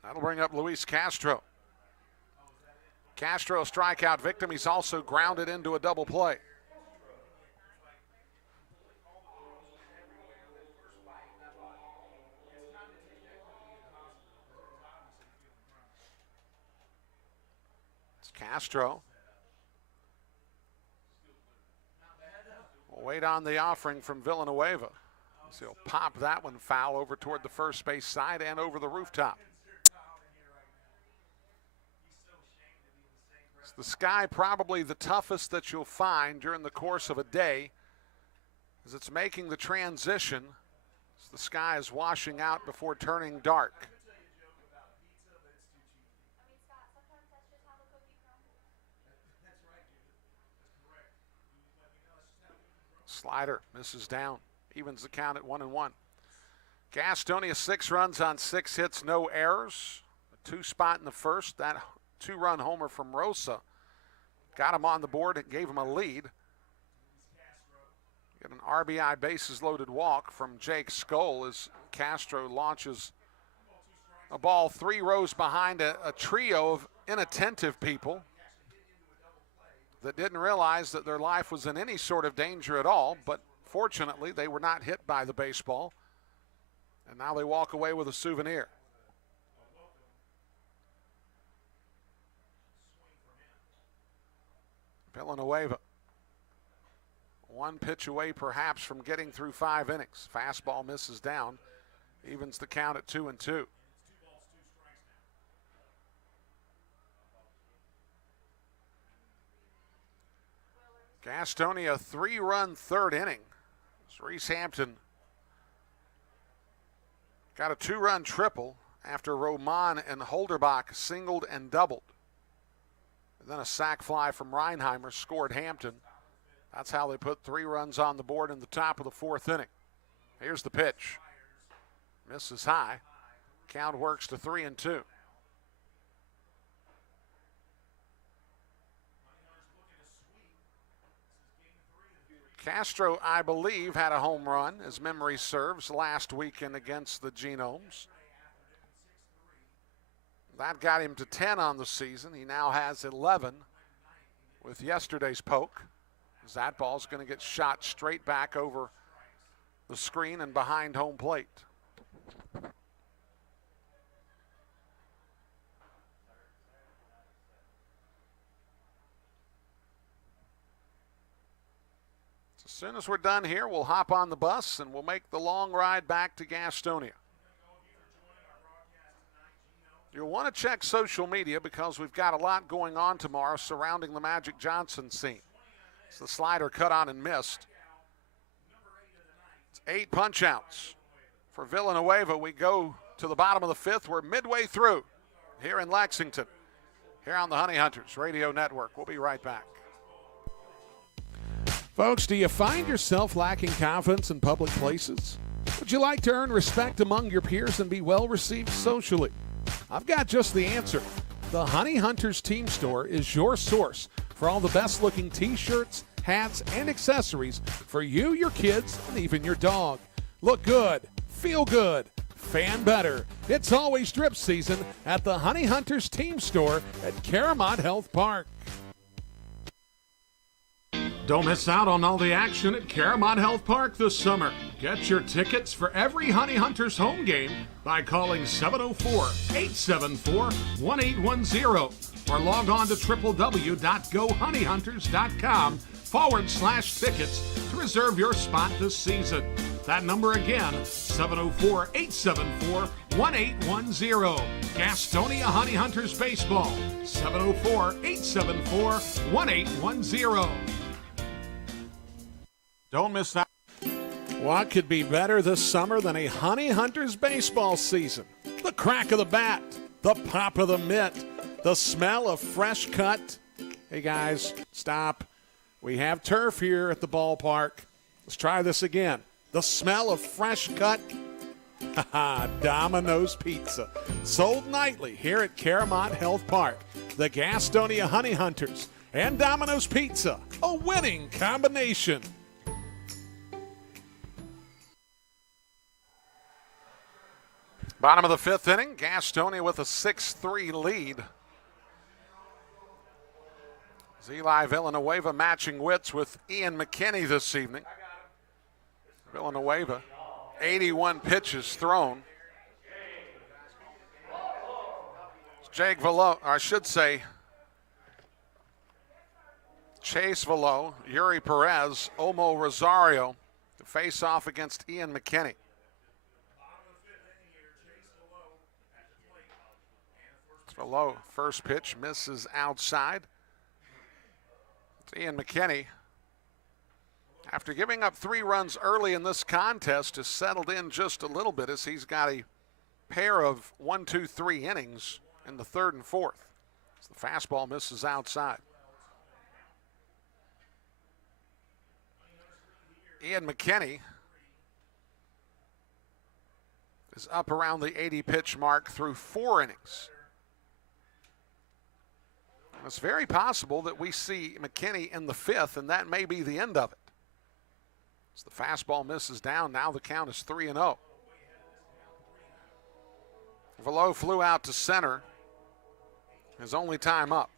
That'll bring up Luis Castro. Castro, a strikeout victim. He's also grounded into a double play. It's Castro. We'll wait on the offering from Villanueva. So he'll pop that one foul over toward the first base side and over the rooftop. The sky probably the toughest that you'll find during the course of a day as it's making the transition as the sky is washing out before turning dark. Slider misses down, evens the count at 1-1. Gastonia 6 runs on 6 hits, no errors. A 2 spot in the first. That 2-run homer from Rosa got him on the board and gave him a lead. Get an RBI bases loaded walk from Jake Skoll as Castro launches a ball 3 rows behind a trio of inattentive people that didn't realize that their life was in any sort of danger at all, but fortunately they were not hit by the baseball, and now they walk away with a souvenir. Villanueva, 1 pitch away perhaps from getting through 5 innings. Fastball misses down, evens the count at 2-2. Gastonia 3-run 3rd inning. Reese Hampton got a 2-run triple after Roman and Holderbach singled and doubled. Then a sac fly from Reinheimer scored Hampton. That's how they put 3 runs on the board in the top of the 4th inning. Here's the pitch. Misses high. Count works to 3-2. Castro, I believe, had a home run, as memory serves, last weekend against the Genomes. That got him to 10 on the season. He now has 11 with yesterday's poke. As that ball's going to get shot straight back over the screen and behind home plate. So as soon as we're done here, we'll hop on the bus and we'll make the long ride back to Gastonia. You'll want to check social media because we've got a lot going on tomorrow surrounding the Magic Johnson scene. It's the slider cut on and missed. It's 8 punch-outs. For Villanueva, we go to the bottom of the 5th. We're midway through here in Lexington, here on the Honey Hunters Radio Network. We'll be right back. Folks, do you find yourself lacking confidence in public places? Would you like to earn respect among your peers and be well received socially? I've got just the answer. The Honey Hunters Team Store is your source for all the best looking t-shirts, hats, and accessories for you, your kids, and even your dog. Look good, feel good, fan better. It's always drip season at the Honey Hunters Team Store at Caramont Health Park. Don't miss out on all the action at Caramont Health Park this summer. Get your tickets for every Honey Hunters home game by calling 704-874-1810 or log on to www.gohoneyhunters.com/tickets to reserve your spot this season. That number again, 704-874-1810. Gastonia Honey Hunters Baseball, 704-874-1810. Don't miss that. What could be better this summer than a Honey Hunters baseball season? The crack of the bat, the pop of the mitt, the smell of fresh cut. Hey guys, stop. We have turf here at the ballpark. Let's try this again. The smell of fresh cut. Domino's Pizza. Sold nightly here at Caramont Health Park. The Gastonia Honey Hunters and Domino's Pizza. A winning combination. Bottom of the 5th inning, Gastonia with a 6-3 lead. Eli Villanueva matching wits with Ian McKinney this evening. Villanueva, 81 pitches thrown. Jake Velo, or I should say, Chase Velo, Yuri Perez, Omo Rosario to face off against Ian McKinney. Velo, first pitch, misses outside. It's Ian McKinney. After giving up 3 runs early in this contest, has settled in just a little bit as he's got a pair of 1, 2, 3 innings in the 3rd and 4th. As the fastball misses outside. Ian McKinney is up around the 80 pitch mark through 4 innings. It's very possible that we see McKinney in the 5th, and that may be the end of it. As the fastball misses down, now the count is 3-0. Velo flew out to center. His only time up.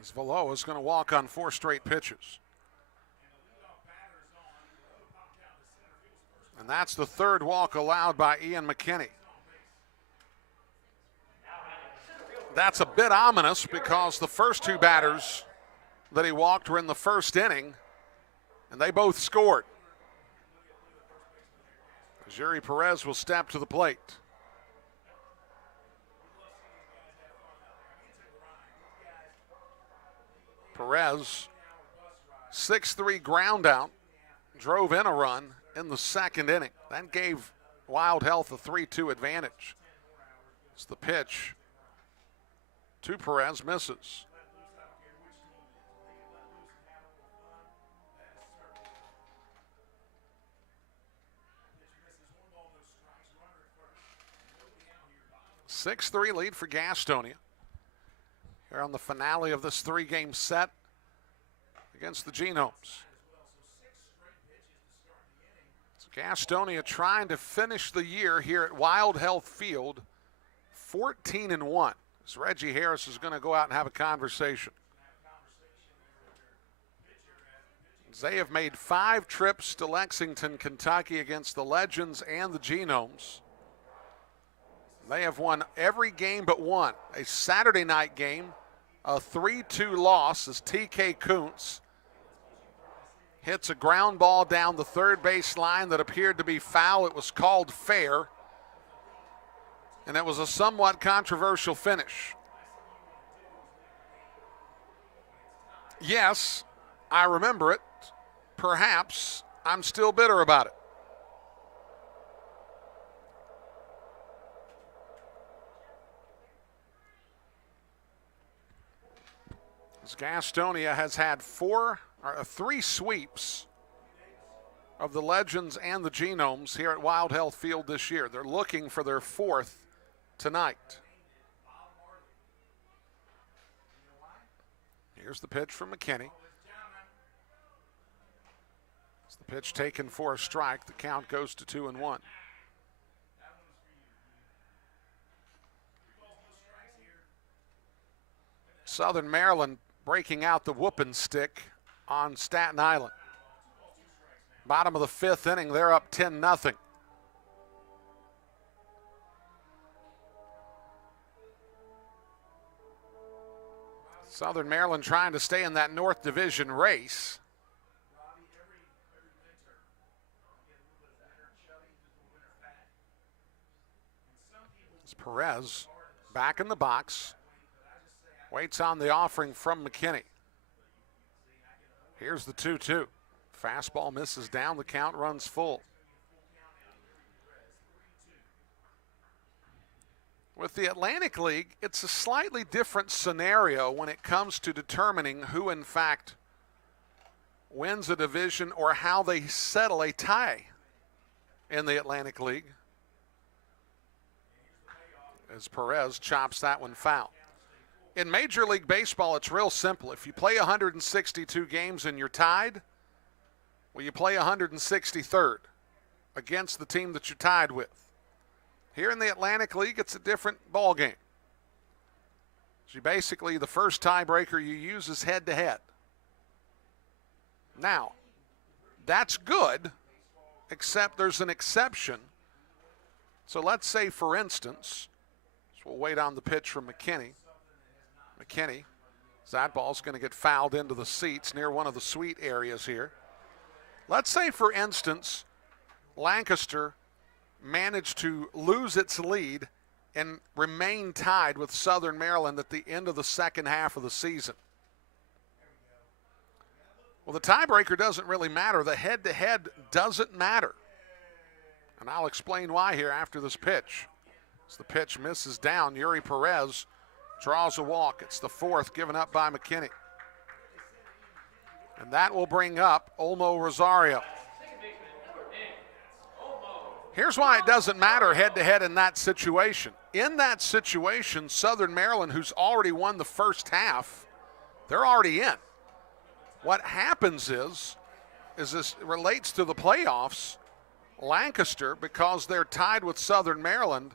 As Velo is going to walk on 4 straight pitches. And that's the 3rd walk allowed by Ian McKinney. That's a bit ominous because the first 2 batters that he walked were in the 1st inning, and they both scored. Yuri Perez will step to the plate. Perez, 6-3 ground out, drove in a run in the 2nd inning. That gave Wild Health a 3-2 advantage. It's the pitch to Perez, misses. A 6-3 lead for Gastonia. Here on the finale of this 3-game set against the Genomes. Gastonia trying to finish the year here at Wild Health Field 14-1. So Reggie Harris is going to go out and have a conversation. They have made 5 trips to Lexington, Kentucky against the Legends and the Genomes. They have won every game but one, a Saturday night game a 3-2 loss as TK Kuntz hits a ground ball down the third base line that appeared to be foul. It was called fair, and it was a somewhat controversial finish. Yes, I remember it. Perhaps I'm still bitter about it. As Gastonia has had three sweeps of the Legends and the Genomes here at Wild Health Field this year. They're looking for their fourth tonight. Here's the pitch from McKinney. It's the pitch taken for a strike. The count goes to 2-1. Southern Maryland breaking out the whooping stick on Staten Island. Bottom of the fifth inning, they're up 10-0. Southern Maryland trying to stay in that North Division race. It's Perez back in the box. Waits on the offering from McKinney. Here's the 2-2. Fastball misses down. The count runs full. With the Atlantic League, it's a slightly different scenario when it comes to determining who, in fact, wins a division or how they settle a tie in the Atlantic League. As Perez chops that one foul. In Major League Baseball, it's real simple. If you play 162 games and you're tied, well, you play 163rd against the team that you're tied with. Here in the Atlantic League, it's a different ball game. So basically, the first tiebreaker you use is head-to-head. Now, that's good, except there's an exception. So let's say, for instance, so we'll wait on the pitch from McKinney. McKinney, that ball's going to get fouled into the seats near one of the suite areas here. Let's say, for instance, Lancaster managed to lose its lead and remain tied with Southern Maryland at the end of the second half of the season. Well, the tiebreaker doesn't really matter. The head-to-head doesn't matter. And I'll explain why here after this pitch. As the pitch misses down, Yuri Perez draws a walk. It's the fourth given up by McKinney. And that will bring up Olmo Rosario. Here's why it doesn't matter head-to-head in that situation. In that situation, Southern Maryland, who's already won the first half, they're already in. What happens is this relates to the playoffs. Lancaster, because they're tied with Southern Maryland,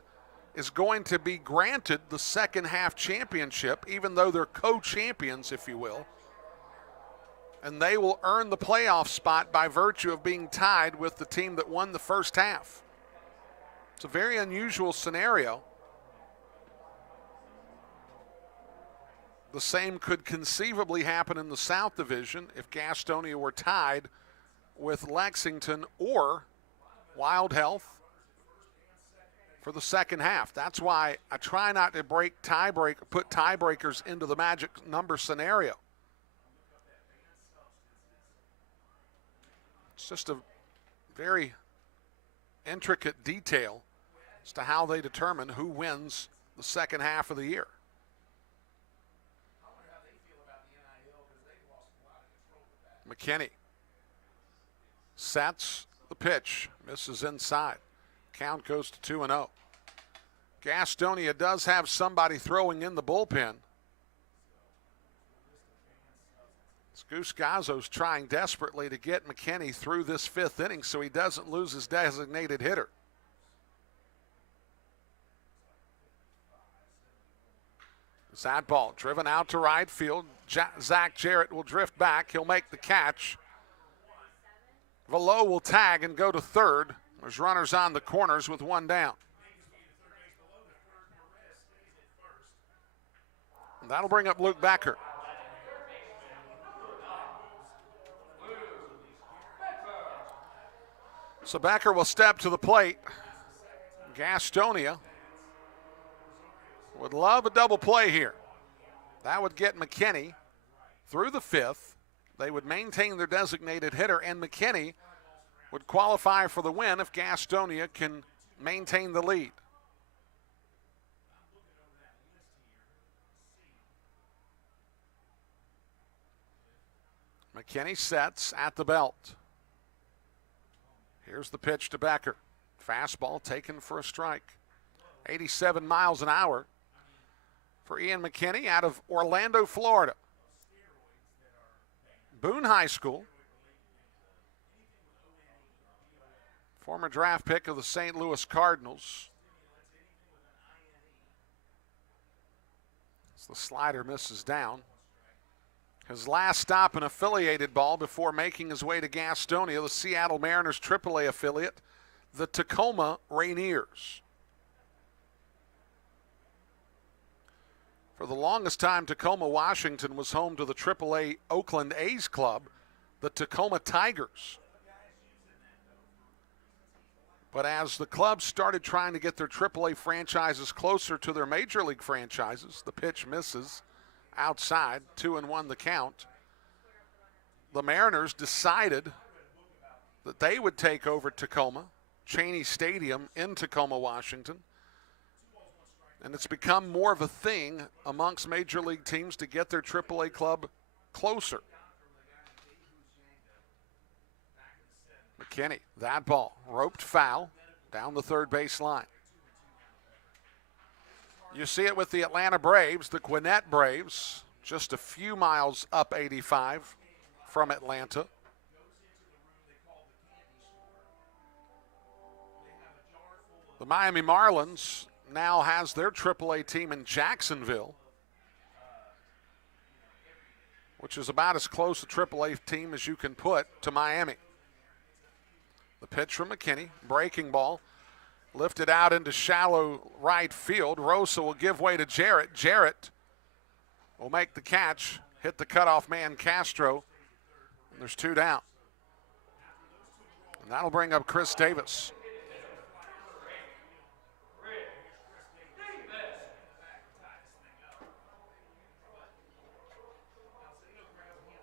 is going to be granted the second half championship, even though they're co-champions, if you will. And they will earn the playoff spot by virtue of being tied with the team that won the first half. It's a very unusual scenario. The same could conceivably happen in the South Division if Gastonia were tied with Lexington or Wild Health for the second half. That's why I try not to put tiebreakers into the magic number scenario. It's just a very intricate detail as to how they determine who wins the second half of the year. McKinney sets the pitch, misses inside. Count goes to 2-0. Gastonia does have somebody throwing in the bullpen. Goose Gazzo's trying desperately to get McKinney through this fifth inning so he doesn't lose his designated hitter. That ball driven out to right field. Zach Jarrett will drift back. He'll make the catch. Velo will tag and go to third. There's runners on the corners with one down. That'll bring up Luke Becker. So Becker will step to the plate. Gastonia would love a double play here. That would get McKinney through the fifth. They would maintain their designated hitter, and McKinney would qualify for the win if Gastonia can maintain the lead. McKinney sets at the belt. Here's the pitch to Becker. Fastball taken for a strike. 87 miles an hour for Ian McKinney out of Orlando, Florida. Boone High School. Former draft pick of the St. Louis Cardinals. As the slider misses down. His last stop in affiliated ball before making his way to Gastonia, the Seattle Mariners AAA affiliate, the Tacoma Rainiers. For the longest time, Tacoma, Washington was home to the AAA Oakland A's club, the Tacoma Tigers. But as the club started trying to get their AAA franchises closer to their major league franchises, the pitch misses outside, 2-1 the count. The Mariners decided that they would take over Tacoma, Cheney Stadium in Tacoma, Washington. And it's become more of a thing amongst major league teams to get their AAA club closer. McKinney, that ball, roped foul down the third base line. You see it with the Atlanta Braves, the Gwinnett Braves, just a few miles up 85 from Atlanta. The Miami Marlins now has their AAA team in Jacksonville, which is about as close a AAA team as you can put to Miami. The pitch from McKinney, breaking ball. Lifted out into shallow right field. Rosa will give way to Jarrett. Jarrett will make the catch, hit the cutoff man Castro, and there's 2 down. And that'll bring up Chris Davis.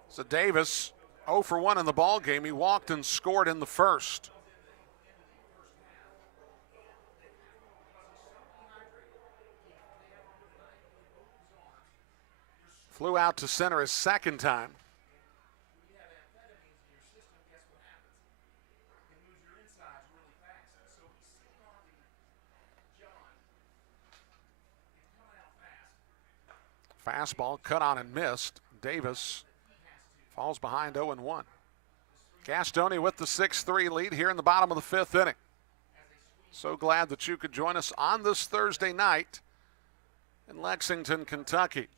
So Davis, 0 for 1 in the ball game. He walked and scored in the first. Flew out to center his second time. Fastball cut on and missed. Davis falls behind 0-1. Gastonia with the 6-3 lead here in the bottom of the 5th inning. So glad that you could join us on this Thursday night in Lexington, Kentucky.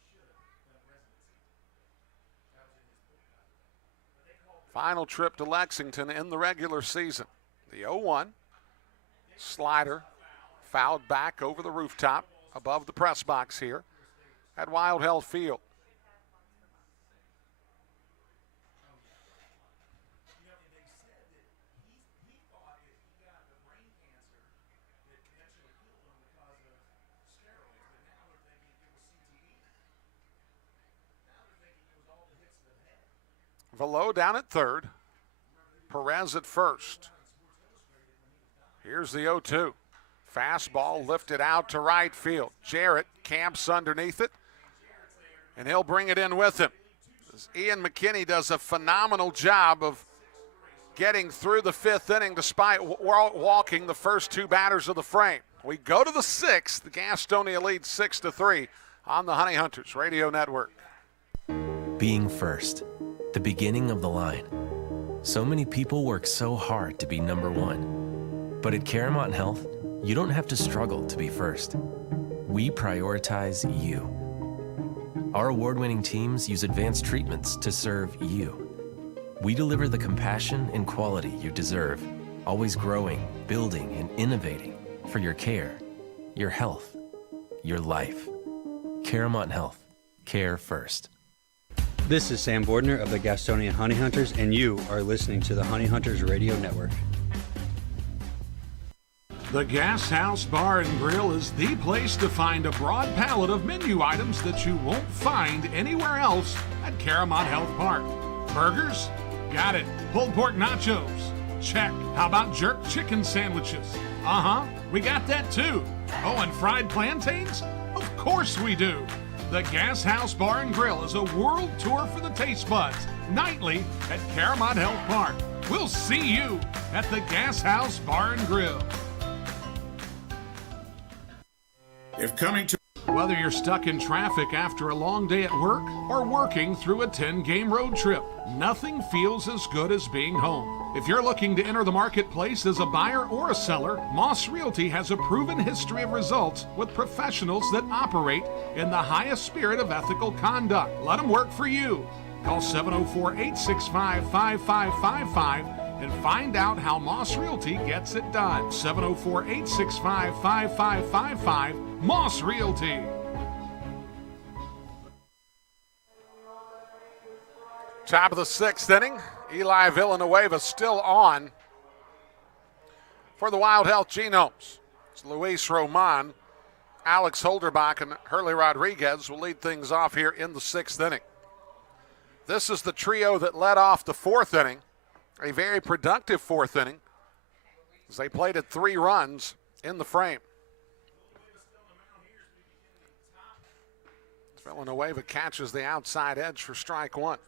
Final trip to Lexington in the regular season. The 0-1 slider fouled back over the rooftop above the press box here at Wild Health Field. Velo down at third. Perez at first. Here's the 0-2. Fastball lifted out to right field. Jarrett camps underneath it, and he'll bring it in with him. Ian McKinney does a phenomenal job of getting through the 5th inning despite walking the first 2 batters of the frame. We go to the 6th. The Gastonia leads 6-3 on the Honey Hunters Radio Network. Being first, the beginning of the line. So many people work so hard to be number 1. But at Caramont Health, you don't have to struggle to be first. We prioritize you. Our award-winning teams use advanced treatments to serve you. We deliver the compassion and quality you deserve, always growing, building, and innovating for your care, your health, your life. Caramont Health. care first. This is Sam Bordner of the Gastonia Honey Hunters, and you are listening to the Honey Hunters Radio Network. The Gas House Bar and Grill is the place to find a broad palette of menu items that you won't find anywhere else at Caramont Health Park. Burgers? Got it. Pulled pork nachos? Check. How about jerk chicken sandwiches? We got that too. Oh, and fried plantains? Of course we do. The Gas House Bar and Grill is a world tour for the taste buds, nightly at Caramont Health Park. We'll see you at the Gas House Bar and Grill. If coming to Whether you're stuck in traffic after a long day at work or working through a 10-game road trip, nothing feels as good as being home. If you're looking to enter the marketplace as a buyer or a seller, Moss Realty has a proven history of results with professionals that operate in the highest spirit of ethical conduct. Let them work for you. Call 704-865-5555 and find out how Moss Realty gets it done. 704-865-5555, Moss Realty. Top of the sixth inning. Eli Villanueva still on for the Wild Health Genomes. It's Luis Roman, Alex Holderbach, and Hurley Rodriguez will lead things off here in the sixth inning. This is the trio that led off the fourth inning, a very productive fourth inning, as they played at 3 runs in the frame. Villanueva catches the outside edge for strike one.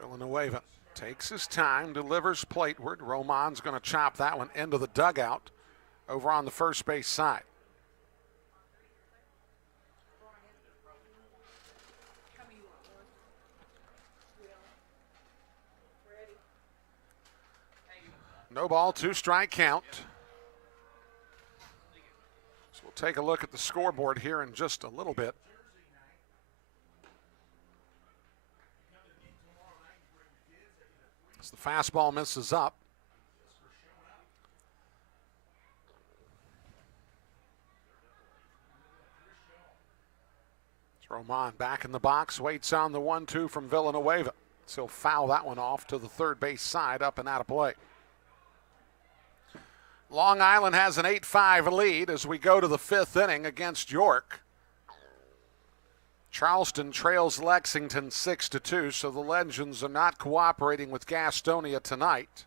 Villanueva takes his time, delivers plateward. Roman's going to chop that one into the dugout over on the first base side. No ball, 2-strike count. So we'll take a look at the scoreboard here in just a little bit. As the fastball misses up. It's Roman back in the box, waits on the 1-2 from Villanueva. So he'll foul that one off to the third base side, up and out of play. Long Island has an 8-5 lead as we go to the fifth inning against York. Charleston trails Lexington 6-2, so the Legends are not cooperating with Gastonia tonight.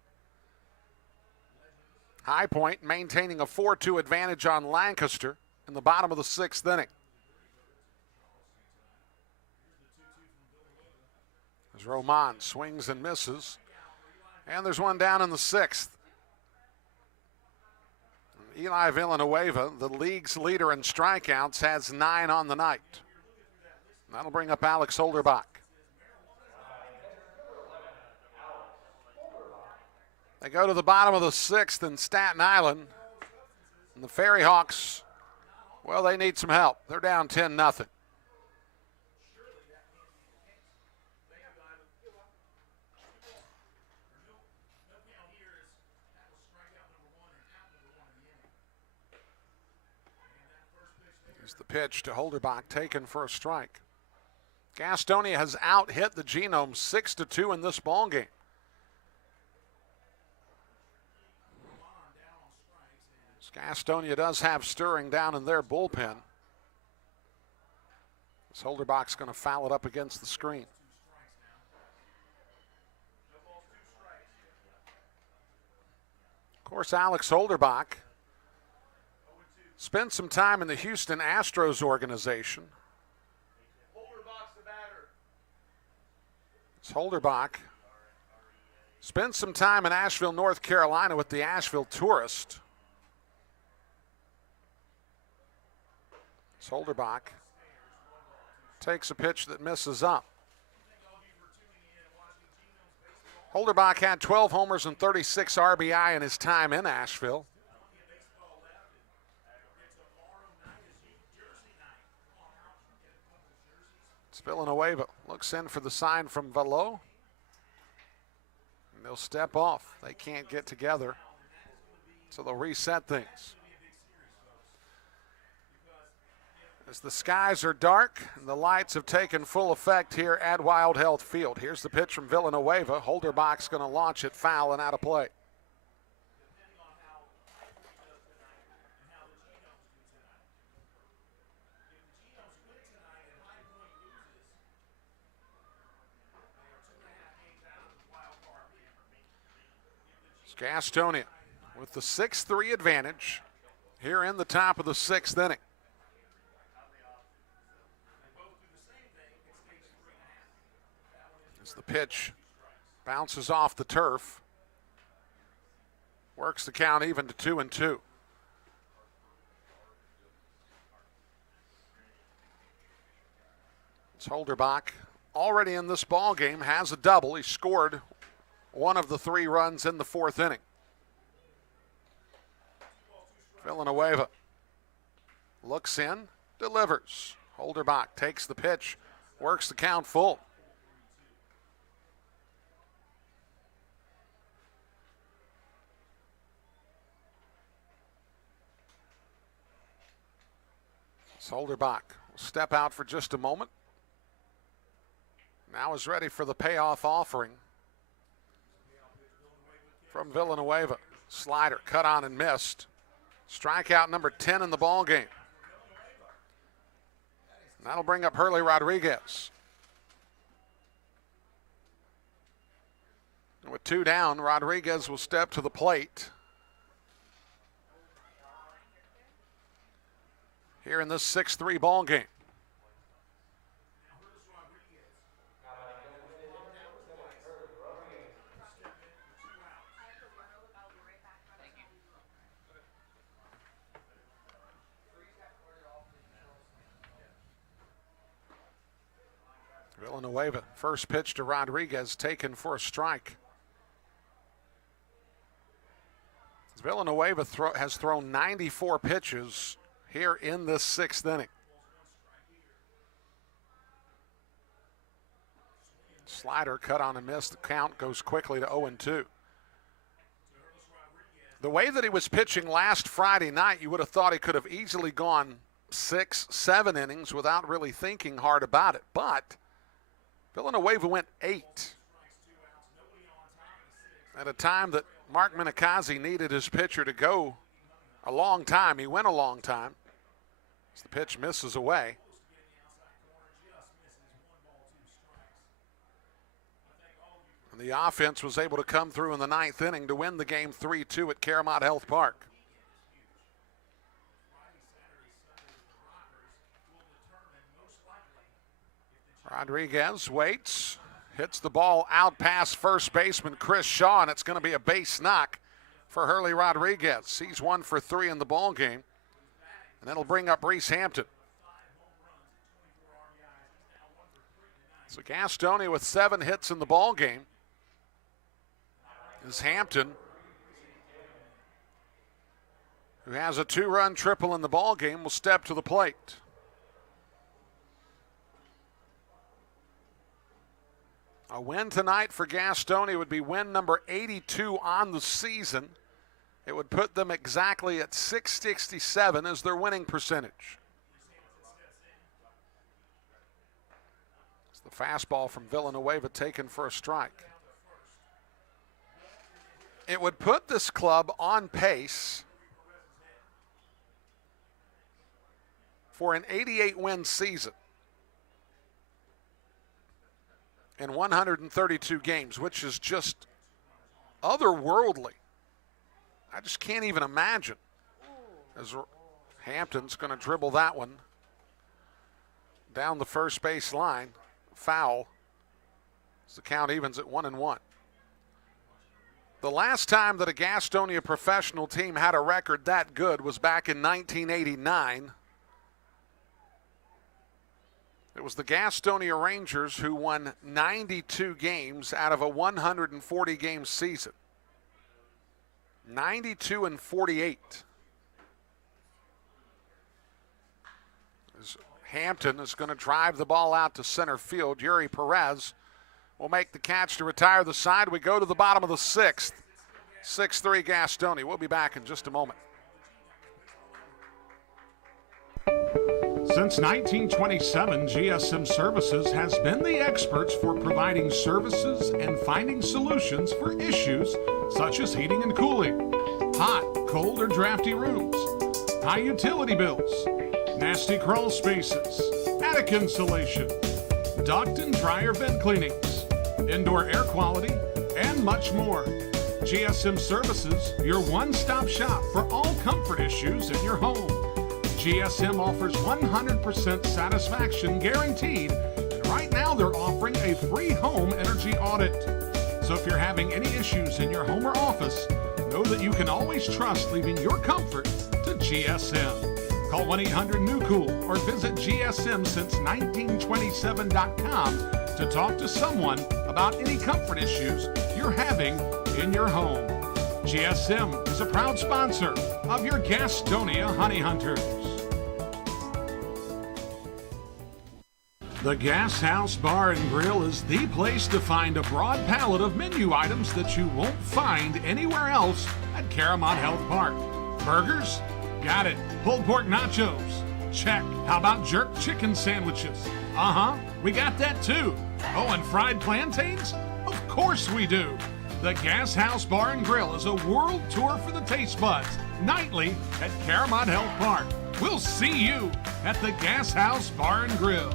High Point maintaining a 4-2 advantage on Lancaster in the bottom of the sixth inning. As Roman swings and misses, and there's one down in the sixth. Eli Villanueva, the league's leader in strikeouts, has 9 on the night. That'll bring up Alex Holderbach. They go to the bottom of the sixth in Staten Island. And the Ferry Hawks, well, they need some help. They're down 10-0. Here's the pitch to Holderbach, taken for a strike. Gastonia has out-hit the Genomes 6-2 in this ballgame. Gastonia does have Stirring down in their bullpen. This Holderbach's going to foul it up against the screen. Of course, Alex Holderbach spent some time in the Houston Astros organization. Holderbach spent some time in Asheville, North Carolina with the Asheville Tourist. Holderbach takes a pitch that misses up. Holderbach had 12 homers and 36 RBI in his time in Asheville. Villanueva looks in for the sign from Velo. And they'll He'll step off. They can't get together, so they'll reset things. As the skies are dark and the lights have taken full effect here at Wild Health Field. Here's the pitch from Villanueva. Holderbach's going to launch it foul and out of play. Gastonia with the 6-3 advantage here in the top of the 6th inning. As the pitch bounces off the turf, works the count even to 2-2. It's Holderbach already in this ball game, has a double. He scored one of the 3 runs in the 4th inning. Villanueva looks in, delivers. Holderbach takes the pitch, works the count full. Holderbach will step out for just a moment. Now is ready for the payoff offering from Villanueva. Slider cut on and missed. Strikeout number 10 in the ball game. That'll bring up Hurley Rodriguez. And with 2 down, Rodriguez will step to the plate. Here in this 6-3 ball game. Villanueva, first pitch to Rodriguez, taken for a strike. Villanueva has thrown 94 pitches here in this 6th inning. Slider cut on and missed. The count goes quickly to 0-2. The way that he was pitching last Friday night, you would have thought he could have easily gone 6, 7 innings without really thinking hard about it. But Villanueva went 8 at a time that Mark Minikazi needed his pitcher to go a long time. He went a long time. As the pitch misses away. And the offense was able to come through in the 9th inning to win the game 3-2 at Caramont Health Park. Rodriguez waits, hits the ball out past first baseman Chris Shaw, and it's going to be a base knock for Hurley Rodriguez. He's 1 for 3 in the ball game, and that'll bring up Reese Hampton. So Gastonia with 7 hits in the ball game. Is Hampton, who has a 2-run triple in the ball game, will step to the plate. A win tonight for Gastonia would be win number 82 on the season. It would put them exactly at .667 as their winning percentage. It's the fastball from Villanueva taken for a strike. It would put this club on pace for an 88-win season in 132 games, which is just otherworldly. I just can't even imagine. As Hampton's going to dribble that one down the first base line. Foul. As the count evens at 1-1. The last time that a Gastonia professional team had a record that good was back in 1989. It was the Gastonia Rangers who won 92 games out of a 140-game season. 92-48. As Hampton is going to drive the ball out to center field. Yuri Perez will make the catch to retire the side. We go to the bottom of the sixth. 6-3 Gastonia. We'll be back in just a moment. Since 1927, GSM Services has been the experts for providing services and finding solutions for issues such as heating and cooling, hot, cold, or drafty rooms, high utility bills, nasty crawl spaces, attic insulation, duct and dryer vent cleanings, indoor air quality, and much more. GSM Services, your one-stop shop for all comfort issues in your home. GSM offers 100% satisfaction guaranteed, and right now they're offering a free home energy audit. So if you're having any issues in your home or office, know that you can always trust leaving your comfort to GSM. Call 1-800-NEW-COOL or visit GSMsince1927.com to talk to someone about any comfort issues you're having in your home. GSM is a proud sponsor of your Gastonia Honey Hunters. The Gas House Bar and Grill is the place to find a broad palette of menu items that you won't find anywhere else at Caramont Health Park. Burgers? Got it. Pulled pork nachos? Check. How about jerk chicken sandwiches? We got that too. Oh, and fried plantains? Of course we do. The Gas House Bar and Grill is a world tour for the taste buds, nightly at Caramont Health Park. We'll see you at the Gas House Bar and Grill.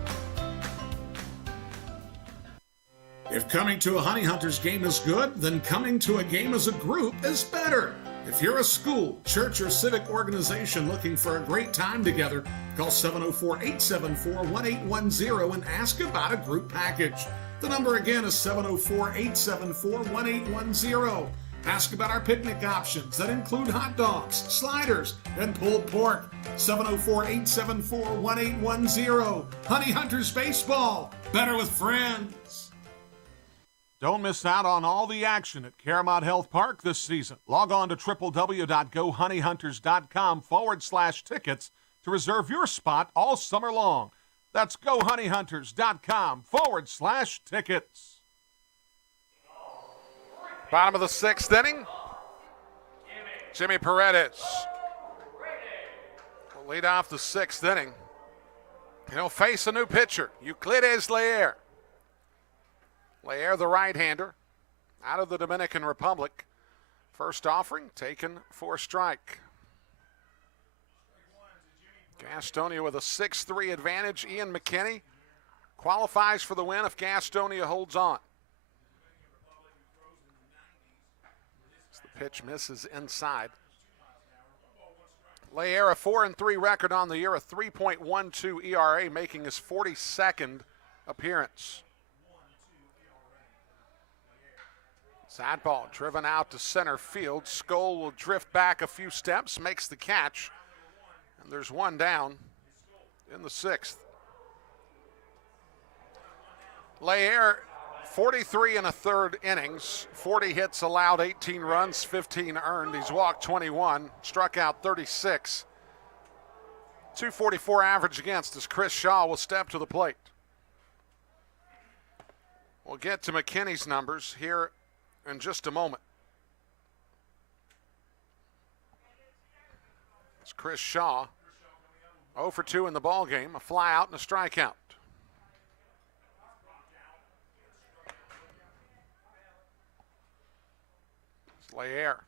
If coming to a Honey Hunters game is good, then coming to a game as a group is better. If you're a school, church, or civic organization looking for a great time together, call 704-874-1810 and ask about a group package. The number again is 704-874-1810. Ask about our picnic options that include hot dogs, sliders, and pulled pork. 704-874-1810. Honey Hunters Baseball. Better with friends. Don't miss out on all the action at Caramont Health Park this season. Log on to www.gohoneyhunters.com/tickets to reserve your spot all summer long. That's gohoneyhunters.com/tickets. Bottom of the sixth inning. Jimmy Paredes will lead off the sixth inning. He'll face a new pitcher, Euclides Leyer. Leyer, the right-hander, out of the Dominican Republic. First offering taken for strike. Gastonia with a 6-3 advantage. Ian McKinney qualifies for the win if Gastonia holds on. As the pitch misses inside. Leyer, a 4-3 record on the year, a 3.12 ERA, making his 42nd appearance. Sad ball driven out to center field. Skoll will drift back a few steps, makes the catch, and there's one down in the sixth. Leyer, 43 and a third innings, 40 hits allowed, 18 runs, 15 earned. He's walked 21, struck out 36. 244 average against as Chris Shaw will step to the plate. We'll get to McKinney's numbers here in just a moment. It's Chris Shaw, 0 for 2 in the ball game, a fly out and a strikeout. It's Leyer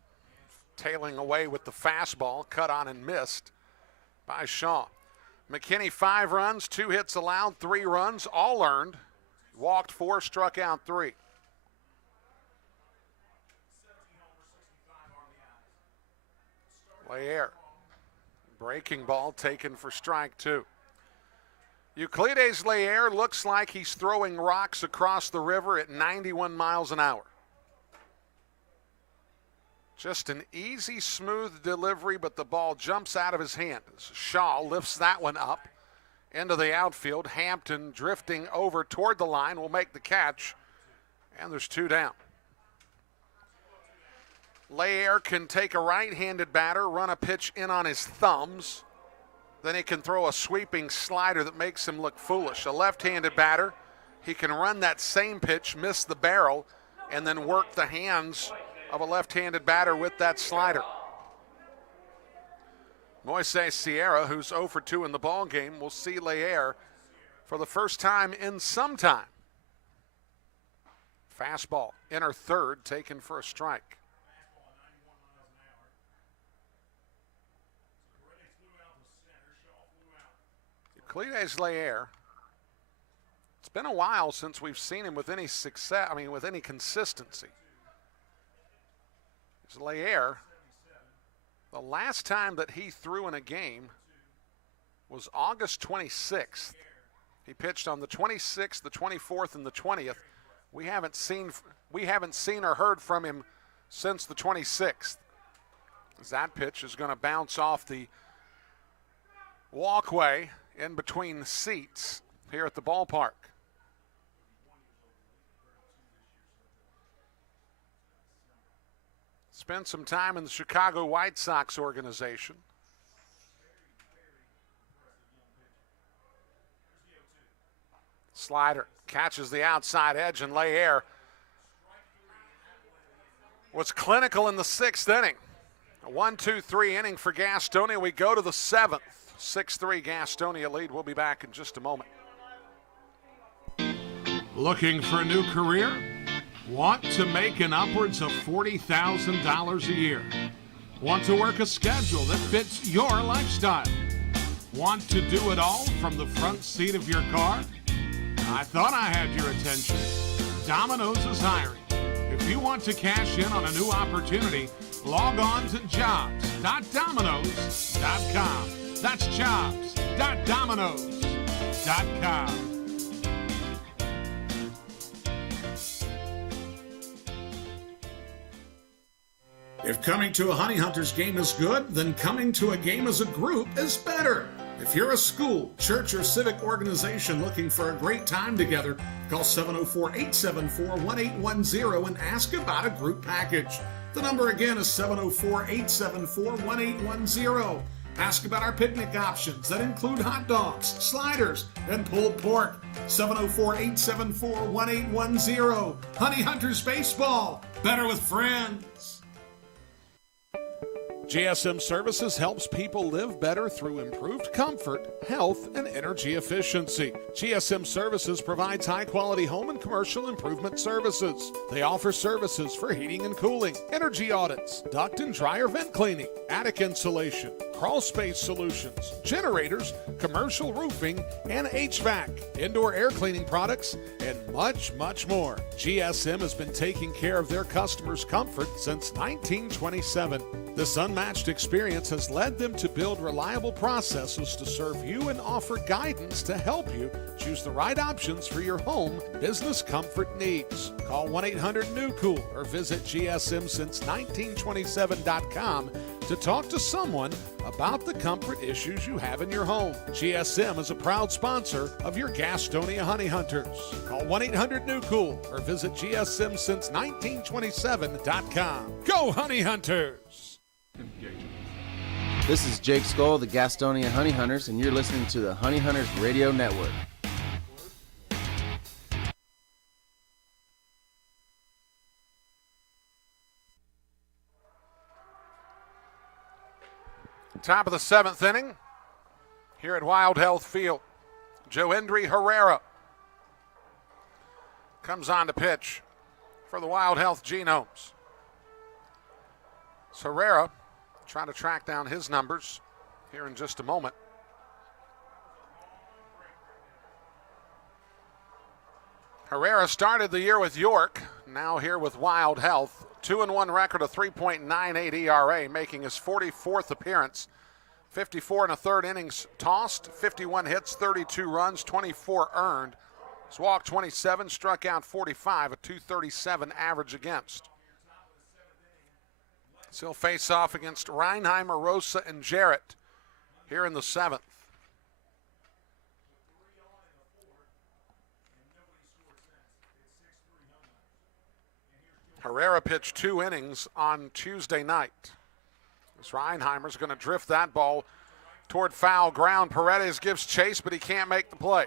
tailing away with the fastball, cut on and missed by Shaw. McKinney 5 runs, 2 hits allowed, 3 runs, all earned. Walked 4, struck out 3. Leyer, breaking ball taken for strike 2. Euclides Leyer looks like he's throwing rocks across the river at 91 miles an hour. Just an easy, smooth delivery, but the ball jumps out of his hand. Shaw lifts that one up into the outfield. Hampton drifting over toward the line will make the catch, and there's 2 down. Leyer can take a right-handed batter, run a pitch in on his thumbs. Then he can throw a sweeping slider that makes him look foolish. A left-handed batter he can run that same pitch, miss the barrel, and then work the hands of a left-handed batter with that slider. Moises Sierra, who's 0 for 2 in the ball game, will see Lair for the first time in some time. Fastball, inner third, taken for a strike. Euclides Lair. It's been a while since we've seen him with any success, with any consistency. It's Lair. The last time that he threw in a game was August 26th. He pitched on the 26th, the 24th, and the 20th. We haven't seen or heard from him since the 26th. As that pitch is going to bounce off the walkway in between the seats here at the ballpark. Spent some time in the Chicago White Sox organization. Slider catches the outside edge, and Lair was clinical in the 6th inning. A 1-2-3 inning for Gastonia. We go to the 7th. 6-3 Gastonia lead. We'll be back in just a moment. Looking for a new career? Want to make an upwards of $40,000 a year? Want to work a schedule that fits your lifestyle? Want to do it all from the front seat of your car? I thought I had your attention. Domino's is hiring. If you want to cash in on a new opportunity, log on to jobs.domino's.com. That's jobs.domino's.com. If coming to a Honey Hunters game is good, then coming to a game as a group is better. If you're a school, church, or civic organization looking for a great time together, call 704-874-1810 and ask about a group package. The number again is 704-874-1810. Ask about our picnic options that include hot dogs, sliders, and pulled pork. 704-874-1810. Honey Hunters Baseball. Better with friends. GSM Services helps people live better through improved comfort, health, and energy efficiency. GSM Services provides high-quality home and commercial improvement services. They offer services for heating and cooling, energy audits, duct and dryer vent cleaning, attic insulation, crawl space solutions, generators, commercial roofing, and HVAC, indoor air cleaning products, and much, much more. GSM has been taking care of their customers' comfort since 1927. This unmatched experience has led them to build reliable processes to serve you and offer guidance to help you choose the right options for your home business comfort needs. Call 1-800-NEW-COOL or visit GSMsince1927.com to talk to someone about the comfort issues you have in your home. GSM is a proud sponsor of your Gastonia Honey Hunters. Call 1-800-NEW-COOL or visit GSMsince1927.com. Go Honey Hunters! This is Jake Skoll of the Gastonia Honey Hunters, and you're listening to the Honey Hunters Radio Network. Top of the 7th inning here at Wild Health Field. Joendry Herrera comes on to pitch for the Wild Health Genomes. So Herrera trying to track down his numbers here in just a moment. Herrera started the year with York, now here with Wild Health. 2-1 record, a 3.98 ERA, making his 44th appearance. 54 1/3 innings tossed, 51 hits, 32 runs, 24 earned. He's walked 27, struck out 45, a 237 average against. So he'll face off against Reinheimer, Rosa, and Jarrett here in the 7th. Herrera pitched 2 innings on Tuesday night. As Reinheimer's going to drift that ball toward foul ground. Paredes gives chase, but he can't make the play.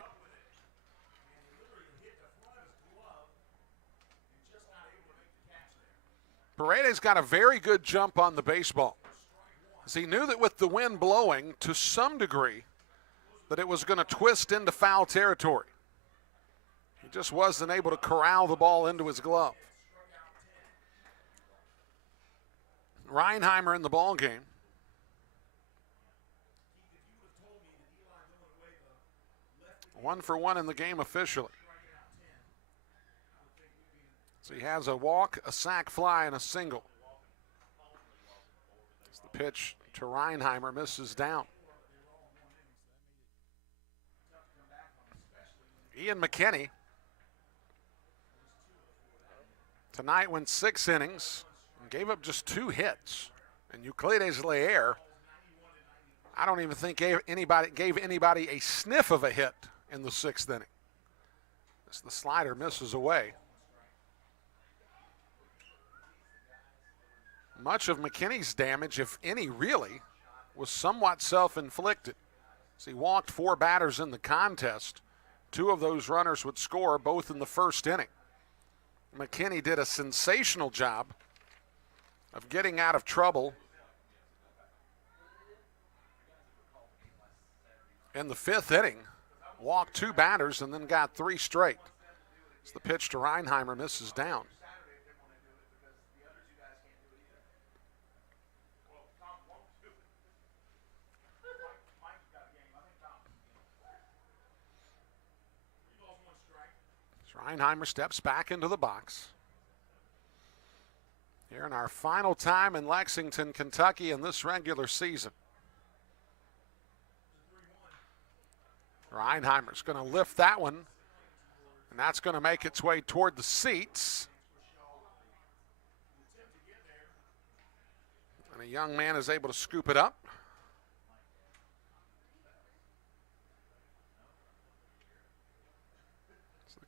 Paredes got a very good jump on the baseball, as he knew that with the wind blowing to some degree that it was going to twist into foul territory. He just wasn't able to corral the ball into his glove. Reinheimer in the ball game. One for one in the game officially. So he has a walk, a sac fly, and a single. As the pitch to Reinheimer misses down. Ian McKinney tonight went 6 innings and gave up just 2 hits. And Euclides Leer, I don't even think gave anybody a sniff of a hit in the 6th inning. As the slider misses away. Much of McKinney's damage, if any really, was somewhat self-inflicted. As he walked 4 batters in the contest. 2 of those runners would score, both in the 1st inning. McKinney did a sensational job of getting out of trouble in the 5th inning. Walked 2 batters and then got 3 straight. As the pitch to Reinheimer misses down. Reinheimer steps back into the box. Here in our final time in Lexington, Kentucky in this regular season. Reinheimer's going to lift that one, and that's going to make its way toward the seats. And a young man is able to scoop it up.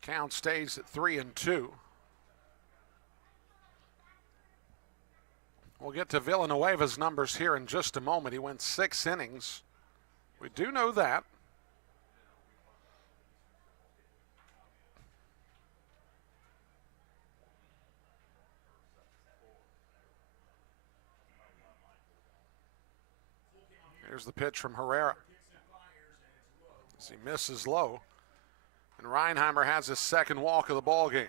Count stays at 3-2. We'll get to Villanueva's numbers here in just a moment. He went 6 innings. We do know that. Here's the pitch from Herrera. As he misses low. And Reinheimer has his 2nd walk of the ball game.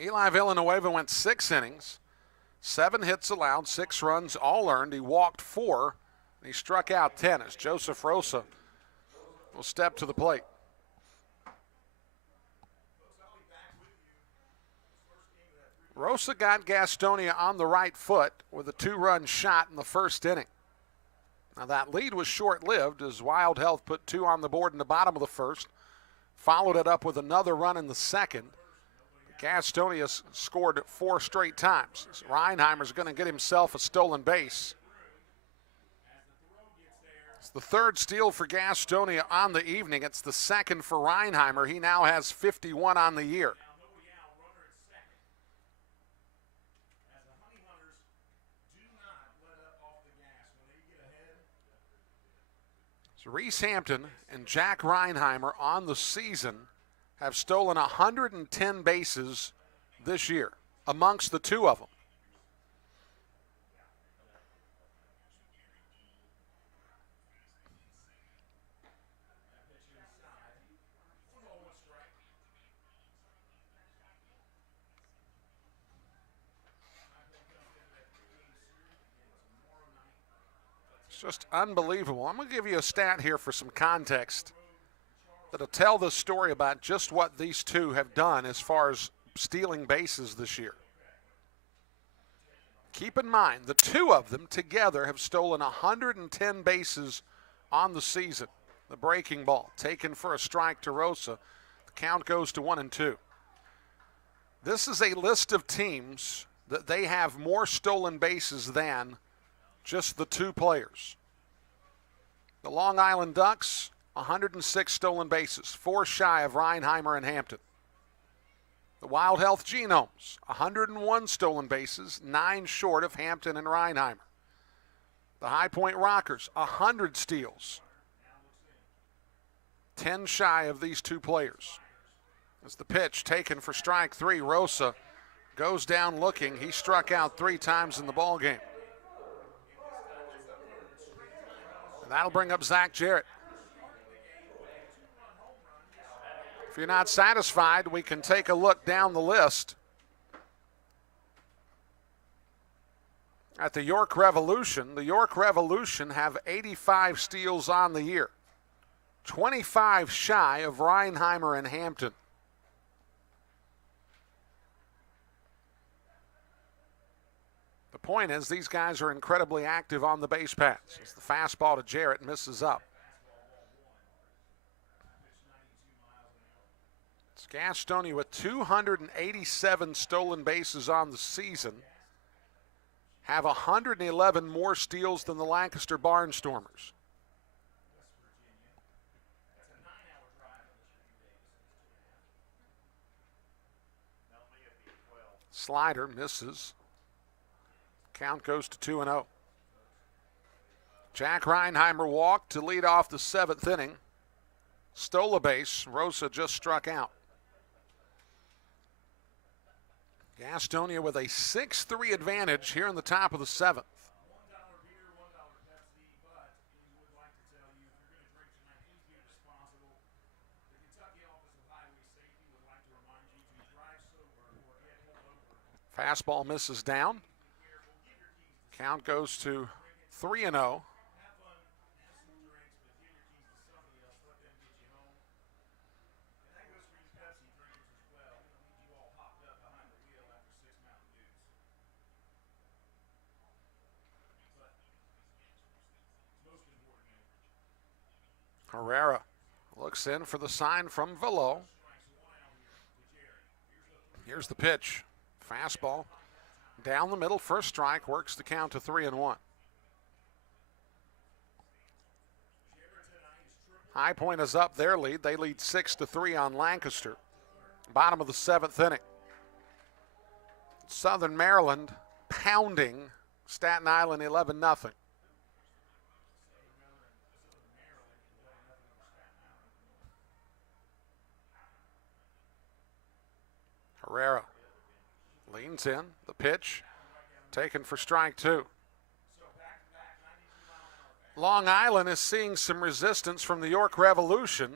Eli Villanueva went 6 innings, 7 hits allowed, 6 runs, all earned. He walked 4, and he struck out 10 as Joseph Rosa will step to the plate. Rosa got Gastonia on the right foot with a 2-run shot in the 1st inning. Now that lead was short-lived as Wild Health put 2 on the board in the bottom of the 1st, followed it up with another run in the 2nd. Gastonia scored 4 straight times. Reinheimer's going to get himself a stolen base. It's the 3rd steal for Gastonia on the evening. It's the 2nd for Reinheimer. He now has 51 on the year. So Reese Hampton and Jack Reinheimer on the season have stolen 110 bases this year amongst the 2 of them. It's just unbelievable. I'm going to give you a stat here for some context that'll tell the story about just what these 2 have done as far as stealing bases this year. Keep in mind, the 2 of them together have stolen 110 bases on the season. The breaking ball taken for a strike to Rosa. The count goes to 1-2. This is a list of teams that they have more stolen bases than just the 2 players. The Long Island Ducks, 106 stolen bases, 4 shy of Reinheimer and Hampton. The Wild Health Genomes, 101 stolen bases, 9 short of Hampton and Reinheimer. The High Point Rockers, 100 steals, 10 shy of these 2 players. As the pitch taken for strike 3, Rosa goes down looking. He struck out 3 times in the ball game. And that'll bring up Zach Jarrett. If you're not satisfied, we can take a look down the list at the York Revolution. The York Revolution have 85 steals on the year, 25 shy of Reinheimer and Hampton. The point is, these guys are incredibly active on the base paths. As the fastball to Jarrett misses up. It's Gastonia with 287 stolen bases on the season, have 111 more steals than the Lancaster Barnstormers. Slider misses. Count goes to 2-0. Jack Reinheimer walked to lead off the 7th inning. Stole a base. Rosa just struck out. Gastonia with a 6-3 advantage here in the top of the 7th. Fastball misses down. Count goes to 3-0. Herrera looks in for the sign from Velo. Here's the pitch. Fastball down the middle, first strike, works the count to 3-1. High Point is up their lead. They lead 6-3 on Lancaster. Bottom of the 7th inning. Southern Maryland pounding Staten Island 11-0. Herrera leans in, the pitch taken for strike 2. Long Island is seeing some resistance from the York Revolution.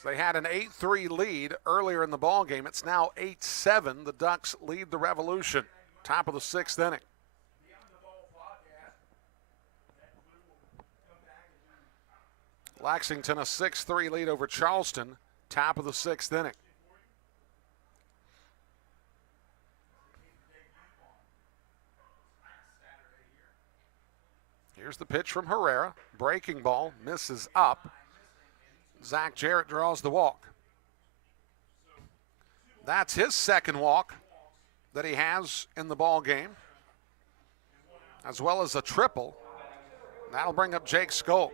So they had an 8-3 lead earlier in the ball game. It's now 8-7. The Ducks lead the Revolution. Top of the 6th inning. Lexington a 6-3 lead over Charleston. Top of the 6th inning. Here's the pitch from Herrera. Breaking ball, misses up. Zach Jarrett draws the walk. That's his second walk that he has in the ball game, as well as a triple. That'll bring up Jake Skoll.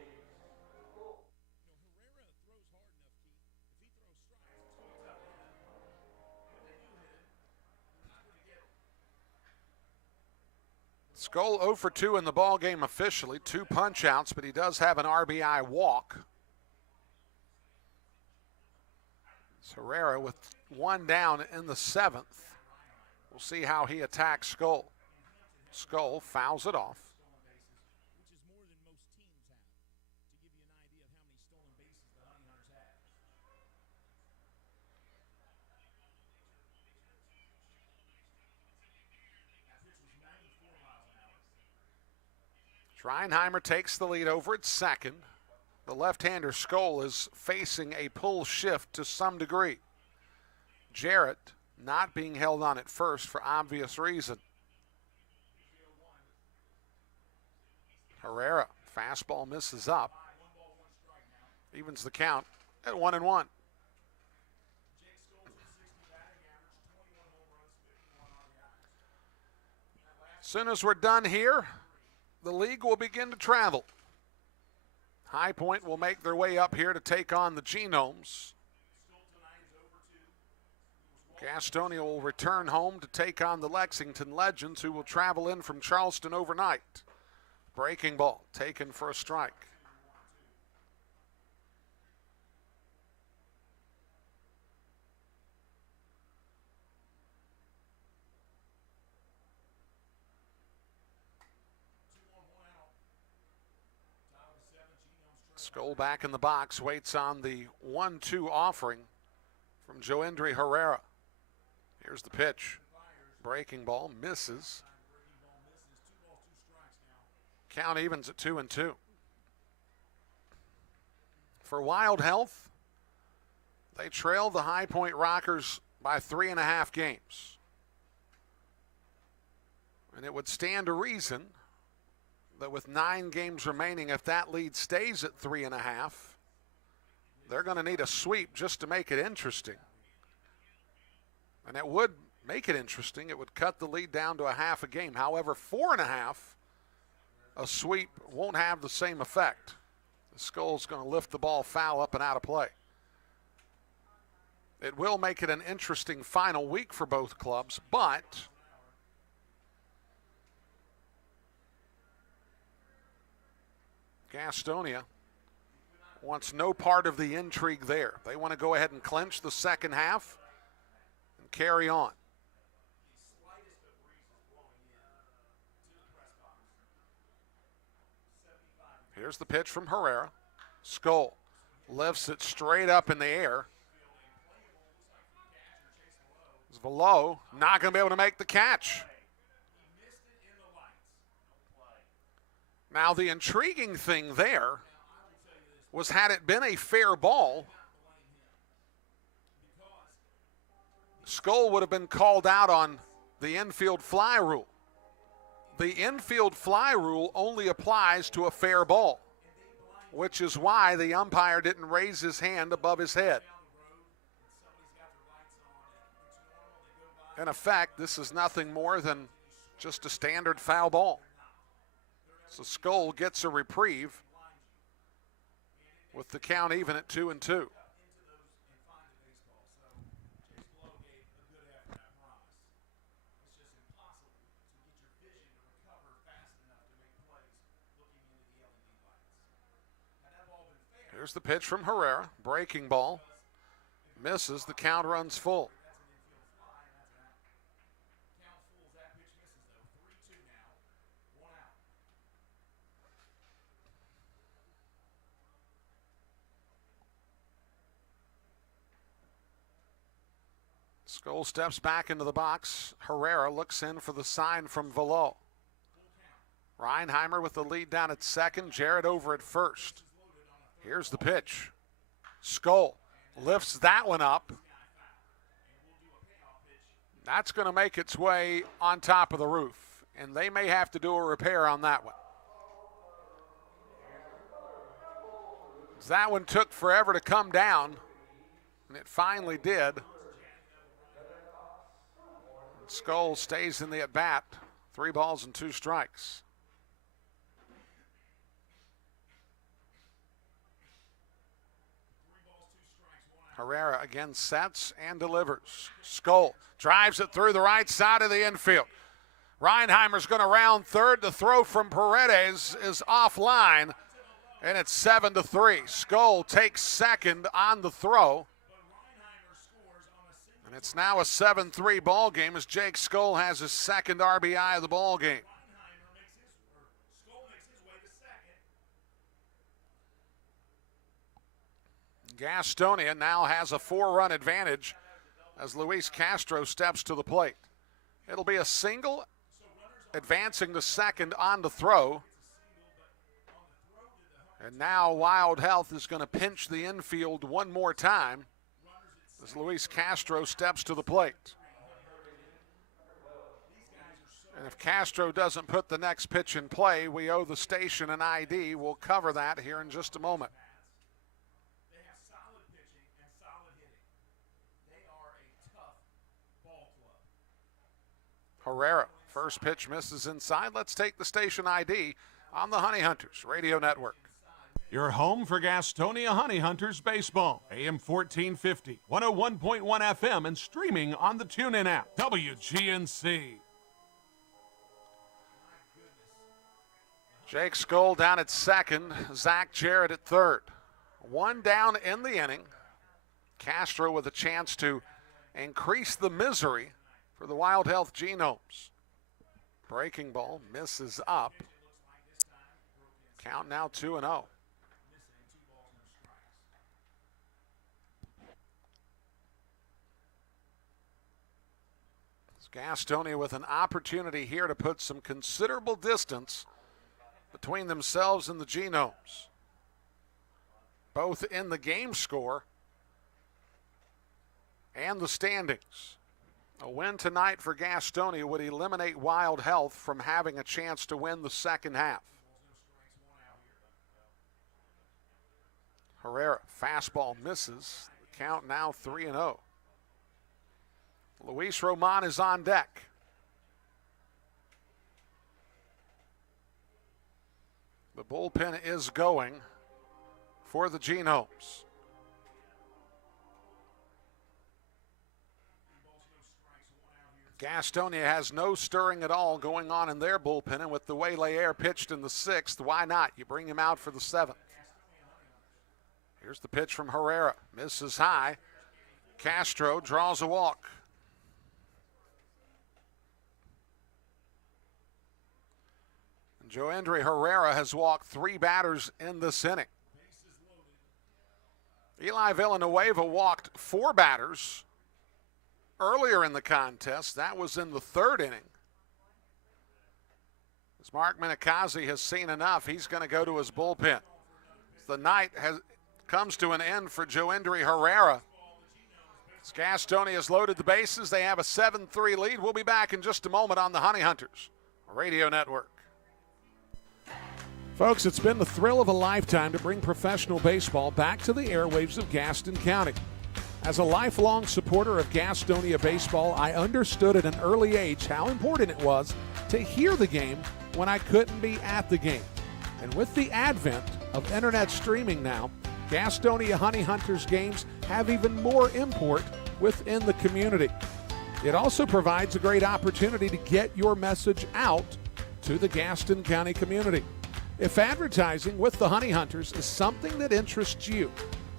Skoll 0 for 2 in the ball game officially, 2 punch outs, but he does have an RBI walk. So Herrera with 1 down in the 7th. We'll see how he attacks Skoll. Skoll fouls it off. Reinheimer takes the lead over at second. The left-hander Skoll is facing a pull shift to some degree. Jarrett not being held on at first for obvious reason. Herrera, fastball misses up. Evens the count at 1-1. Soon as we're done here, the league will begin to travel. High Point will make their way up here to take on the Genomes. Gastonia will return home to take on the Lexington Legends, who will travel in from Charleston overnight. Breaking ball taken for a strike. Skoll back in the box, waits on the 1-2 offering from Joendry Herrera. Here's the pitch. Breaking ball, misses. Count evens at 2-2. For Wild Health, they trail the High Point Rockers by 3.5 games. And it would stand to reason that with 9 games remaining, if that lead stays at 3.5, they're going to need a sweep just to make it interesting. And it would make it interesting. It would cut the lead down to a half a game. However, 4.5, a sweep won't have the same effect. The Skoll's going to lift the ball foul up and out of play. It will make it an interesting final week for both clubs, but Gastonia wants no part of the intrigue there. They want to go ahead and clinch the second half and carry on. Here's the pitch from Herrera. Skoll lifts it straight up in the air. Velo not going to be able to make the catch. Now, the intriguing thing there was, had it been a fair ball, Skoll would have been called out on the infield fly rule. The infield fly rule only applies to a fair ball, which is why the umpire didn't raise his hand above his head. In effect, this is nothing more than just a standard foul ball. So Skoll gets a reprieve with the count even at 2-2. Here's the pitch from Herrera. Breaking ball. Misses. The count runs full. Skoll steps back into the box. Herrera looks in for the sign from Velo. Reinheimer with the lead down at second. Jarrett over at first. Here's the pitch. Skoll lifts that one up. That's going to make its way on top of the roof, and they may have to do a repair on that one. That one took forever to come down, and it finally did. Skoll stays in the at-bat. 3 balls and 2 strikes. Herrera again sets and delivers. Skoll drives it through the right side of the infield. Reinheimer's going to round third. The throw from Paredes is offline, and it's 7-3. Skoll takes second on the throw. And it's now a 7-3 ball game as Jake Skoll has his second RBI of the ball game. Gastonia now has a 4-run advantage as Luis Castro steps to the plate. It'll be a single advancing to second on the throw. And now Wild Health is going to pinch the infield one more time as Luis Castro steps to the plate. And if Castro doesn't put the next pitch in play, we owe the station an ID. We'll cover that here in just a moment. Herrera, first pitch misses inside. Let's take the station ID on the Honey Hunters Radio Network. Your home for Gastonia Honey Hunters baseball. AM 1450, 101.1 FM, and streaming on the TuneIn app. WGNC. Jake Skoll down at second. Zach Jarrett at third. 1 down in the inning. Castro with a chance to increase the misery for the Wild Health Genomes. Breaking ball misses up. Count now 2-0. Gastonia with an opportunity here to put some considerable distance between themselves and the Genomes, both in the game score and the standings. A win tonight for Gastonia would eliminate Wild Health from having a chance to win the second half. Herrera, fastball misses. The count now 3-0. Luis Roman is on deck. The bullpen is going for the Genomes. Gastonia has no stirring at all going on in their bullpen, and with the way Lair pitched in the 6th, why not? You bring him out for the 7th. Here's the pitch from Herrera. Misses high. Castro draws a walk. And Joendry Herrera has walked 3 batters in this inning. Eli Villanueva walked 4 batters earlier in the contest. That was in the 3rd inning. As Mark Minikazi has seen enough, he's going to go to his bullpen. The night comes to an end for Joendry Herrera. As Gastonia has loaded the bases, they have a 7-3 lead. We'll be back in just a moment on the Honey Hunters Radio Network. Folks, it's been the thrill of a lifetime to bring professional baseball back to the airwaves of Gaston County. As a lifelong supporter of Gastonia baseball, I understood at an early age how important it was to hear the game when I couldn't be at the game. And with the advent of internet streaming now, Gastonia Honey Hunters games have even more import within the community. It also provides a great opportunity to get your message out to the Gaston County community. If advertising with the Honey Hunters is something that interests you,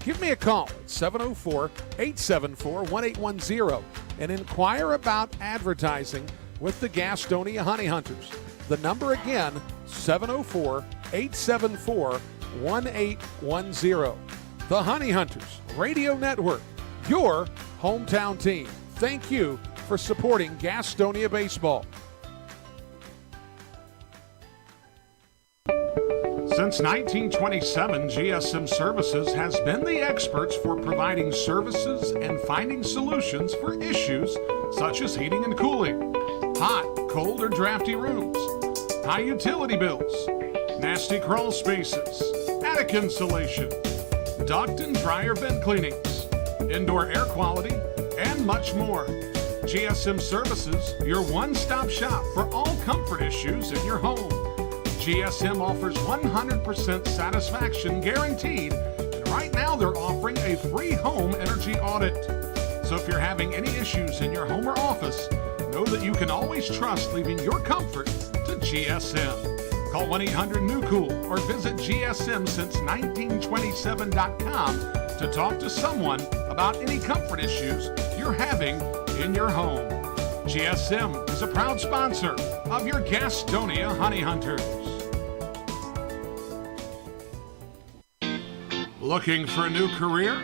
give me a call at 704-874-1810 and inquire about advertising with the Gastonia Honey Hunters. The number again, 704-874-1810. The Honey Hunters Radio Network, your hometown team. Thank you for supporting Gastonia baseball. Since 1927, GSM Services has been the experts for providing services and finding solutions for issues such as heating and cooling, hot, cold, or drafty rooms, high utility bills, nasty crawl spaces, attic insulation, duct and dryer vent cleanings, indoor air quality, and much more. GSM Services, your one-stop shop for all comfort issues in your home. GSM offers 100% satisfaction guaranteed, and right now they're offering a free home energy audit. So if you're having any issues in your home or office, know that you can always trust leaving your comfort to GSM. Call 1-800-NEW-COOL or visit GSMSince1927.com to talk to someone about any comfort issues you're having in your home. GSM is a proud sponsor of your Gastonia Honey Hunters. Looking for a new career?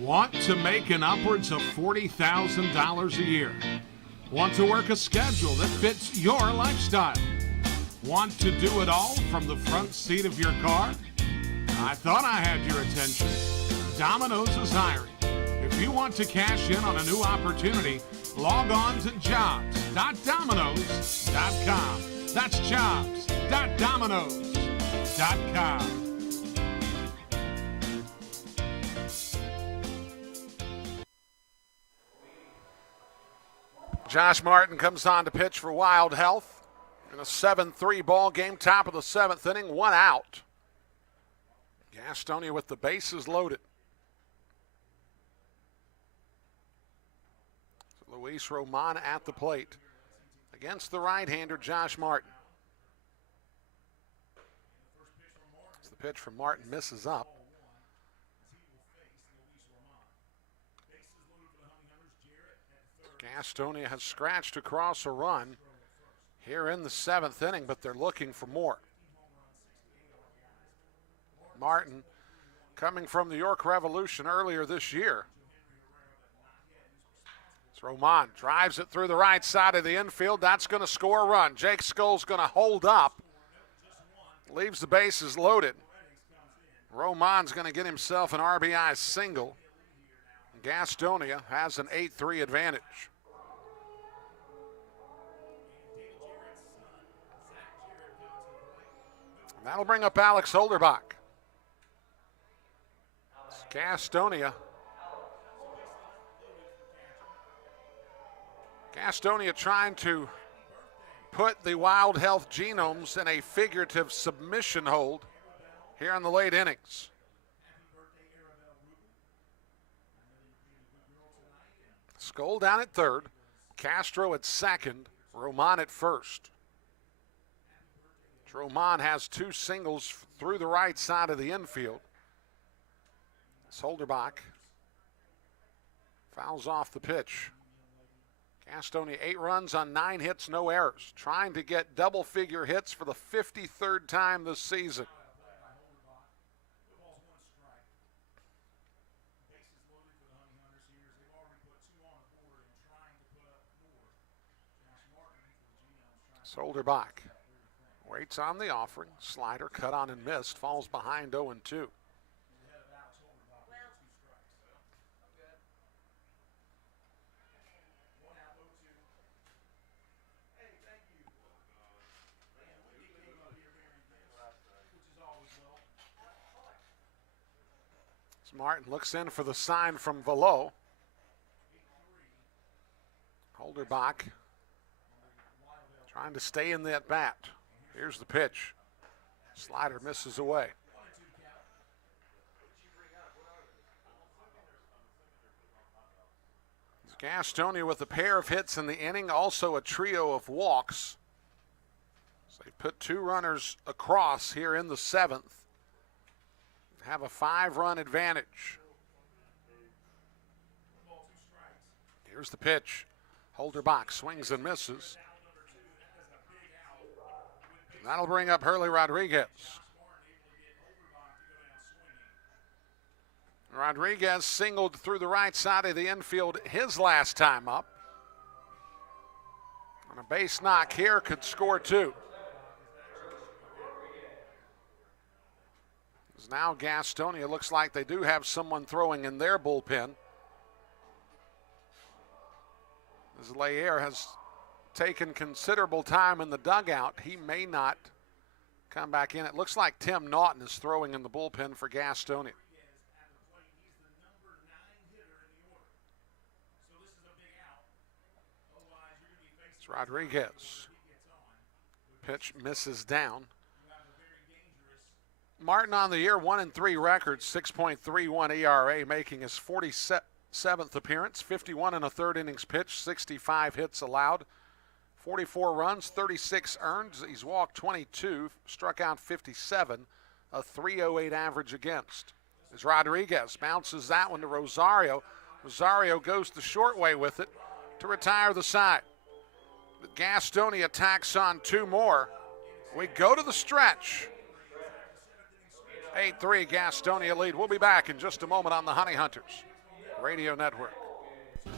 Want to make an upwards of $40,000 a year? Want to work a schedule that fits your lifestyle? Want to do it all from the front seat of your car? I thought I had your attention. Domino's is hiring. If you want to cash in on a new opportunity, log on to jobs.domino's.com. That's jobs.domino's.com. Josh Martin comes on to pitch for Wild Health in a 7-3 ball game, top of the 7th inning, 1 out. Gastonia with the bases loaded. So Luis Roman at the plate against the right-hander Josh Martin. As the pitch from Martin misses up. Gastonia has scratched across a run here in the 7th inning, but they're looking for more. Martin, coming from the York Revolution earlier this year, has Roman drives it through the right side of the infield. That's going to score a run. Jake Skull's going to hold up. Leaves the bases loaded. Roman's going to get himself an RBI single. Gastonia has an 8-3 advantage. And that'll bring up Alex Holderbach. Gastonia trying to put the Wild Health Genomes in a figurative submission hold here in the late innings. Skull down at third, Castro at second, Roman at first. Roman has two singles through the right side of the infield. Holderbach fouls off the pitch. Gastonia 8 runs on 9 hits, no errors. Trying to get double-figure hits for the 53rd time this season. Holderbach waits on the offering. Slider cut on and missed. Falls behind 0-2. Martin looks in for the sign from Velo. Holderbach trying to stay in that bat. Here's the pitch. Slider misses away. Gastonia with a pair of hits in the inning, also a trio of walks. So they put 2 runners across here in the 7th. Have a 5-run advantage. Here's the pitch. Holderbach swings and misses. That'll bring up Hurley Rodriguez. Rodriguez singled through the right side of the infield his last time up. On a base knock here, could score 2. Now Gastonia looks like they do have someone throwing in their bullpen. As Layer has taken considerable time in the dugout, he may not come back in. It looks like Tim Naughton is throwing in the bullpen for Gastonia. It's Rodriguez. Pitch misses down. Martin on the year, 1-3 record, 6.31 ERA, making his 47th appearance, 51 1/3 innings pitched, 65 hits allowed, 44 runs, 36 earned. He's walked 22, struck out 57, a 3.08 average against. As Rodriguez bounces that one to Rosario. Rosario goes the short way with it to retire the side. But Gastonia tacks on 2 more. We go to the stretch. 8-3 Gastonia lead. We'll be back in just a moment on the Honey Hunters Radio Network.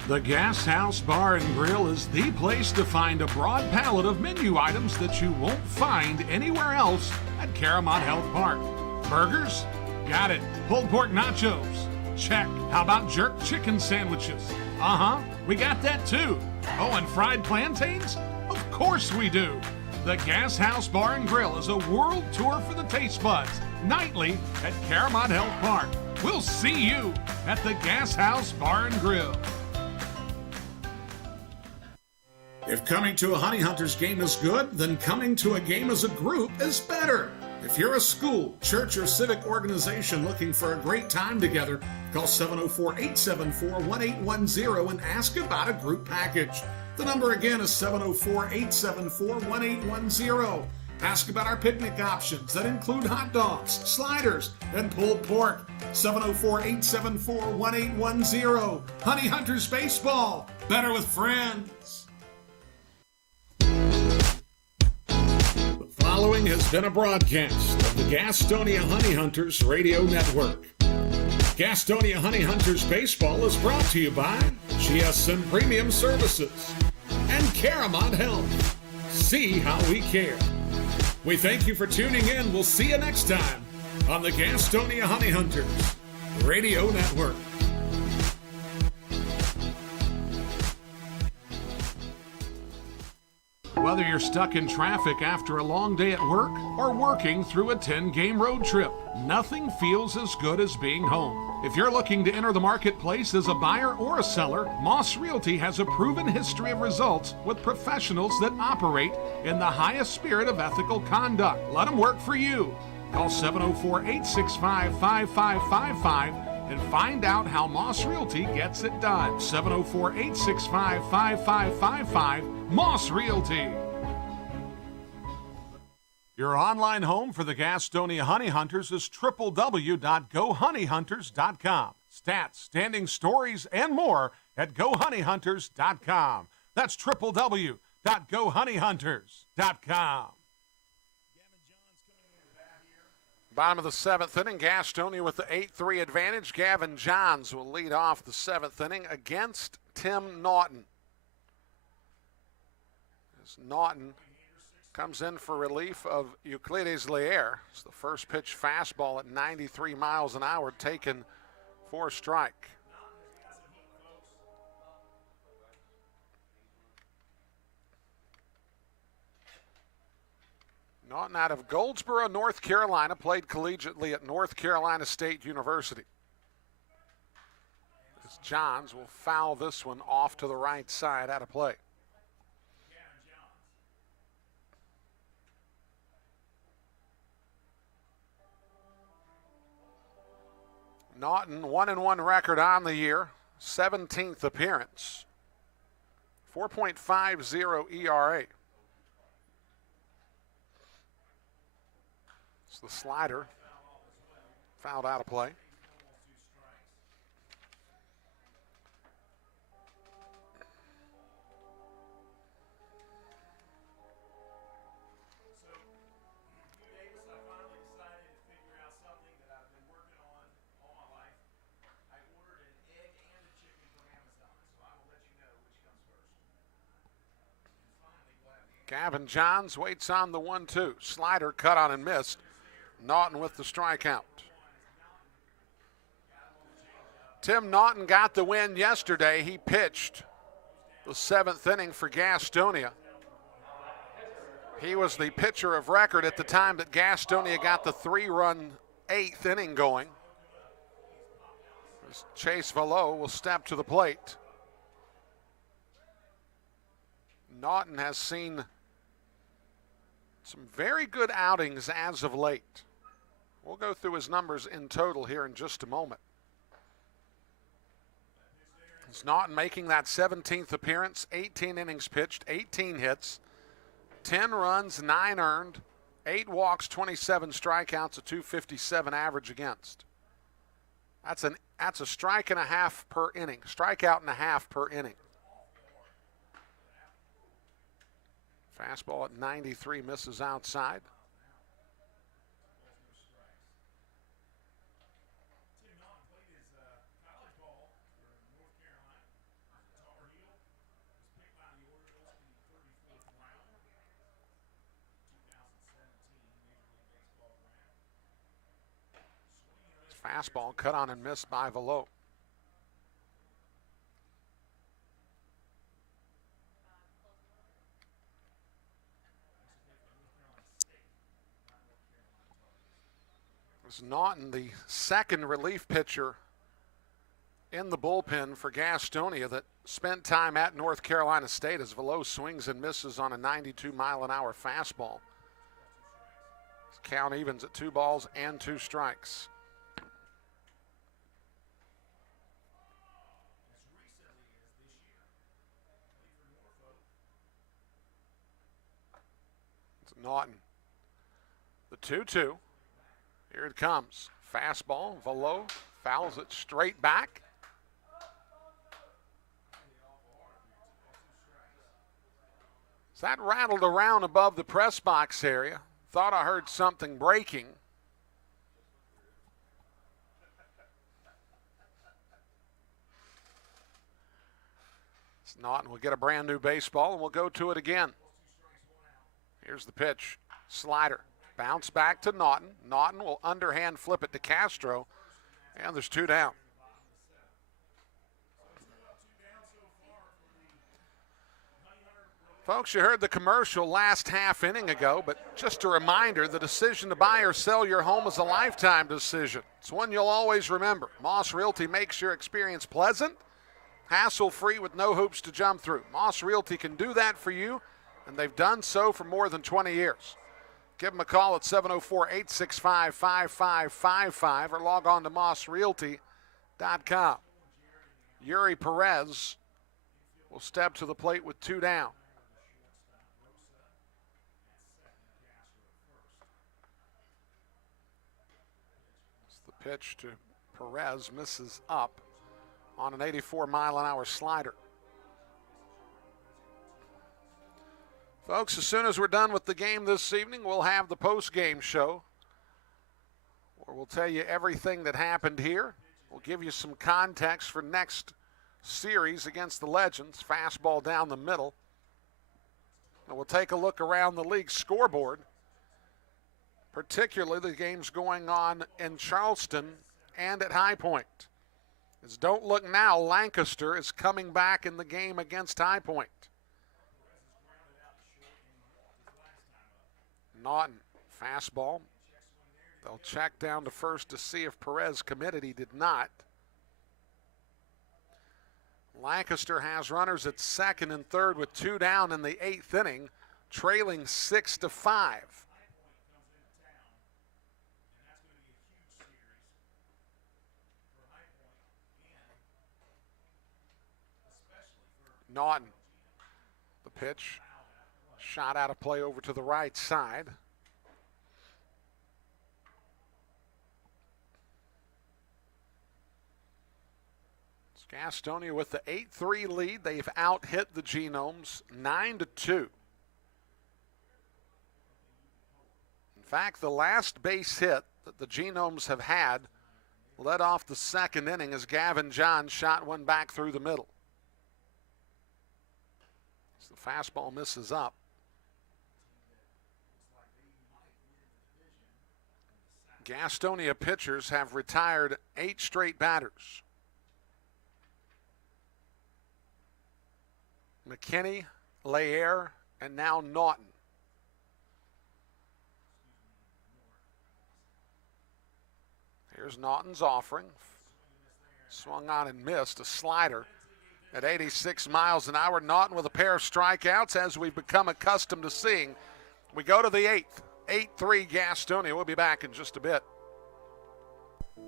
The Gas House Bar and Grill is the place to find a broad palette of menu items that you won't find anywhere else at Caramont Health Park. Burgers? Got it. Pulled pork nachos? Check. How about jerk chicken sandwiches? We got that too. Oh, and fried plantains? Of course we do. The Gas House Bar and Grill is a world tour for the taste buds, nightly at Caramont Health Park. We'll see you at the Gas House Bar and Grill. If coming to a Honey Hunters game is good, then coming to a game as a group is better. If you're a school, church, or civic organization looking for a great time together, call 704-874-1810 and ask about a group package. The number again is 704-874-1810. Ask about our picnic options that include hot dogs, sliders, and pulled pork. 704-874-1810. Honey Hunters Baseball. Better with friends. The following has been a broadcast of the Gastonia Honey Hunters Radio Network. Gastonia Honey Hunters Baseball is brought to you by GSM Premium Services, and Caramont Health. See how we care. We thank you for tuning in. We'll see you next time on the Gastonia Honey Hunters Radio Network. Whether you're stuck in traffic after a long day at work or working through a 10-game road trip, nothing feels as good as being home. If you're looking to enter the marketplace as a buyer or a seller, Moss Realty has a proven history of results with professionals that operate in the highest spirit of ethical conduct. Let them work for you. Call 704-865-5555 and find out how Moss Realty gets it done. 704-865-5555, Moss Realty. Your online home for the Gastonia Honey Hunters is www.gohoneyhunters.com. Stats, standing stories, and more at gohoneyhunters.com. That's www.gohoneyhunters.com. Bottom of the seventh inning, Gastonia with the 8-3 advantage. Gavin Johns will lead off the seventh inning against Tim Naughton. As Naughton comes in for relief of Euclides Lear. It's the first pitch fastball at 93 miles an hour taken for a strike. Naughton out of Goldsboro, North Carolina, played collegiately at North Carolina State University. As Johns will foul this one off to the right side out of play. Naughton 1-1 record on the year, 17th appearance, 4.50 ERA. It's the slider, fouled out of play. Gavin Johns waits on the 1-2. Slider cut on and missed. Naughton with the strikeout. Tim Naughton got the win yesterday. He pitched the seventh inning for Gastonia. He was the pitcher of record at the time that Gastonia got the 3-run eighth inning going. As Chase Valo will step to the plate. Naughton has seen some very good outings as of late. We'll go through his numbers in total here in just a moment. It's Naughton making that 17th appearance, 18 innings pitched, 18 hits, 10 runs, 9 earned, 8 walks, 27 strikeouts, a .257 average against. That's a strike and a half per inning, strikeout and a half per inning. Fastball at 93 misses outside. Fastball cut on and missed by Velo. Naughton, the second relief pitcher in the bullpen for Gastonia that spent time at North Carolina State, as Velo swings and misses on a 92-mile-an-hour fastball. Count evens at 2 balls and 2 strikes. It's Naughton. The 2-2. Here it comes. Fastball. Velo fouls it straight back. So that rattled around above the press box area. Thought I heard something breaking. Naughton will get a brand new baseball, and we'll go to it again. Here's the pitch. Slider. Bounce back to Naughton. Naughton will underhand flip it to Castro, and there's 2 down. Folks, you heard the commercial last half inning ago, but just a reminder, the decision to buy or sell your home is a lifetime decision. It's one you'll always remember. Moss Realty makes your experience pleasant, hassle-free with no hoops to jump through. Moss Realty can do that for you, and they've done so for more than 20 years. Give them a call at 704-865-5555 or log on to mossrealty.com. Yuri Perez will step to the plate with 2 down. Pitch to Perez, misses up on an 84-mile-an-hour slider. Folks, as soon as we're done with the game this evening, we'll have the post-game show where we'll tell you everything that happened here. We'll give you some context for next series against the Legends, fastball down the middle. And we'll take a look around the league scoreboard, particularly the games going on in Charleston and at High Point. As don't look now, Lancaster is coming back in the game against High Point. Naughton, fastball. They'll check down to first to see if Perez committed. He did not. Lancaster has runners at second and third with 2 down in the 8th inning, trailing 6-5. Naughton, the pitch, shot out of play over to the right side. It's Gastonia with the 8-3 lead. They've out-hit the Genomes 9-2. In fact, the last base hit that the Genomes have had led off the 2nd inning as Gavin Johns shot one back through the middle. Fastball misses up. Gastonia pitchers have retired 8 straight batters. McKinney, Lair, and now Naughton. Here's Naughton's offering. Swung on and missed, a slider. At 86 miles an hour, Naughton with a pair of strikeouts, as we've become accustomed to seeing. We go to the 8th. 8-3 Gastonia. We'll be back in just a bit.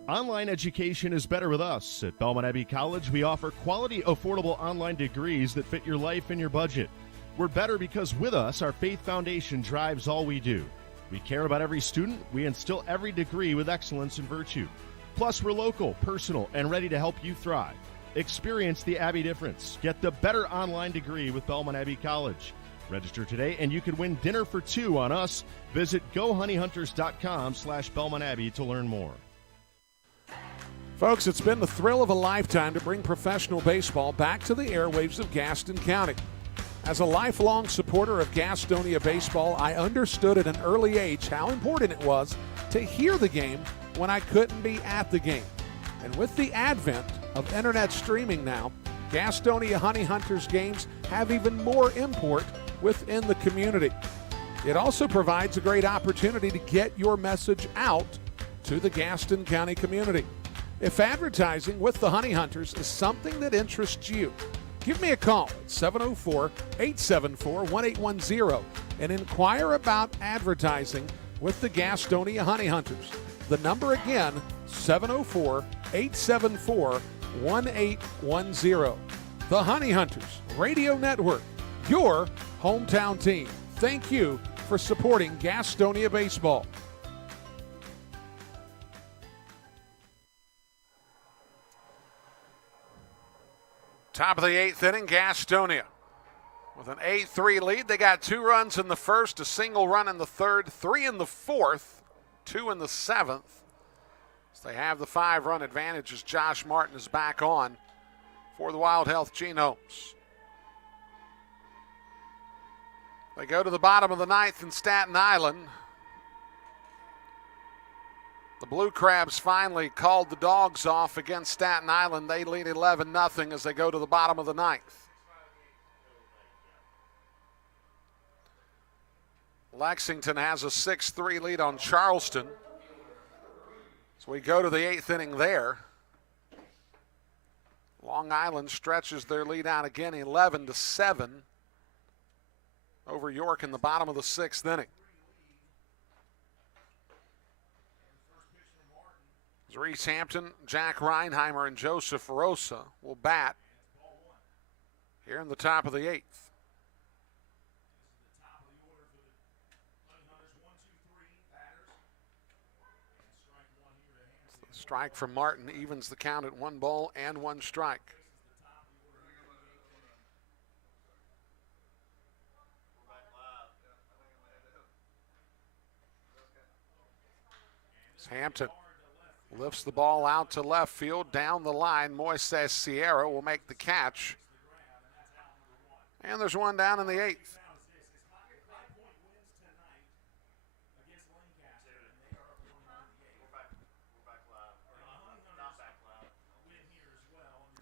Online education is better with us. At Belmont Abbey College, we offer quality, affordable online degrees that fit your life and your budget. We're better because with us, our faith foundation drives all we do. We care about every student. We instill every degree with excellence and virtue. Plus, we're local, personal, and ready to help you thrive. Experience the Abbey difference. Get the better online degree with Belmont Abbey College. Register today and you could win dinner for 2 on us. Visit GoHoneyHunters.com/Belmont Abbey to learn more. Folks, it's been the thrill of a lifetime to bring professional baseball back to the airwaves of Gaston County. As a lifelong supporter of Gastonia baseball, I understood at an early age how important it was to hear the game when I couldn't be at the game. And with the advent of internet streaming now, Gastonia Honey Hunters games have even more import within the community. It also provides a great opportunity to get your message out to the Gaston County community. If advertising with the Honey Hunters is something that interests you, give me a call at 704-874-1810 and inquire about advertising with the Gastonia Honey Hunters. The number again, 704-874-1810. The Honey Hunters Radio Network, your hometown team. Thank you for supporting Gastonia baseball. Top of the 8th inning, Gastonia with an 8-3 lead. They got 2 runs in the first, a single run in the third, 3 in the fourth, 2 in the 7th. So they have the 5-run advantage as Josh Martin is back on for the Wild Health Genomes. They go to the bottom of the ninth in Staten Island. The Blue Crabs finally called the Dogs off against Staten Island. They lead 11-0 as they go to the bottom of the ninth. Lexington has a 6-3 lead on Charleston. So we go to the eighth inning there. Long Island stretches their lead out again, 11-7 over York in the bottom of the sixth inning. Reese Hampton, Jack Reinheimer, and Joseph Rosa will bat here in the top of the eighth. The strike from Martin evens the count at 1 ball and 1 strike. Hampton lifts the ball out to left field, down the line. Moises Sierra will make the catch. And there's one down in the eighth.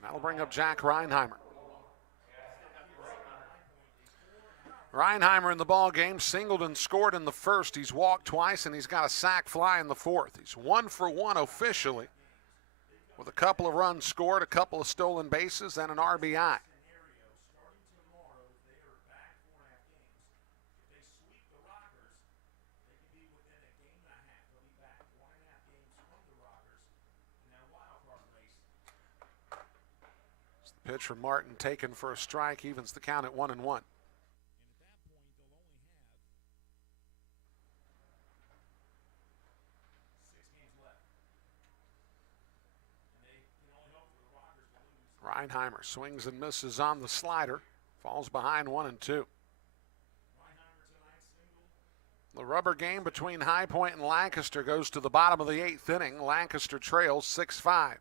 That'll bring up Jack Reinheimer. Reinheimer in the ball game singled and scored in the first. He's walked twice and he's got a sac fly in the fourth. He's 1 for 1 officially with a couple of runs scored, a couple of stolen bases, and an RBI. The pitch from Martin taken for a strike, evens the count at 1-1. Reinheimer swings and misses on the slider, falls behind 1-2. The rubber game between High Point and Lancaster goes to the bottom of the eighth inning. Lancaster trails 6-5.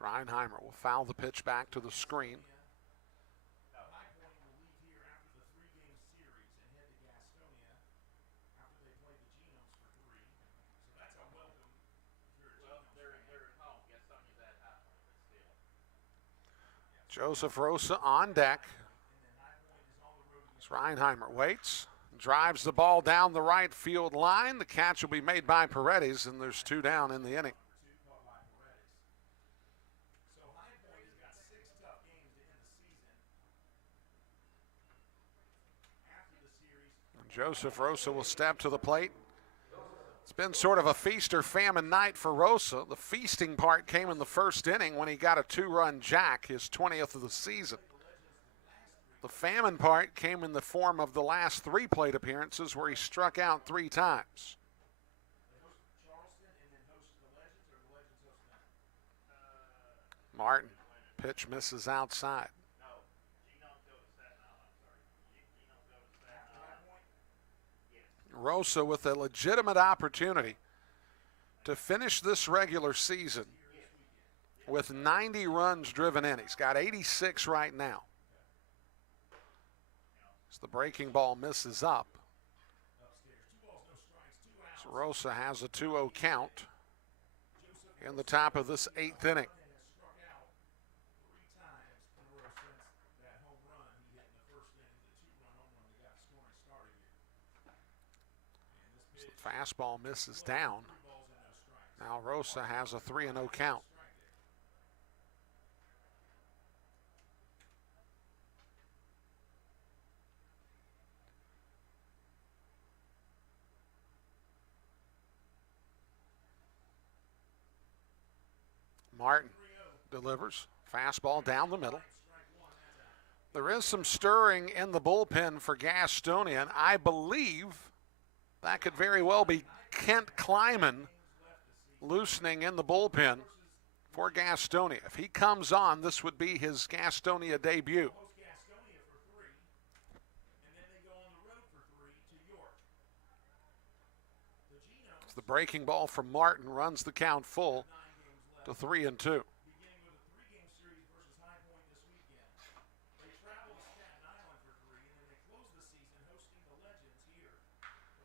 Reinheimer will foul the pitch back to the screen. Joseph Rosa on deck. As Reinheimer waits, drives the ball down the right field line. The catch will be made by Paredes, and there's 2 down in the inning. And Joseph Rosa will step to the plate. It's been sort of a feast or famine night for Rosa. The feasting part came in the first inning when he got a 2-run jack, his 20th of the season. The famine part came in the form of the last 3 plate appearances where he struck out 3 times. Martin, pitch misses outside. Rosa with a legitimate opportunity to finish this regular season with 90 runs driven in. He's got 86 right now. As the breaking ball misses up. So Rosa has a 2-0 count in the top of this 8th inning. Fastball misses down. Now Rosa has a 3-0 count. Martin delivers. Fastball down the middle. There is some stirring in the bullpen for Gastonia, and I believe that could very well be Kent Kleiman loosening in the bullpen for Gastonia. If he comes on, this would be his Gastonia debut. The breaking ball from Martin runs the count full. to 3-2.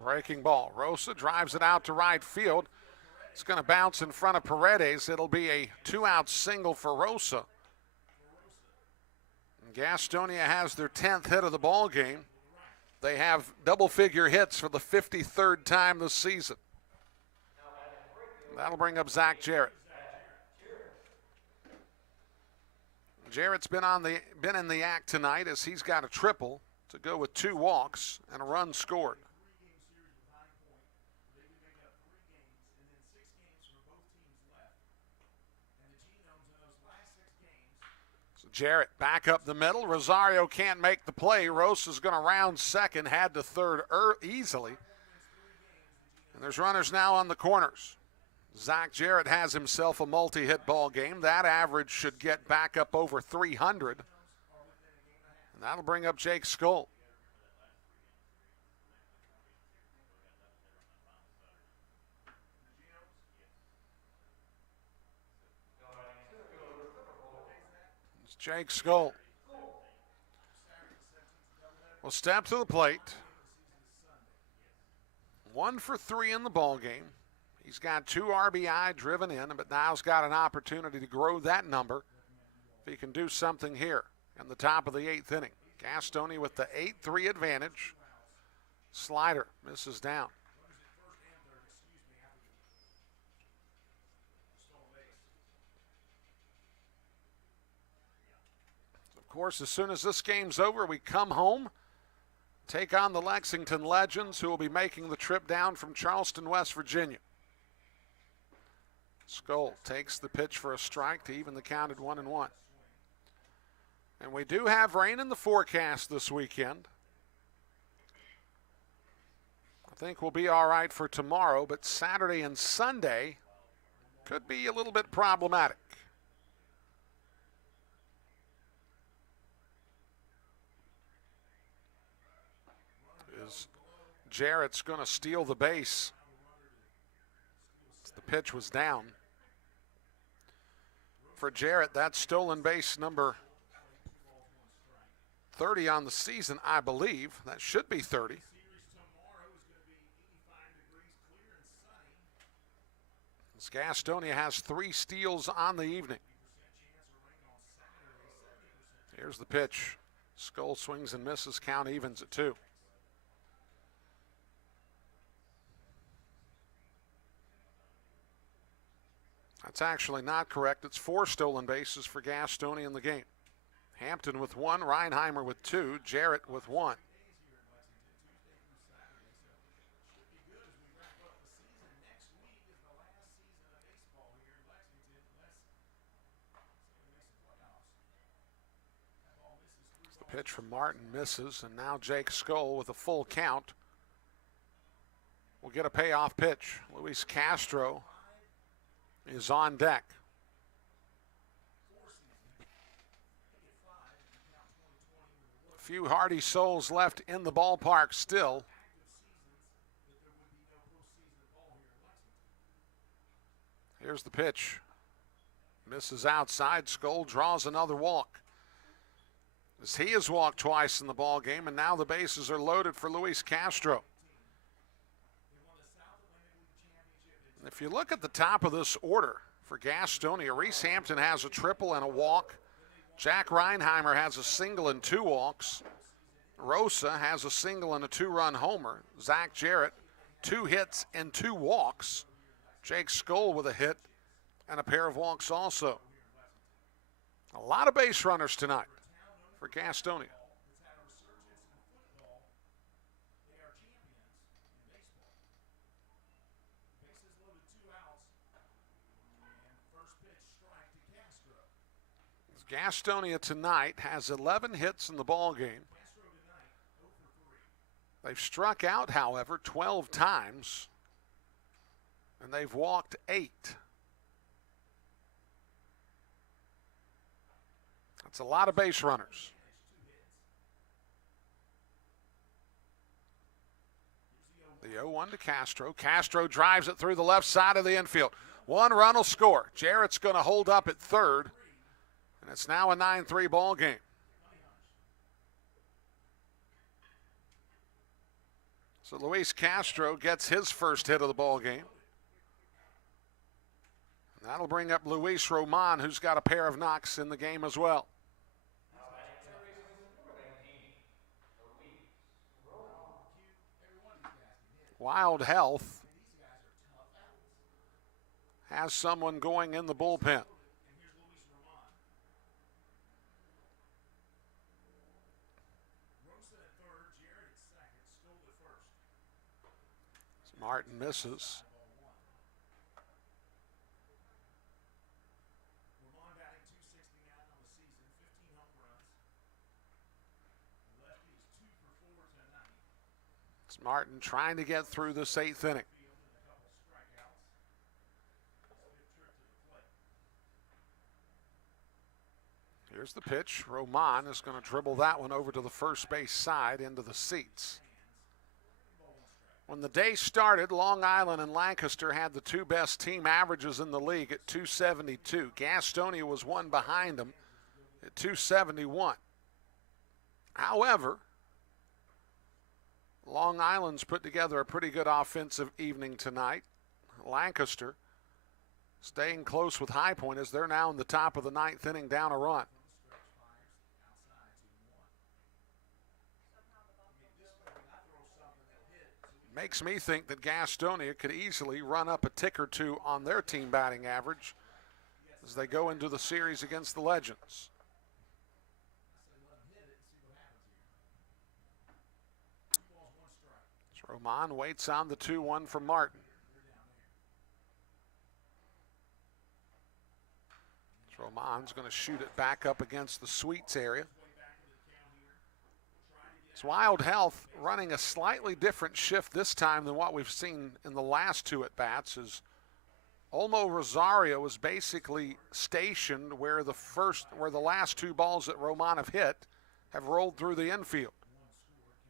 Breaking ball. Rosa drives it out to right field. It's going to bounce in front of Paredes. It'll be a 2-out single for Rosa. And Gastonia has their 10th hit of the ball game. They have double-figure hits for the 53rd time this season. That'll bring up Zach Jarrett. Jarrett's been in the act tonight as he's got a triple to go with 2 walks and a run scored. Jarrett back up the middle. Rosario can't make the play. Rosa's going to round second, had to third easily. And there's runners now on the corners. Zach Jarrett has himself a multi-hit ball game. That average should get back up over 300. And that'll bring up Jake Skoll. Jake Skoll will step to the plate. 1 for 3 in the ball game. He's got 2 RBI driven in, but now's got an opportunity to grow that number if he can do something here in the top of the 8th inning. Gastonia with the 8-3 advantage. Slider misses down. Of course, as soon as this game's over, we come home, take on the Lexington Legends, who will be making the trip down from Charleston, West Virginia. Skoll takes the pitch for a strike to even the count at 1-1. And we do have rain in the forecast this weekend. I think we'll be all right for tomorrow, but Saturday and Sunday could be a little bit problematic. Jarrett's going to steal the base. The pitch was down. For Jarrett, that's stolen base number 30 on the season, I believe. That should be 30. As Gastonia has 3 steals on the evening. Here's the pitch. Skoll swings and misses, count evens at 2. That's actually not correct. It's 4 stolen bases for Gastonia in the game. Hampton with 1, Reinheimer with 2, Jarrett with 1. The pitch from Martin misses, and now Jake Skoll with a full count will get a payoff pitch. Luis Castro is on deck. A few hardy souls left in the ballpark still. Here's the pitch. Misses outside. Skoll draws another walk. As he has walked twice in the ball game, and now the bases are loaded for Luis Castro. If you look at the top of this order for Gastonia, Reese Hampton has a triple and a walk. Jack Reinheimer has a single and 2 walks. Rosa has a single and a 2-run homer. Zach Jarrett, 2 hits and 2 walks. Jake Skoll with a hit and a pair of walks also. A lot of base runners tonight for Gastonia. Gastonia tonight has 11 hits in the ball game. They've struck out, however, 12 times, and they've walked 8. That's a lot of base runners. The 0-1 to Castro. Castro drives it through the left side of the infield. One run will score. Jarrett's going to hold up at third, and it's now a 9-3 ball game. So Luis Castro gets his first hit of the ball game. And that'll bring up Luis Roman, who's got a pair of knocks in the game as well. Wild Health has someone going in the bullpen. Martin misses. It's Martin trying to get through this 8th inning. Here's the pitch. Roman is going to dribble that one over to the first base side into the seats. When the day started, Long Island and Lancaster had the two best team averages in the league at 272. Gastonia was one behind them at 271. However, Long Island's put together a pretty good offensive evening tonight. Lancaster staying close with High Point as they're now in the top of the 9th inning down a run. Makes me think that Gastonia could easily run up a tick or two on their team batting average as they go into the series against the Legends. So Roman waits on the 2-1 from Martin. So Roman's going to shoot it back up against the Sweets area. It's Wild Health running a slightly different shift this time than what we've seen in the last two at-bats, as Olmo Rosario was basically stationed where the last two balls that Roman have hit have rolled through the infield.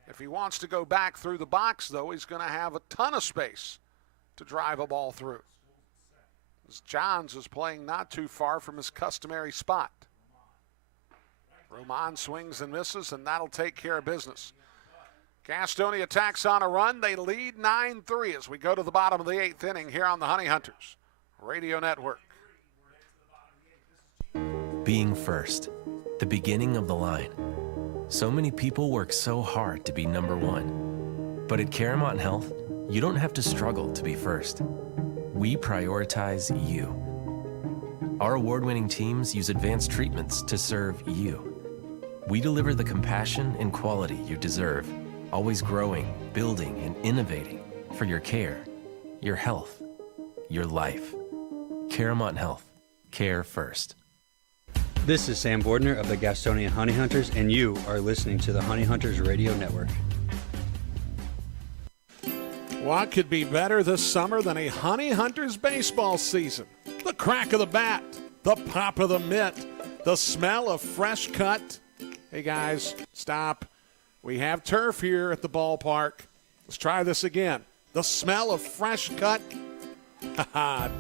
If he wants to go back through the box, though, he's going to have a ton of space to drive a ball through, as Johns is playing not too far from his customary spot. Roman swings and misses, and that'll take care of business. Gastonia attacks on a run. They lead 9-3 as we go to the bottom of the 8th inning here on the Honey Hunters Radio Network. Being first, the beginning of the line. So many people work so hard to be number one. But at Caramont Health, you don't have to struggle to be first. We prioritize you. Our award-winning teams use advanced treatments to serve you. We deliver the compassion and quality you deserve, always growing, building, and innovating for your care, your health, your life. Caramont Health. Care first. This is Sam Bordner of the Gastonia Honey Hunters, and you are listening to the Honey Hunters Radio Network. What could be better this summer than a Honey Hunters baseball season? The crack of the bat, the pop of the mitt, the smell of fresh cut. Hey guys, stop. We have turf here at the ballpark. Let's try this again. The smell of fresh cut.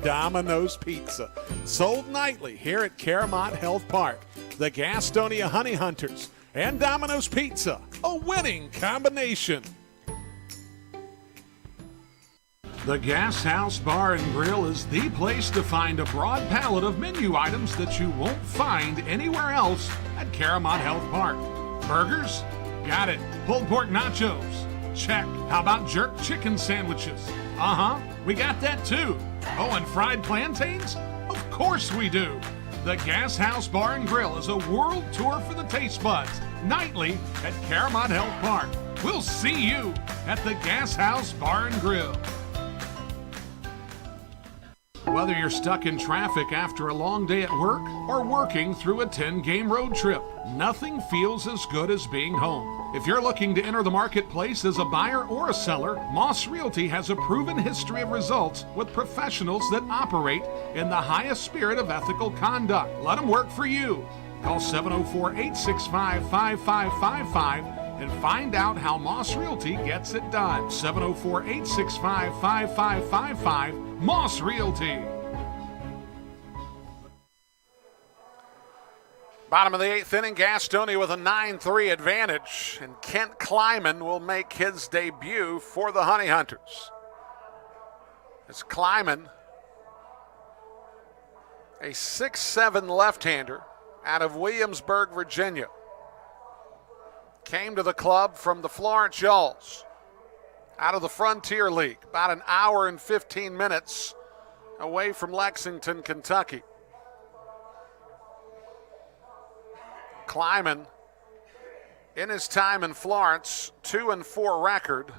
Domino's Pizza. Sold nightly here at Caramont Health Park. The Gastonia Honey Hunters and Domino's Pizza. A winning combination. The Gas House Bar and Grill is the place to find a broad palette of menu items that you won't find anywhere else at Caramont Health Park. Burgers? Got it. Pulled pork nachos? Check. How about jerk chicken sandwiches? We got that too. Oh, and fried plantains? Of course we do. The Gas House Bar and Grill is a world tour for the taste buds, nightly at Caramont Health Park. We'll see you at the Gas House Bar and Grill. Whether you're stuck in traffic after a long day at work or working through a 10-game road trip, nothing feels as good as being home. If you're looking to enter the marketplace as a buyer or a seller, Moss Realty has a proven history of results with professionals that operate in the highest spirit of ethical conduct. Let them work for you. Call 704-865-5555 and find out how Moss Realty gets it done. 704-865-5555, Moss Realty. Bottom of the 8th inning, Gastonia with a 9-3 advantage, and Kent Kleiman will make his debut for the Honey Hunters. It's Kleiman, a 6'7" left-hander out of Williamsburg, Virginia. Came to the club from the Florence Yawls out of the Frontier League, about an hour and 15 minutes away from Lexington, Kentucky. Kleiman, in his time in Florence, 2-4 record,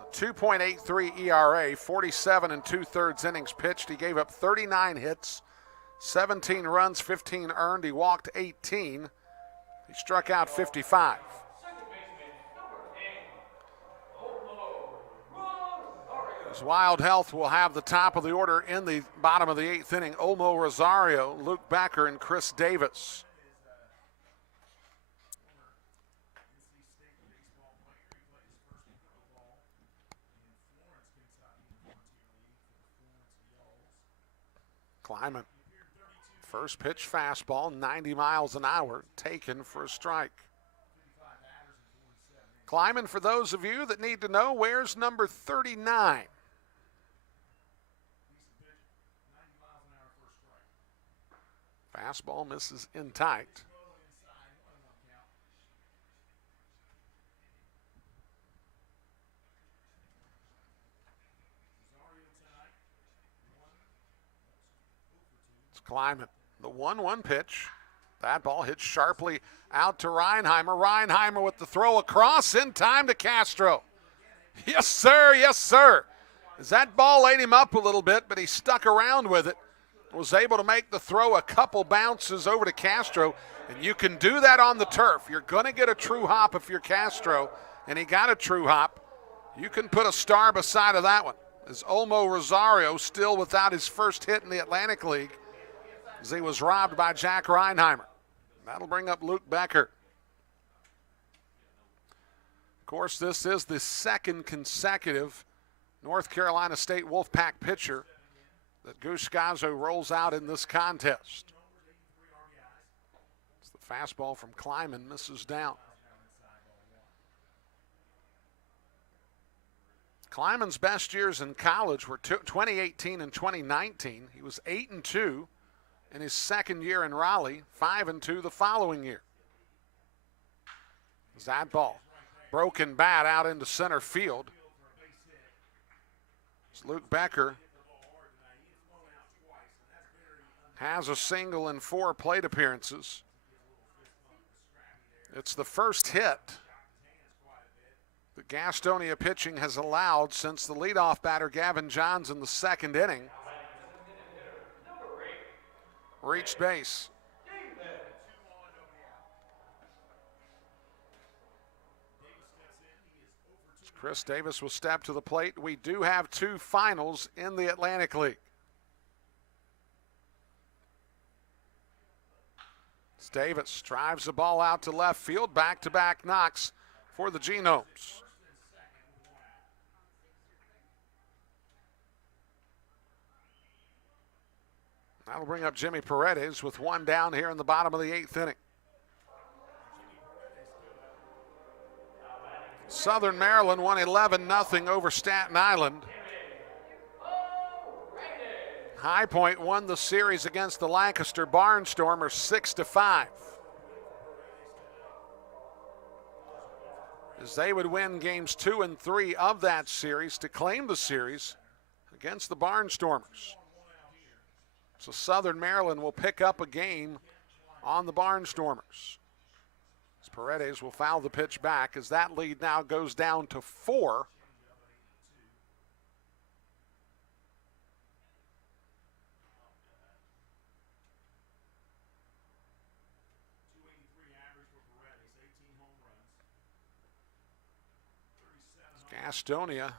a 2.83 ERA, 47 2/3 innings pitched. He gave up 39 hits, 17 runs, 15 earned. He walked 18. He struck out 55. As Wild Health will have the top of the order in the bottom of the 8th inning. Olmo Rosario, Luke Becker, and Chris Davis. Kleiman, first pitch fastball, 90 miles an hour, taken for a strike. Kleiman, for those of you that need to know, wears number 39. Fastball misses in tight. Kleiman, the 1-1 pitch. That ball hits sharply out to Reinheimer. Reinheimer with the throw across in time to Castro. Yes, sir. Yes, sir. As that ball laid him up a little bit, but he stuck around with it. Was able to make the throw a couple bounces over to Castro. And you can do that on the turf. You're going to get a true hop if you're Castro, and he got a true hop. You can put a star beside of that one. As Olmo Rosario still without his first hit in the Atlantic League, as he was robbed by Jack Reinheimer. That'll bring up Luke Becker. Of course, this is the second consecutive North Carolina State Wolfpack pitcher that Goose Scazzo rolls out in this contest. It's the fastball from Kleiman, misses down. Kleiman's best years in college were 2018 and 2019. He was 8-2. In his second year in Raleigh, 5-2 the following year. That ball, broken bat out into center field. As Luke Becker has a single in 4 plate appearances. It's the first hit that Gastonia pitching has allowed since the leadoff batter Gavin Johns in the second inning reached base. Chris Davis will step to the plate. We do have 2 finals in the Atlantic League. Davis drives the ball out to left field, back-to-back knocks for the Genomes. That'll bring up Jimmy Paredes with 1 down here in the bottom of the 8th inning. Southern Maryland won 11-0 over Staten Island. High Point won the series against the Lancaster Barnstormers 6-5. As they would win games 2 and 3 of that series to claim the series against the Barnstormers. So Southern Maryland will pick up a game on the Barnstormers. As Paredes will foul the pitch back as that lead now goes down to 4. Gastonia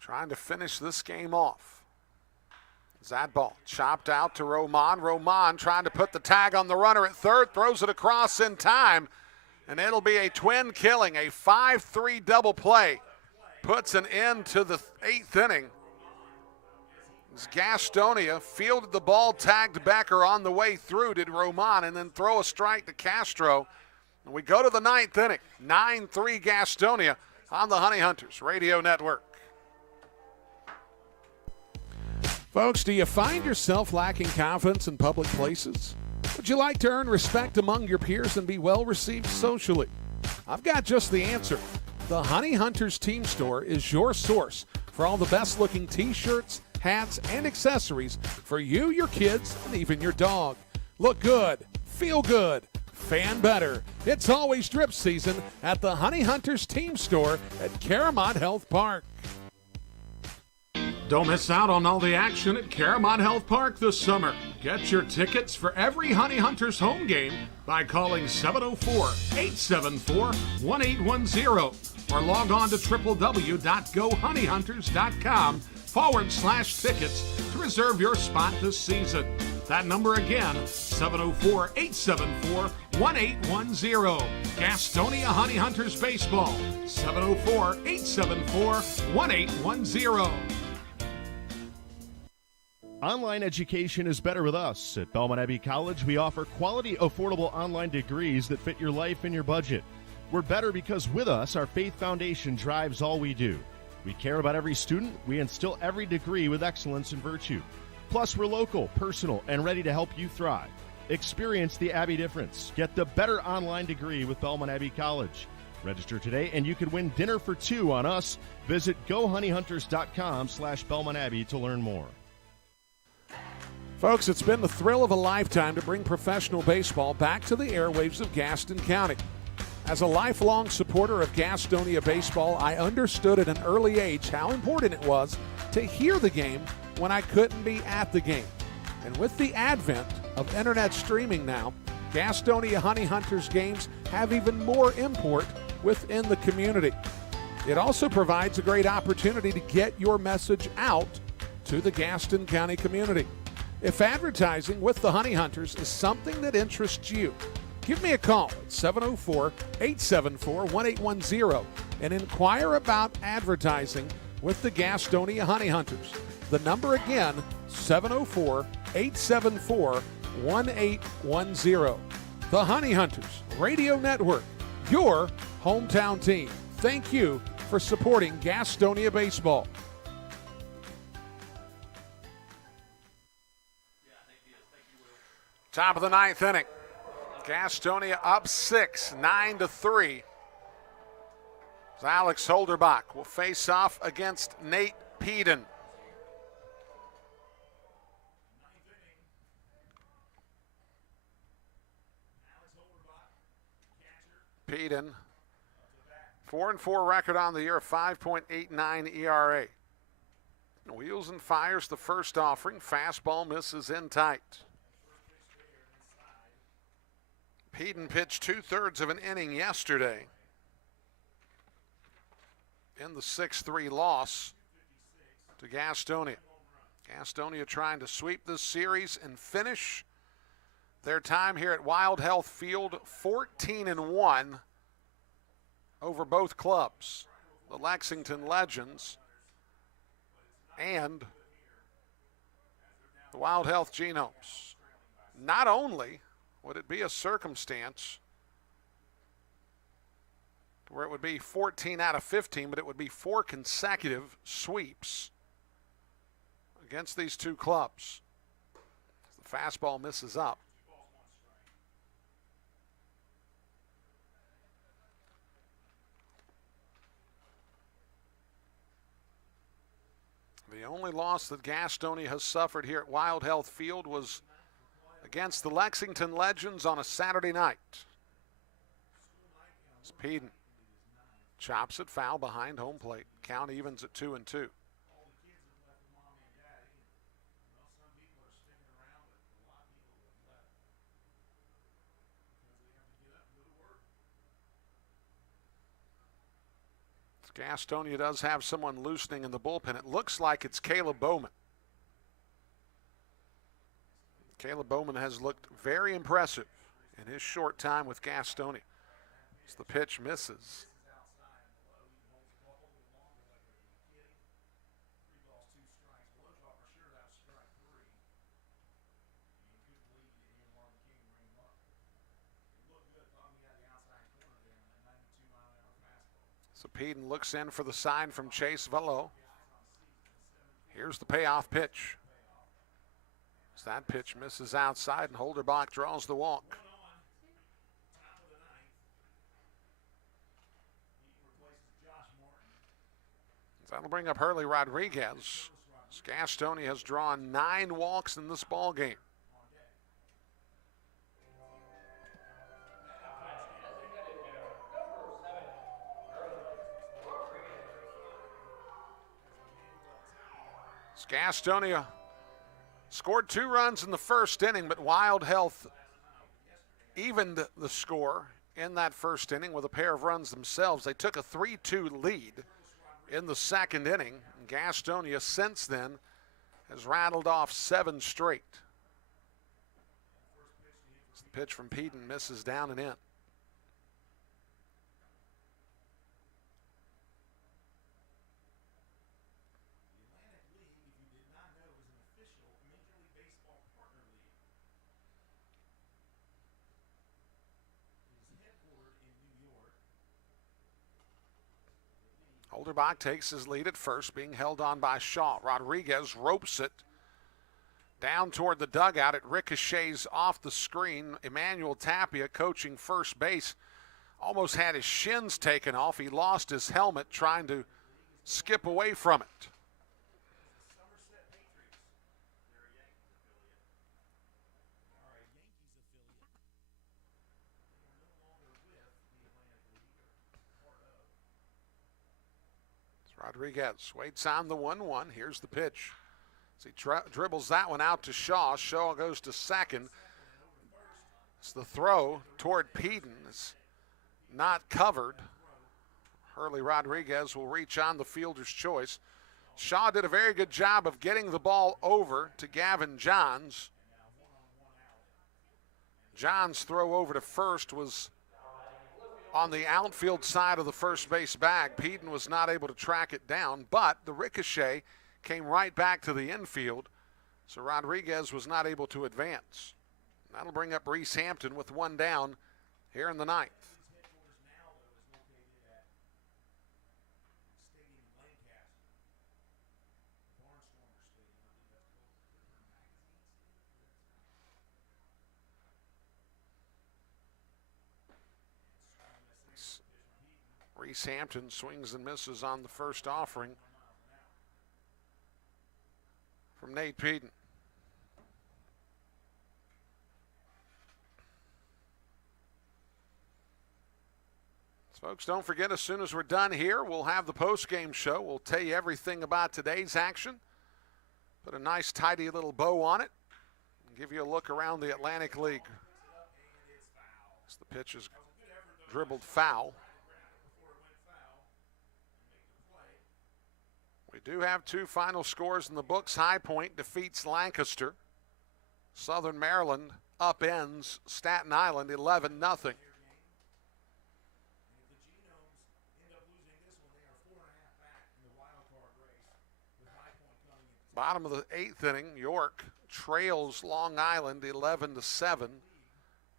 trying to finish this game off. That ball chopped out to Roman. Roman trying to put the tag on the runner at third, throws it across in time, and it'll be a twin killing, a 5-3 double play. Puts an end to the 8th inning. As Gastonia fielded the ball, tagged Becker on the way through, did Roman, and then throw a strike to Castro. And we go to the ninth inning. 9-3 Gastonia on the Honey Hunters Radio Network. Folks, do you find yourself lacking confidence in public places? Would you like to earn respect among your peers and be well received socially? I've got just the answer. The Honey Hunters Team Store is your source for all the best looking t-shirts, hats, and accessories for you, your kids, and even your dog. Look good, feel good, fan better. It's always drip season at the Honey Hunters Team Store at Caramont Health Park. Don't miss out on all the action at Caramont Health Park this summer. Get your tickets for every Honey Hunters home game by calling 704-874-1810 or log on to www.gohoneyhunters.com/tickets to reserve your spot this season. That number again, 704-874-1810. Gastonia Honey Hunters Baseball, 704-874-1810. Online education is better with us. At Belmont Abbey College, we offer quality, affordable online degrees that fit your life and your budget. We're better because with us, our faith foundation drives all we do. We care about every student. We instill every degree with excellence and virtue. Plus, we're local, personal, and ready to help you thrive. Experience the Abbey difference. Get the better online degree with Belmont Abbey College. Register today, and you can win dinner for two on us. Visit gohoneyhunters.com/Belmont Abbey to learn more. Folks, it's been the thrill of a lifetime to bring professional baseball back to the airwaves of Gaston County. As a lifelong supporter of Gastonia baseball, I understood at an early age how important it was to hear the game when I couldn't be at the game. And with the advent of internet streaming now, Gastonia Honey Hunters games have even more import within the community. It also provides a great opportunity to get your message out to the Gaston County community. If advertising with the Honey Hunters is something that interests you, give me a call at 704-874-1810 and inquire about advertising with the Gastonia Honey Hunters. The number again, 704-874-1810. The Honey Hunters Radio Network, your hometown team. Thank you for supporting Gastonia baseball. Top of the ninth inning. Gastonia up 6, 9-3. Alex Holderbach will face off against Nate Peden. Peden, 4-4 record on the year, a 5.89 ERA. Wheels and fires the first offering. Fastball misses in tight. Peden pitched 2/3 of an inning yesterday in the 6-3 loss to Gastonia. Gastonia trying to sweep this series and finish their time here at Wild Health Field 14-1 over both clubs, the Lexington Legends and the Wild Health Genomes. Not only would it be a circumstance where it would be 14 out of 15, but it would be 4 consecutive sweeps against these two clubs. The fastball misses up. The only loss that Gastonia has suffered here at Wild Health Field was against the Lexington Legends on a Saturday night. As Peden chops it foul behind home plate. Count evens at 2-2. Gastonia does have someone loosening in the bullpen. It looks like it's Caleb Bowman. Caleb Bowman has looked very impressive in his short time with Gastonia. As the pitch misses. Peden looks in for the sign from Chase Velo. Here's the payoff pitch. As that pitch misses outside, and Holderbach draws the walk. That'll bring up Hurley Rodriguez. Gastonia has drawn 9 walks in this ball game. Gastonia scored 2 runs in the first inning, but Wild Health evened the score in that first inning with a pair of runs themselves. They took a 3-2 lead in the second inning. Gastonia since then has rattled off 7 straight. The pitch from Peden misses down and in. Holderbach takes his lead at first, being held on by Shaw. Rodriguez ropes it down toward the dugout. It ricochets off the screen. Emmanuel Tapia, coaching first base, almost had his shins taken off. He lost his helmet trying to skip away from it. Rodriguez waits on the 1-1. Here's the pitch. As he dribbles that one out to Shaw. Shaw goes to second. It's the throw toward Peden. It's not covered. Hurley Rodriguez will reach on the fielder's choice. Shaw did a very good job of getting the ball over to Gavin Johns. Johns' throw over to first was on the outfield side of the first base bag. Peden was not able to track it down, but the ricochet came right back to the infield, so Rodriguez was not able to advance. That'll bring up Reese Hampton with 1 down here in the 9th. Reese Hampton swings and misses on the first offering from Nate Peden. So folks, don't forget, as soon as we're done here, we'll have the post-game show. We'll tell you everything about today's action. Put a nice, tidy little bow on it. And give you a look around the Atlantic League. As the pitch is dribbled foul. We do have 2 final scores in the books. High Point defeats Lancaster. Southern Maryland upends Staten Island 11-0. Bottom of the 8th inning, York trails Long Island 11-7.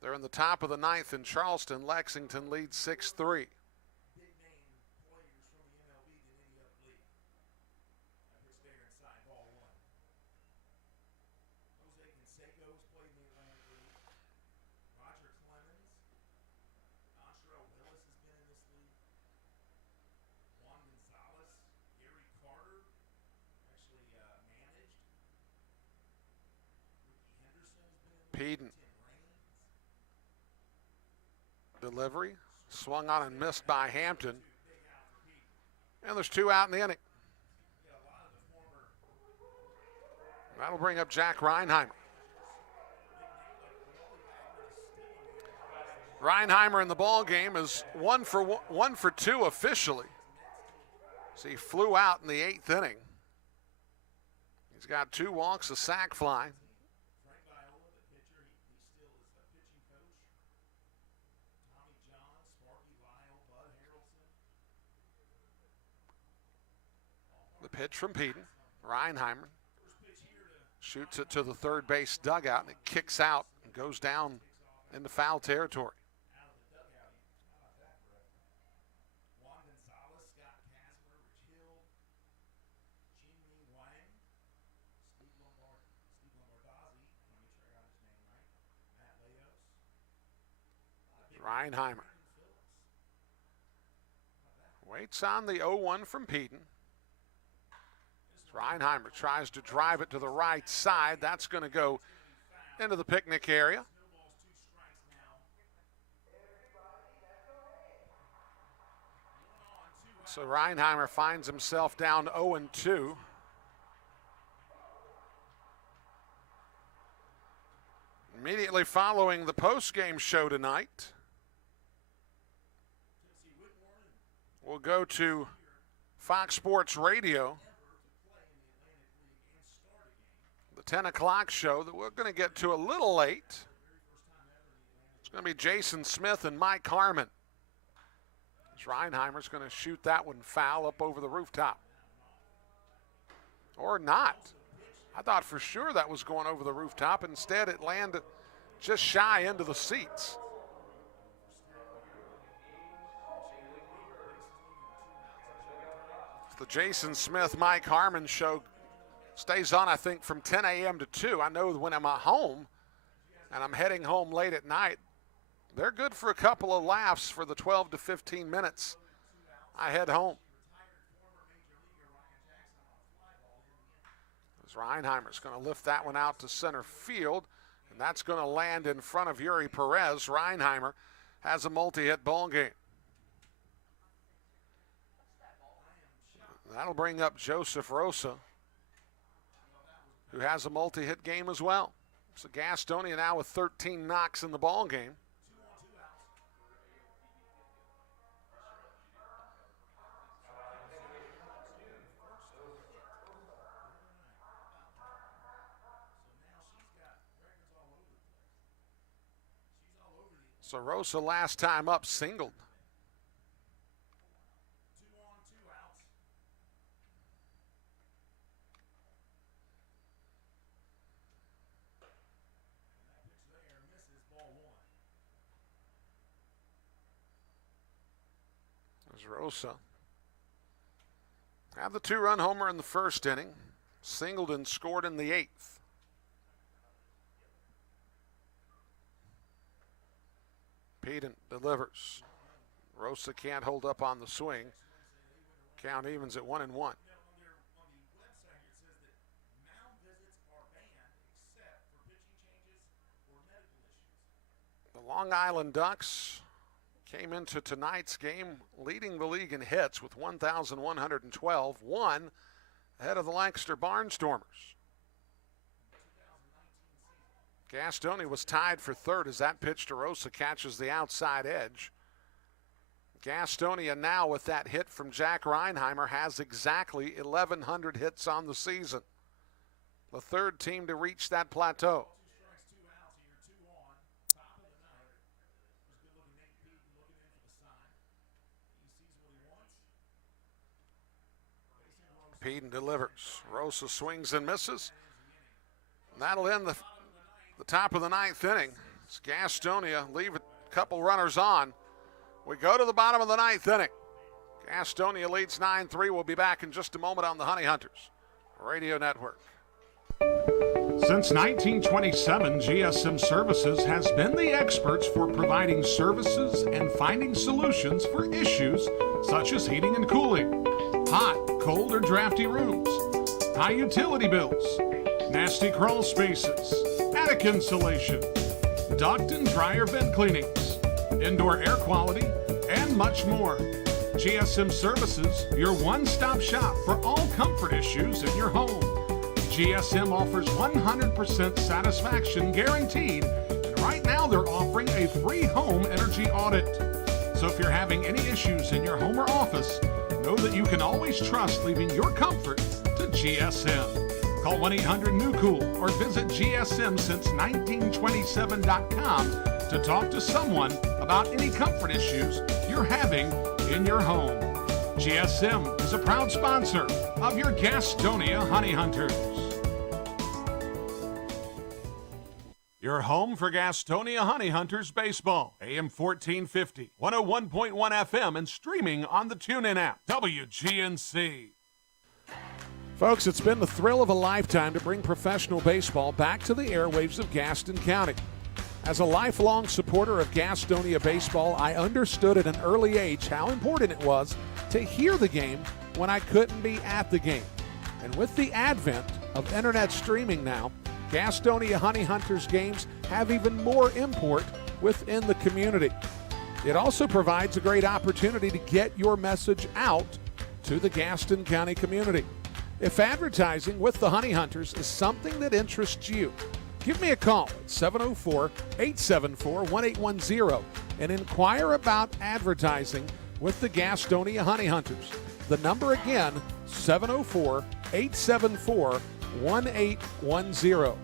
They're in the top of the 9th in Charleston. Lexington leads 6-3. Peden. Delivery. Swung on and missed by Hampton. And there's 2 out in the inning. That'll bring up Jack Reinheimer. Reinheimer in the ball game is 1 for 2 officially. So he flew out in the 8th inning. He's got 2 walks, a sac fly. Pitch from Peden. Reinheimer shoots it to the third base dugout, and it kicks out and goes down into foul territory. Reinheimer waits on the 0-1 from Peden. Reinheimer tries to drive it to the right side. That's going to go into the picnic area. So Reinheimer finds himself down 0-2. Immediately following the post-game show tonight, we'll go to Fox Sports Radio, the 10 o'clock show that we're going to get to a little late. It's going to be Jason Smith and Mike Harmon. Reinheimer's going to shoot that one foul up over the rooftop. Or not. I thought for sure that was going over the rooftop. Instead, it landed just shy into the seats. The Jason Smith, Mike Harmon show stays on, I think, from 10 a.m. to 2. I know when I'm at home and I'm heading home late at night, they're good for a couple of laughs for the 12 to 15 minutes I head home. As Reinheimer's going to lift that one out to center field, and that's going to land in front of Yuri Perez. Reinheimer has a multi-hit ball game. That'll bring up Joseph Rosa, who has a multi-hit game as well. So Gastonia now with 13 knocks in the ball game. So Rosa last time up singled. There's Rosa. Had the 2-run homer in the first inning. Singled and scored in the 8th. Peden delivers. Rosa can't hold up on the swing. Count evens at 1-1. The Long Island Ducks came into tonight's game leading the league in hits with 1,112, one ahead of the Lancaster Barnstormers. Gastonia was tied for third as that pitch to Rosa catches the outside edge. Gastonia now with that hit from Jack Reinheimer has exactly 1,100 hits on the season. The third team to reach that plateau. Peden delivers. Rosa swings and misses. And that'll end the top of the 9th inning. It's Gastonia leave a couple runners on. We go to the bottom of the 9th inning. Gastonia leads 9-3. We'll be back in just a moment on the Honey Hunters Radio Network. Since 1927, GSM Services has been the experts for providing services and finding solutions for issues such as heating and cooling, hot, cold, or drafty rooms, high utility bills, nasty crawl spaces, attic insulation, duct and dryer vent cleanings, indoor air quality, and much more. GSM Services, your one-stop shop for all comfort issues in your home. GSM offers 100% satisfaction guaranteed, and right now they're offering a free home energy audit. So if you're having any issues in your home or office, know that you can always trust leaving your comfort to GSM. Call 1-800-NEW-COOL or visit GSMSince1927.com to talk to someone about any comfort issues you're having in your home. GSM is a proud sponsor of your Gastonia Honey Hunters. Your home for Gastonia Honey Hunters baseball. AM 1450, 101.1 FM, and streaming on the TuneIn app. WGNC. Folks, it's been the thrill of a lifetime to bring professional baseball back to the airwaves of Gaston County. As a lifelong supporter of Gastonia baseball, I understood at an early age how important it was to hear the game when I couldn't be at the game. And with the advent of internet streaming now, Gastonia Honey Hunters games have even more import within the community. It also provides a great opportunity to get your message out to the Gaston County community. If advertising with the Honey Hunters is something that interests you, give me a call at 704-874-1810 and inquire about advertising with the Gastonia Honey Hunters. The number again, 704-874-1810.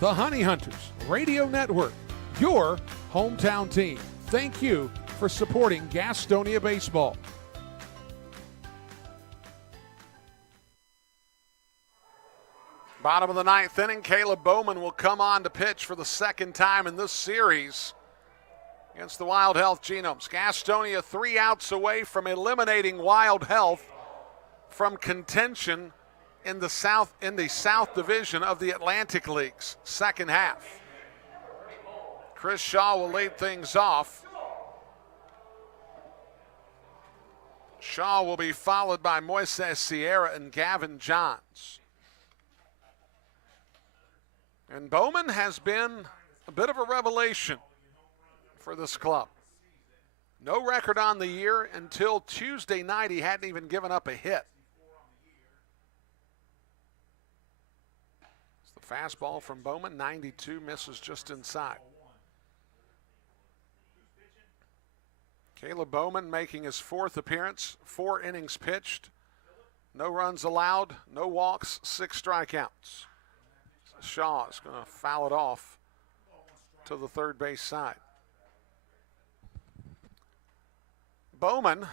The Honey Hunters Radio Network, your hometown team. Thank you for supporting Gastonia baseball. Bottom of the ninth inning, Caleb Bowman will come on to pitch for the second time in this series against the Wild Health Genomes. Gastonia 3 outs away from eliminating Wild Health from contention in the South Division of the Atlantic League's second half. Chris Shaw will lead things off. Shaw will be followed by Moises Sierra and Gavin Johns. And Bowman has been a bit of a revelation for this club. No record on the year until Tuesday night. He hadn't even given up a hit. It's the fastball from Bowman, 92, misses just inside. Caleb Bowman making his fourth appearance, 4 innings pitched, no runs allowed, no walks, 6 strikeouts. Shaw is going to foul it off to the third base side. Bowman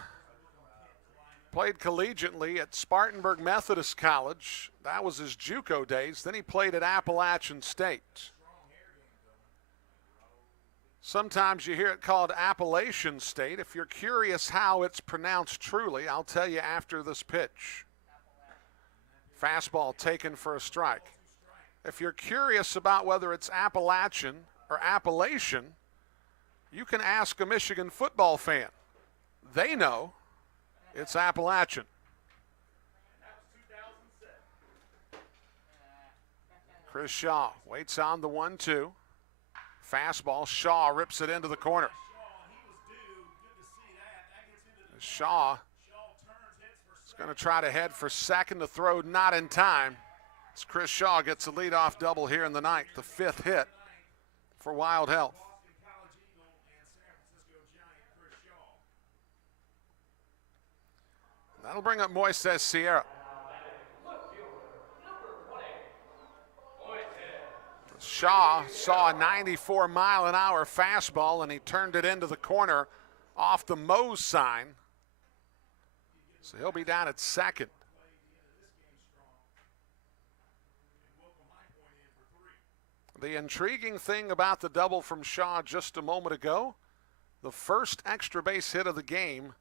played collegiately at Spartanburg Methodist College. That was his JUCO days. Then he played at Appalachian State. Sometimes you hear it called Appalachian State. If you're curious how it's pronounced truly, I'll tell you after this pitch. Fastball taken for a strike. If you're curious about whether it's Appalachian or Appalachian, you can ask a Michigan football fan. They know it's Appalachian. Chris Shaw waits on the 1-2. Fastball, Shaw rips it into the corner. Shaw is going to try to head for second. The throw not in time. As Chris Shaw gets a leadoff double here in the ninth, the 5th hit for Wild Health. That'll bring up Moises Sierra. Shaw saw a 94-mile-an-hour fastball, and he turned it into the corner off the Mose sign. So he'll be down at second. The intriguing thing about the double from Shaw just a moment ago, the first extra base hit of the game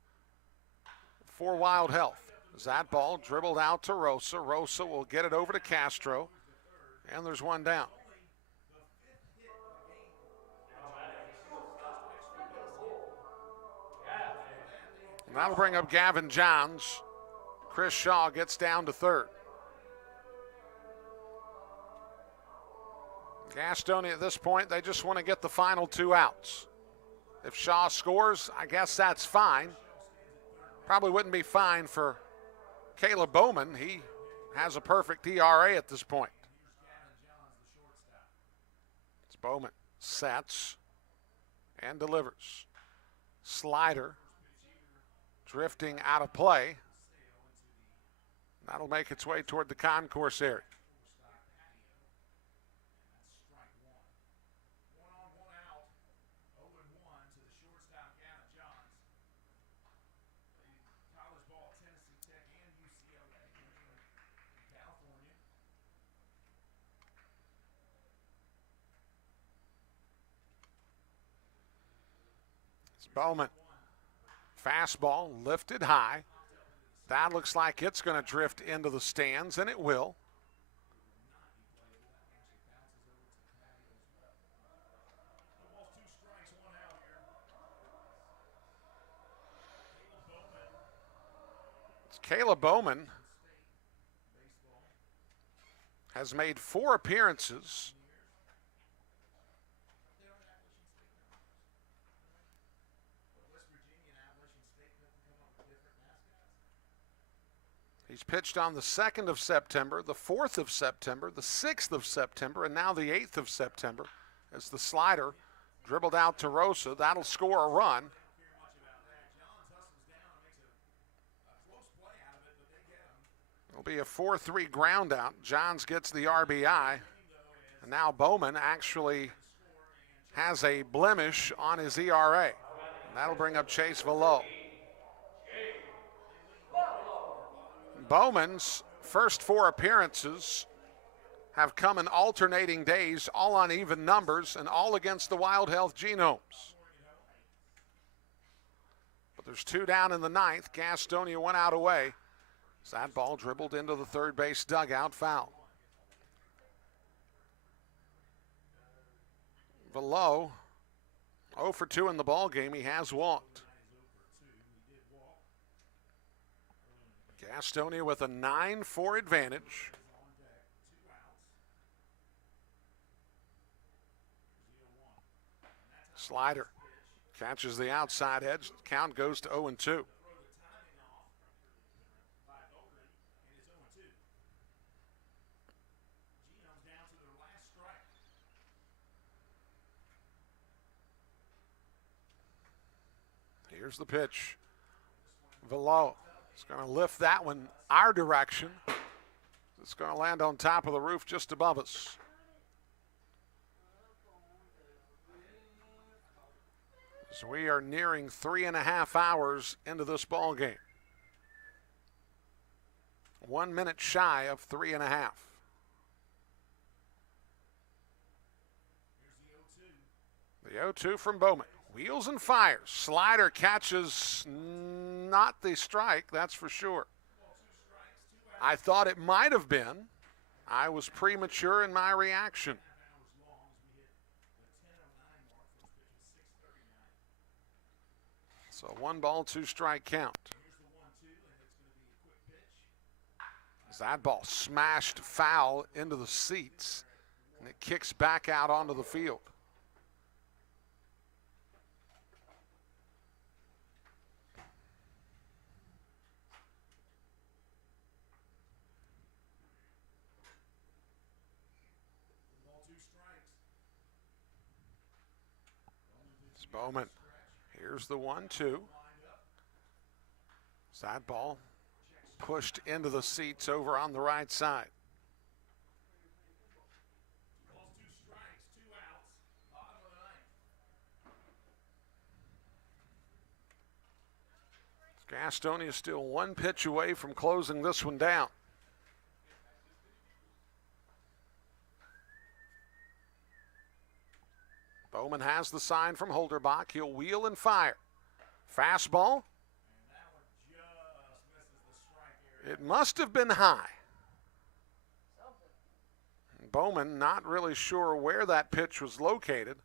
for Wild Health. As that ball dribbled out to Rosa. Rosa will get it over to Castro, and there's one down. And that'll bring up Gavin Johns. Chris Shaw gets down to third. Gastonia at this point, they just want to get the final 2 outs. If Shaw scores, I guess that's fine. Probably wouldn't be fine for Caleb Bowman. He has a perfect ERA at this point. It's Bowman sets and delivers. Slider drifting out of play. That'll make its way toward the concourse area. Bowman, fastball lifted high. That looks like it's going to drift into the stands, and it will. Caleb Bowman has made 4 appearances. He's pitched on the 2nd of September, the 4th of September, the 6th of September, and now the 8th of September as the slider dribbled out to Rosa. That'll score a run. It'll be a 4-3 ground out. Johns gets the RBI. And now Bowman actually has a blemish on his ERA. And that'll bring up Chase Velo. Bowman's first 4 appearances have come in alternating days, all on even numbers, and all against the Wild Health Genomes. But there's 2 down in the 9th. Gastonia went out away. So that ball dribbled into the third base dugout, foul. Velo, 0 for 2 in the ball game. He has walked. Gastonia with a 9-4 advantage. Slider catches the outside edge. Count goes to 0-2. Here's the pitch. Velo is going to lift that one our direction. It's going to land on top of the roof just above us. So we are nearing 3.5 hours into this ball game. 1 minute shy of 3.5. The 0-2 from Bowman. Wheels and fires. Slider catches not the strike, that's for sure. I thought it might have been. I was premature in my reaction. So 1 ball, 2 strike count. As that ball smashed foul into the seats, and it kicks back out onto the field. Bowman, here's the 1-2. That ball pushed into the seats over on the right side. Gastonia is still 1 pitch away from closing this one down. Bowman has the sign from Holderbach. He'll wheel and fire. Fastball. It must have been high. Bowman not really sure where that pitch was located.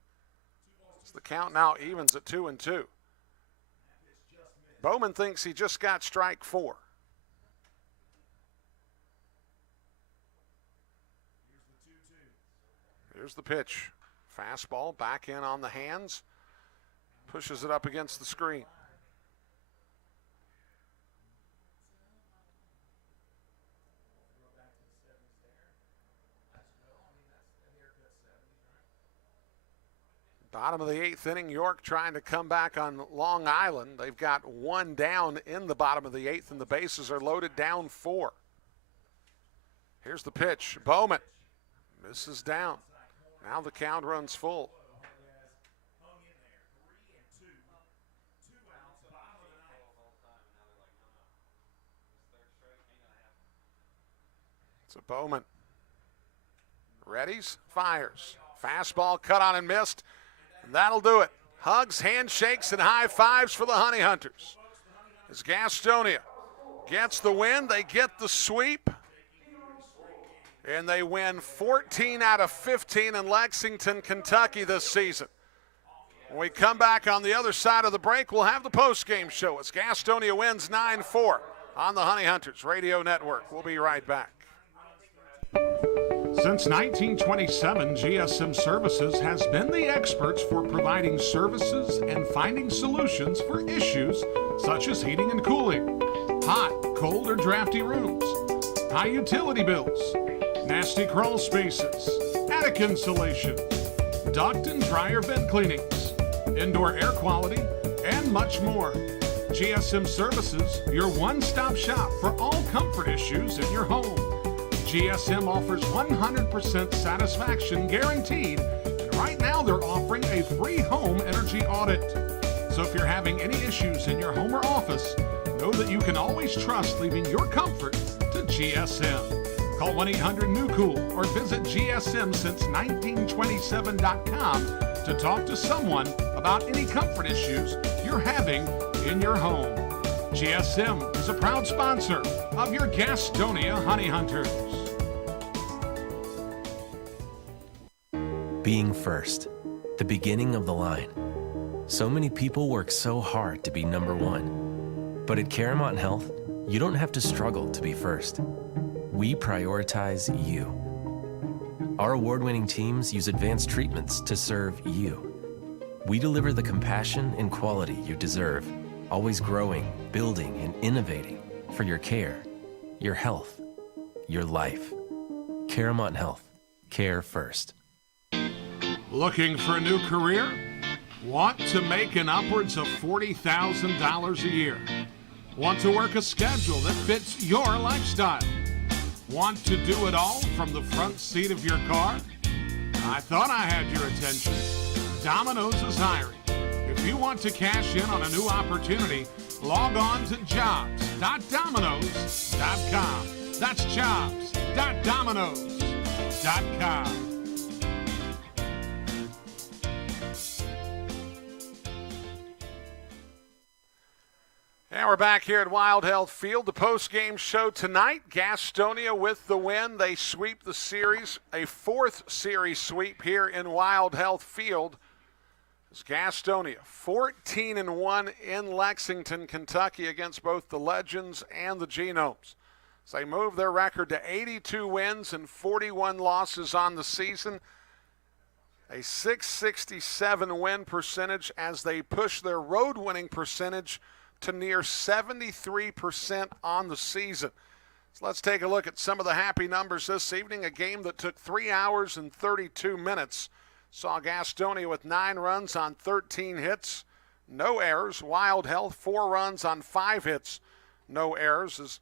So the count now evens at 2-2. Bowman thinks he just got strike 4. Here's the pitch. Fastball back in on the hands. Pushes it up against the screen. Bottom of the 8th inning, York trying to come back on Long Island. They've got 1 down in the bottom of the 8th, and the bases are loaded, down 4. Here's the pitch. Bowman misses down. Now the count runs full. So Bowman readies, fires. Fastball cut on and missed. And that'll do it. Hugs, handshakes, and high fives for the Honey Hunters. As Gastonia gets the win, they get the sweep. And they win 14 out of 15 in Lexington, Kentucky this season. When we come back on the other side of the break, we'll have the postgame show as Gastonia wins 9-4 on the Honey Hunters Radio Network. We'll be right back. Since 1927, GSM Services has been the experts for providing services and finding solutions for issues such as heating and cooling, hot, cold, or drafty rooms, high utility bills, nasty crawl spaces, attic insulation, duct and dryer vent cleanings, indoor air quality, and much more. GSM Services, your one-stop shop for all comfort issues in your home. GSM offers 100% satisfaction guaranteed, and right now they're offering a free home energy audit. So if you're having any issues in your home or office, know that you can always trust leaving your comfort to GSM. Call 1-800-NEW-COOL or visit GSMsince1927.com to talk to someone about any comfort issues you're having in your home. GSM is a proud sponsor of your Gastonia Honey Hunters. Being first, the beginning of the line. So many people work so hard to be number one. But at Caramont Health, you don't have to struggle to be first. We prioritize you. Our award-winning teams use advanced treatments to serve you. We deliver the compassion and quality you deserve, always growing, building, and innovating for your care, your health, your life. Caramont Health. Care first. Looking for a new career? Want to make an upwards of $40,000 a year? Want to work a schedule that fits your lifestyle? Want to do it all from the front seat of your car? I thought I had your attention. Domino's is hiring. If you want to cash in on a new opportunity, log on to jobs.domino's.com. That's jobs.domino's.com. And we're back here at Wild Health Field. The post-game show tonight, Gastonia with the win. They sweep the series, a fourth series sweep here in Wild Health Field. It's Gastonia 14-1 in Lexington, Kentucky against both the Legends and the Genomes. So they move their record to 82 wins and 41 losses on the season. A .667 win percentage as they push their road winning percentage to near 73% on the season. So let's take a look at some of the happy numbers this evening. A game that took 3 hours and 32 minutes. Saw Gastonia with 9 runs on 13 hits, no errors. Wild Health, 4 runs on 5 hits, no errors. As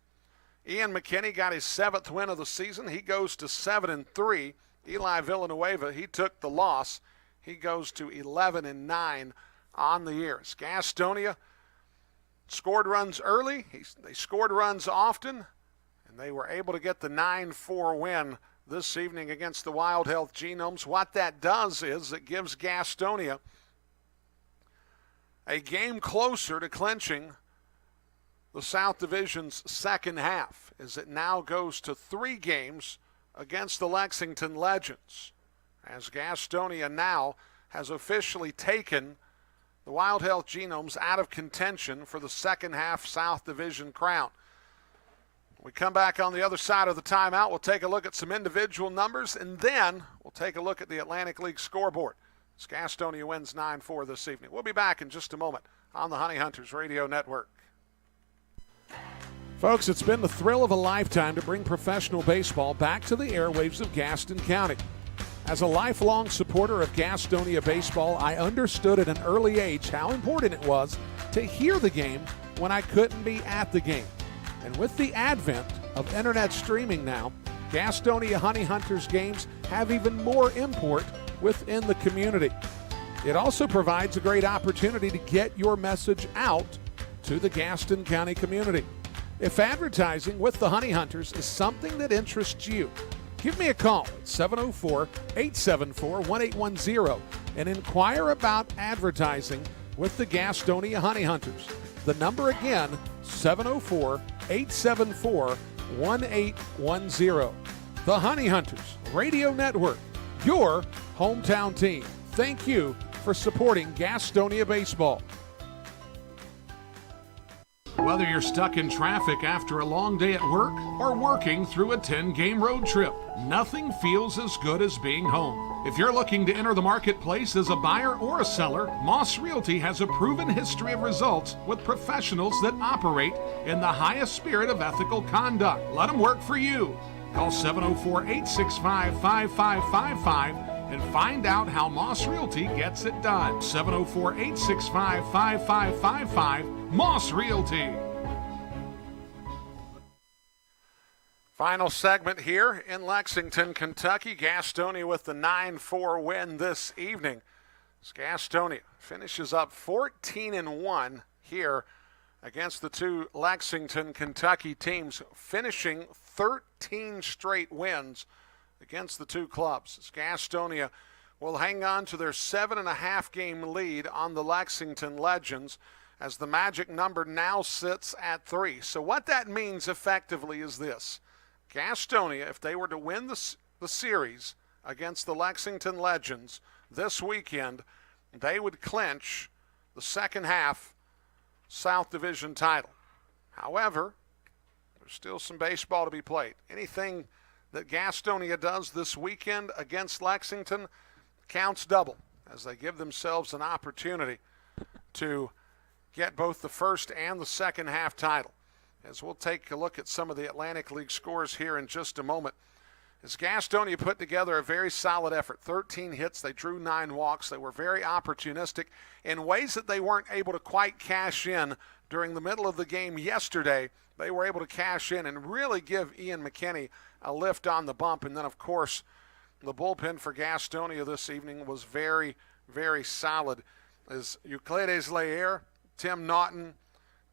Ian McKinney got his 7th win of the season, he goes to 7-3. Eli Villanueva, he took the loss. He goes to 11-9 on the year. As Gastonia scored runs early, they scored runs often, and they were able to get the 9-4 win this evening against the Wild Health Genomes. What that does is it gives Gastonia a game closer to clinching the South Division's second half, as it now goes to 3 games against the Lexington Legends, as Gastonia now has officially taken the Wild Health Genomes out of contention for the second half South Division crown. When we come back on the other side of the timeout, we'll take a look at some individual numbers, and then we'll take a look at the Atlantic League scoreboard as Gastonia wins 9-4 this evening. We'll be back in just a moment on the Honey Hunters Radio Network. Folks, it's been the thrill of a lifetime to bring professional baseball back to the airwaves of Gaston County. As a lifelong supporter of Gastonia baseball, I understood at an early age how important it was to hear the game when I couldn't be at the game. And with the advent of internet streaming now, Gastonia Honey Hunters games have even more import within the community. It also provides a great opportunity to get your message out to the Gaston County community. If advertising with the Honey Hunters is something that interests you, give me a call at 704-874-1810 and inquire about advertising with the Gastonia Honey Hunters. The number again, 704-874-1810. The Honey Hunters Radio Network, your hometown team. Thank you for supporting Gastonia baseball. Whether you're stuck in traffic after a long day at work or working through a 10-game road trip, nothing feels as good as being home. If you're looking to enter the marketplace as a buyer or a seller, Moss Realty has a proven history of results with professionals that operate in the highest spirit of ethical conduct. Let them work for you. Call 704-865-5555 and find out how Moss Realty gets it done. 704-865-5555, Moss Realty. Final segment here in Lexington, Kentucky. Gastonia with the 9-4 win this evening. As Gastonia finishes up 14-1 here against the two Lexington, Kentucky teams, finishing 13 straight wins against the two clubs. As Gastonia will hang on to their 7.5 game lead on the Lexington Legends, as the magic number now sits at 3. So what that means effectively is this. Gastonia, if they were to win the series against the Lexington Legends this weekend, they would clinch the second half South Division title. However, there's still some baseball to be played. Anything that Gastonia does this weekend against Lexington counts double, as they give themselves an opportunity to get both the first and the second half title. As we'll take a look at some of the Atlantic League scores here in just a moment. As Gastonia put together a very solid effort, 13 hits, they drew 9 walks, they were very opportunistic in ways that they weren't able to quite cash in during the middle of the game yesterday. They were able to cash in and really give Ian McKinney a lift on the bump. And then, of course, the bullpen for Gastonia this evening was very, very solid, as Euclides Lair, Tim Naughton,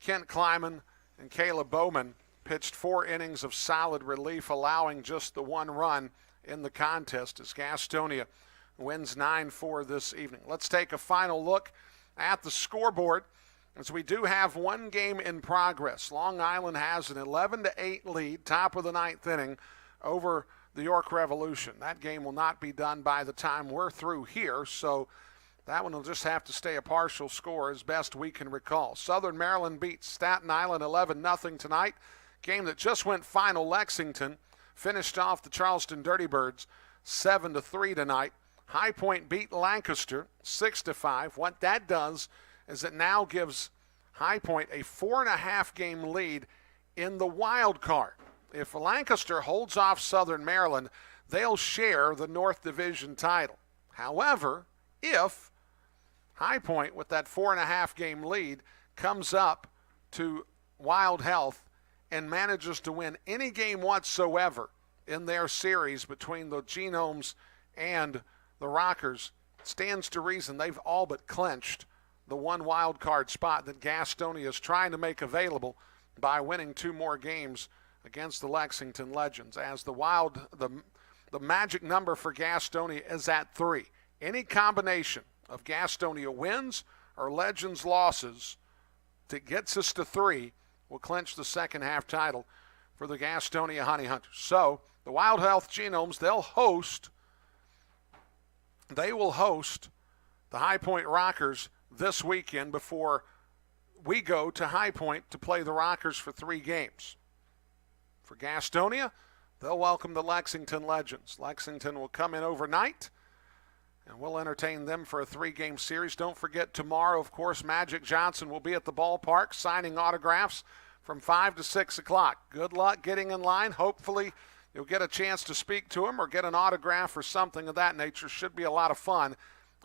Kent Kleiman, and Caleb Bowman pitched 4 innings of solid relief, allowing just the 1 run in the contest, as Gastonia wins 9-4 this evening. Let's take a final look at the scoreboard, as we do have one game in progress. Long Island has an 11-8 lead, top of the 9th inning, over the York Revolution. That game will not be done by the time we're through here, so that one will just have to stay a partial score as best we can recall. Southern Maryland beats Staten Island 11-0 tonight. Game that just went final. Lexington finished off the Charleston Dirty Birds 7-3 tonight. High Point beat Lancaster 6-5. What that does is it now gives High Point a 4.5 game lead in the wild card. If Lancaster holds off Southern Maryland, they'll share the North Division title. However, if High Point, with that 4.5 game lead, comes up to wild health and manages to win any game whatsoever in their series between the Genomes and the Rockers, stands to reason they've all but clinched the one wild card spot that Gastonia is trying to make available by winning 2 more games against the Lexington Legends, as the magic number for Gastonia is at 3. Any combination of Gastonia wins or Legends losses that gets us to 3 will clinch the second half title for the Gastonia Honey Hunters. So the Wild Health Genomes, they will host the High Point Rockers this weekend before we go to High Point to play the Rockers for 3 games. For Gastonia, they'll welcome the Lexington Legends. Lexington will come in overnight, and we'll entertain them for a 3-game series. Don't forget, tomorrow, of course, Magic Johnson will be at the ballpark signing autographs from 5 to 6 o'clock. Good luck getting in line. Hopefully, you'll get a chance to speak to him or get an autograph or something of that nature. Should be a lot of fun,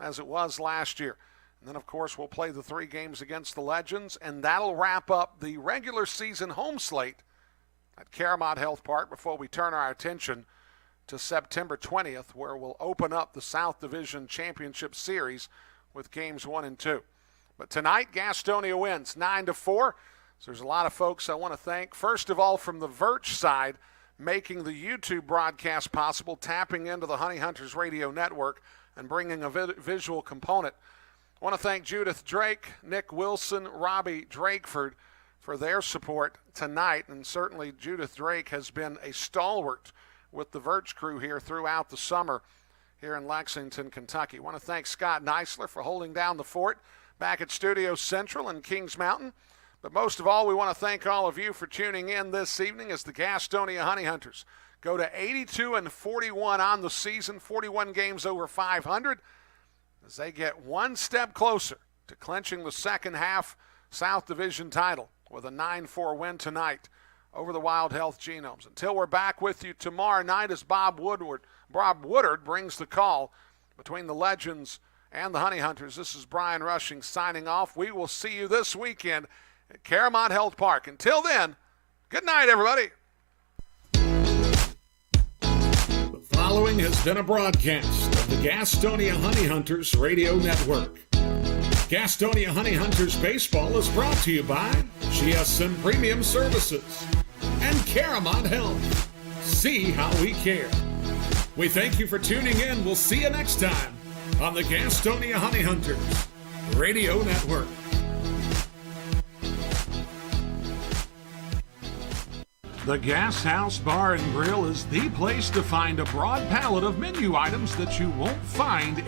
as it was last year. And then, of course, we'll play the 3 games against the Legends, and that'll wrap up the regular season home slate at Caramont Health Park before we turn our attention to September 20th, where we'll open up the South Division Championship Series with games 1 and 2. But tonight, Gastonia wins 9-4. So there's a lot of folks I want to thank. First of all, from the Virch side, making the YouTube broadcast possible, tapping into the Honey Hunters Radio Network and bringing a visual component. I want to thank Judith Drake, Nick Wilson, Robbie Drakeford for their support tonight. And certainly Judith Drake has been a stalwart with the Virch crew here throughout the summer here in Lexington, Kentucky. I want to thank Scott Neisler for holding down the fort back at Studio Central in Kings Mountain. But most of all, we want to thank all of you for tuning in this evening as the Gastonia Honey Hunters go to 82-41 on the season, 41 games over 500, as they get one step closer to clinching the second half South Division title with a 9-4 win tonight over the Wild Health Genomes. Until we're back with you tomorrow night as Bob Woodard brings the call between the Legends and the Honey Hunters. This is Brian Rushing signing off. We will see you this weekend at Caramont Health Park. Until then, good night, everybody. The following has been a broadcast of the Gastonia Honey Hunters Radio Network. Gastonia Honey Hunters Baseball is brought to you by GSM Premium Services and Caramont Health. See how we care. We thank you for tuning in. We'll see you next time on the Gastonia Honey Hunters Radio Network. The Gas House Bar and Grill is the place to find a broad palette of menu items that you won't find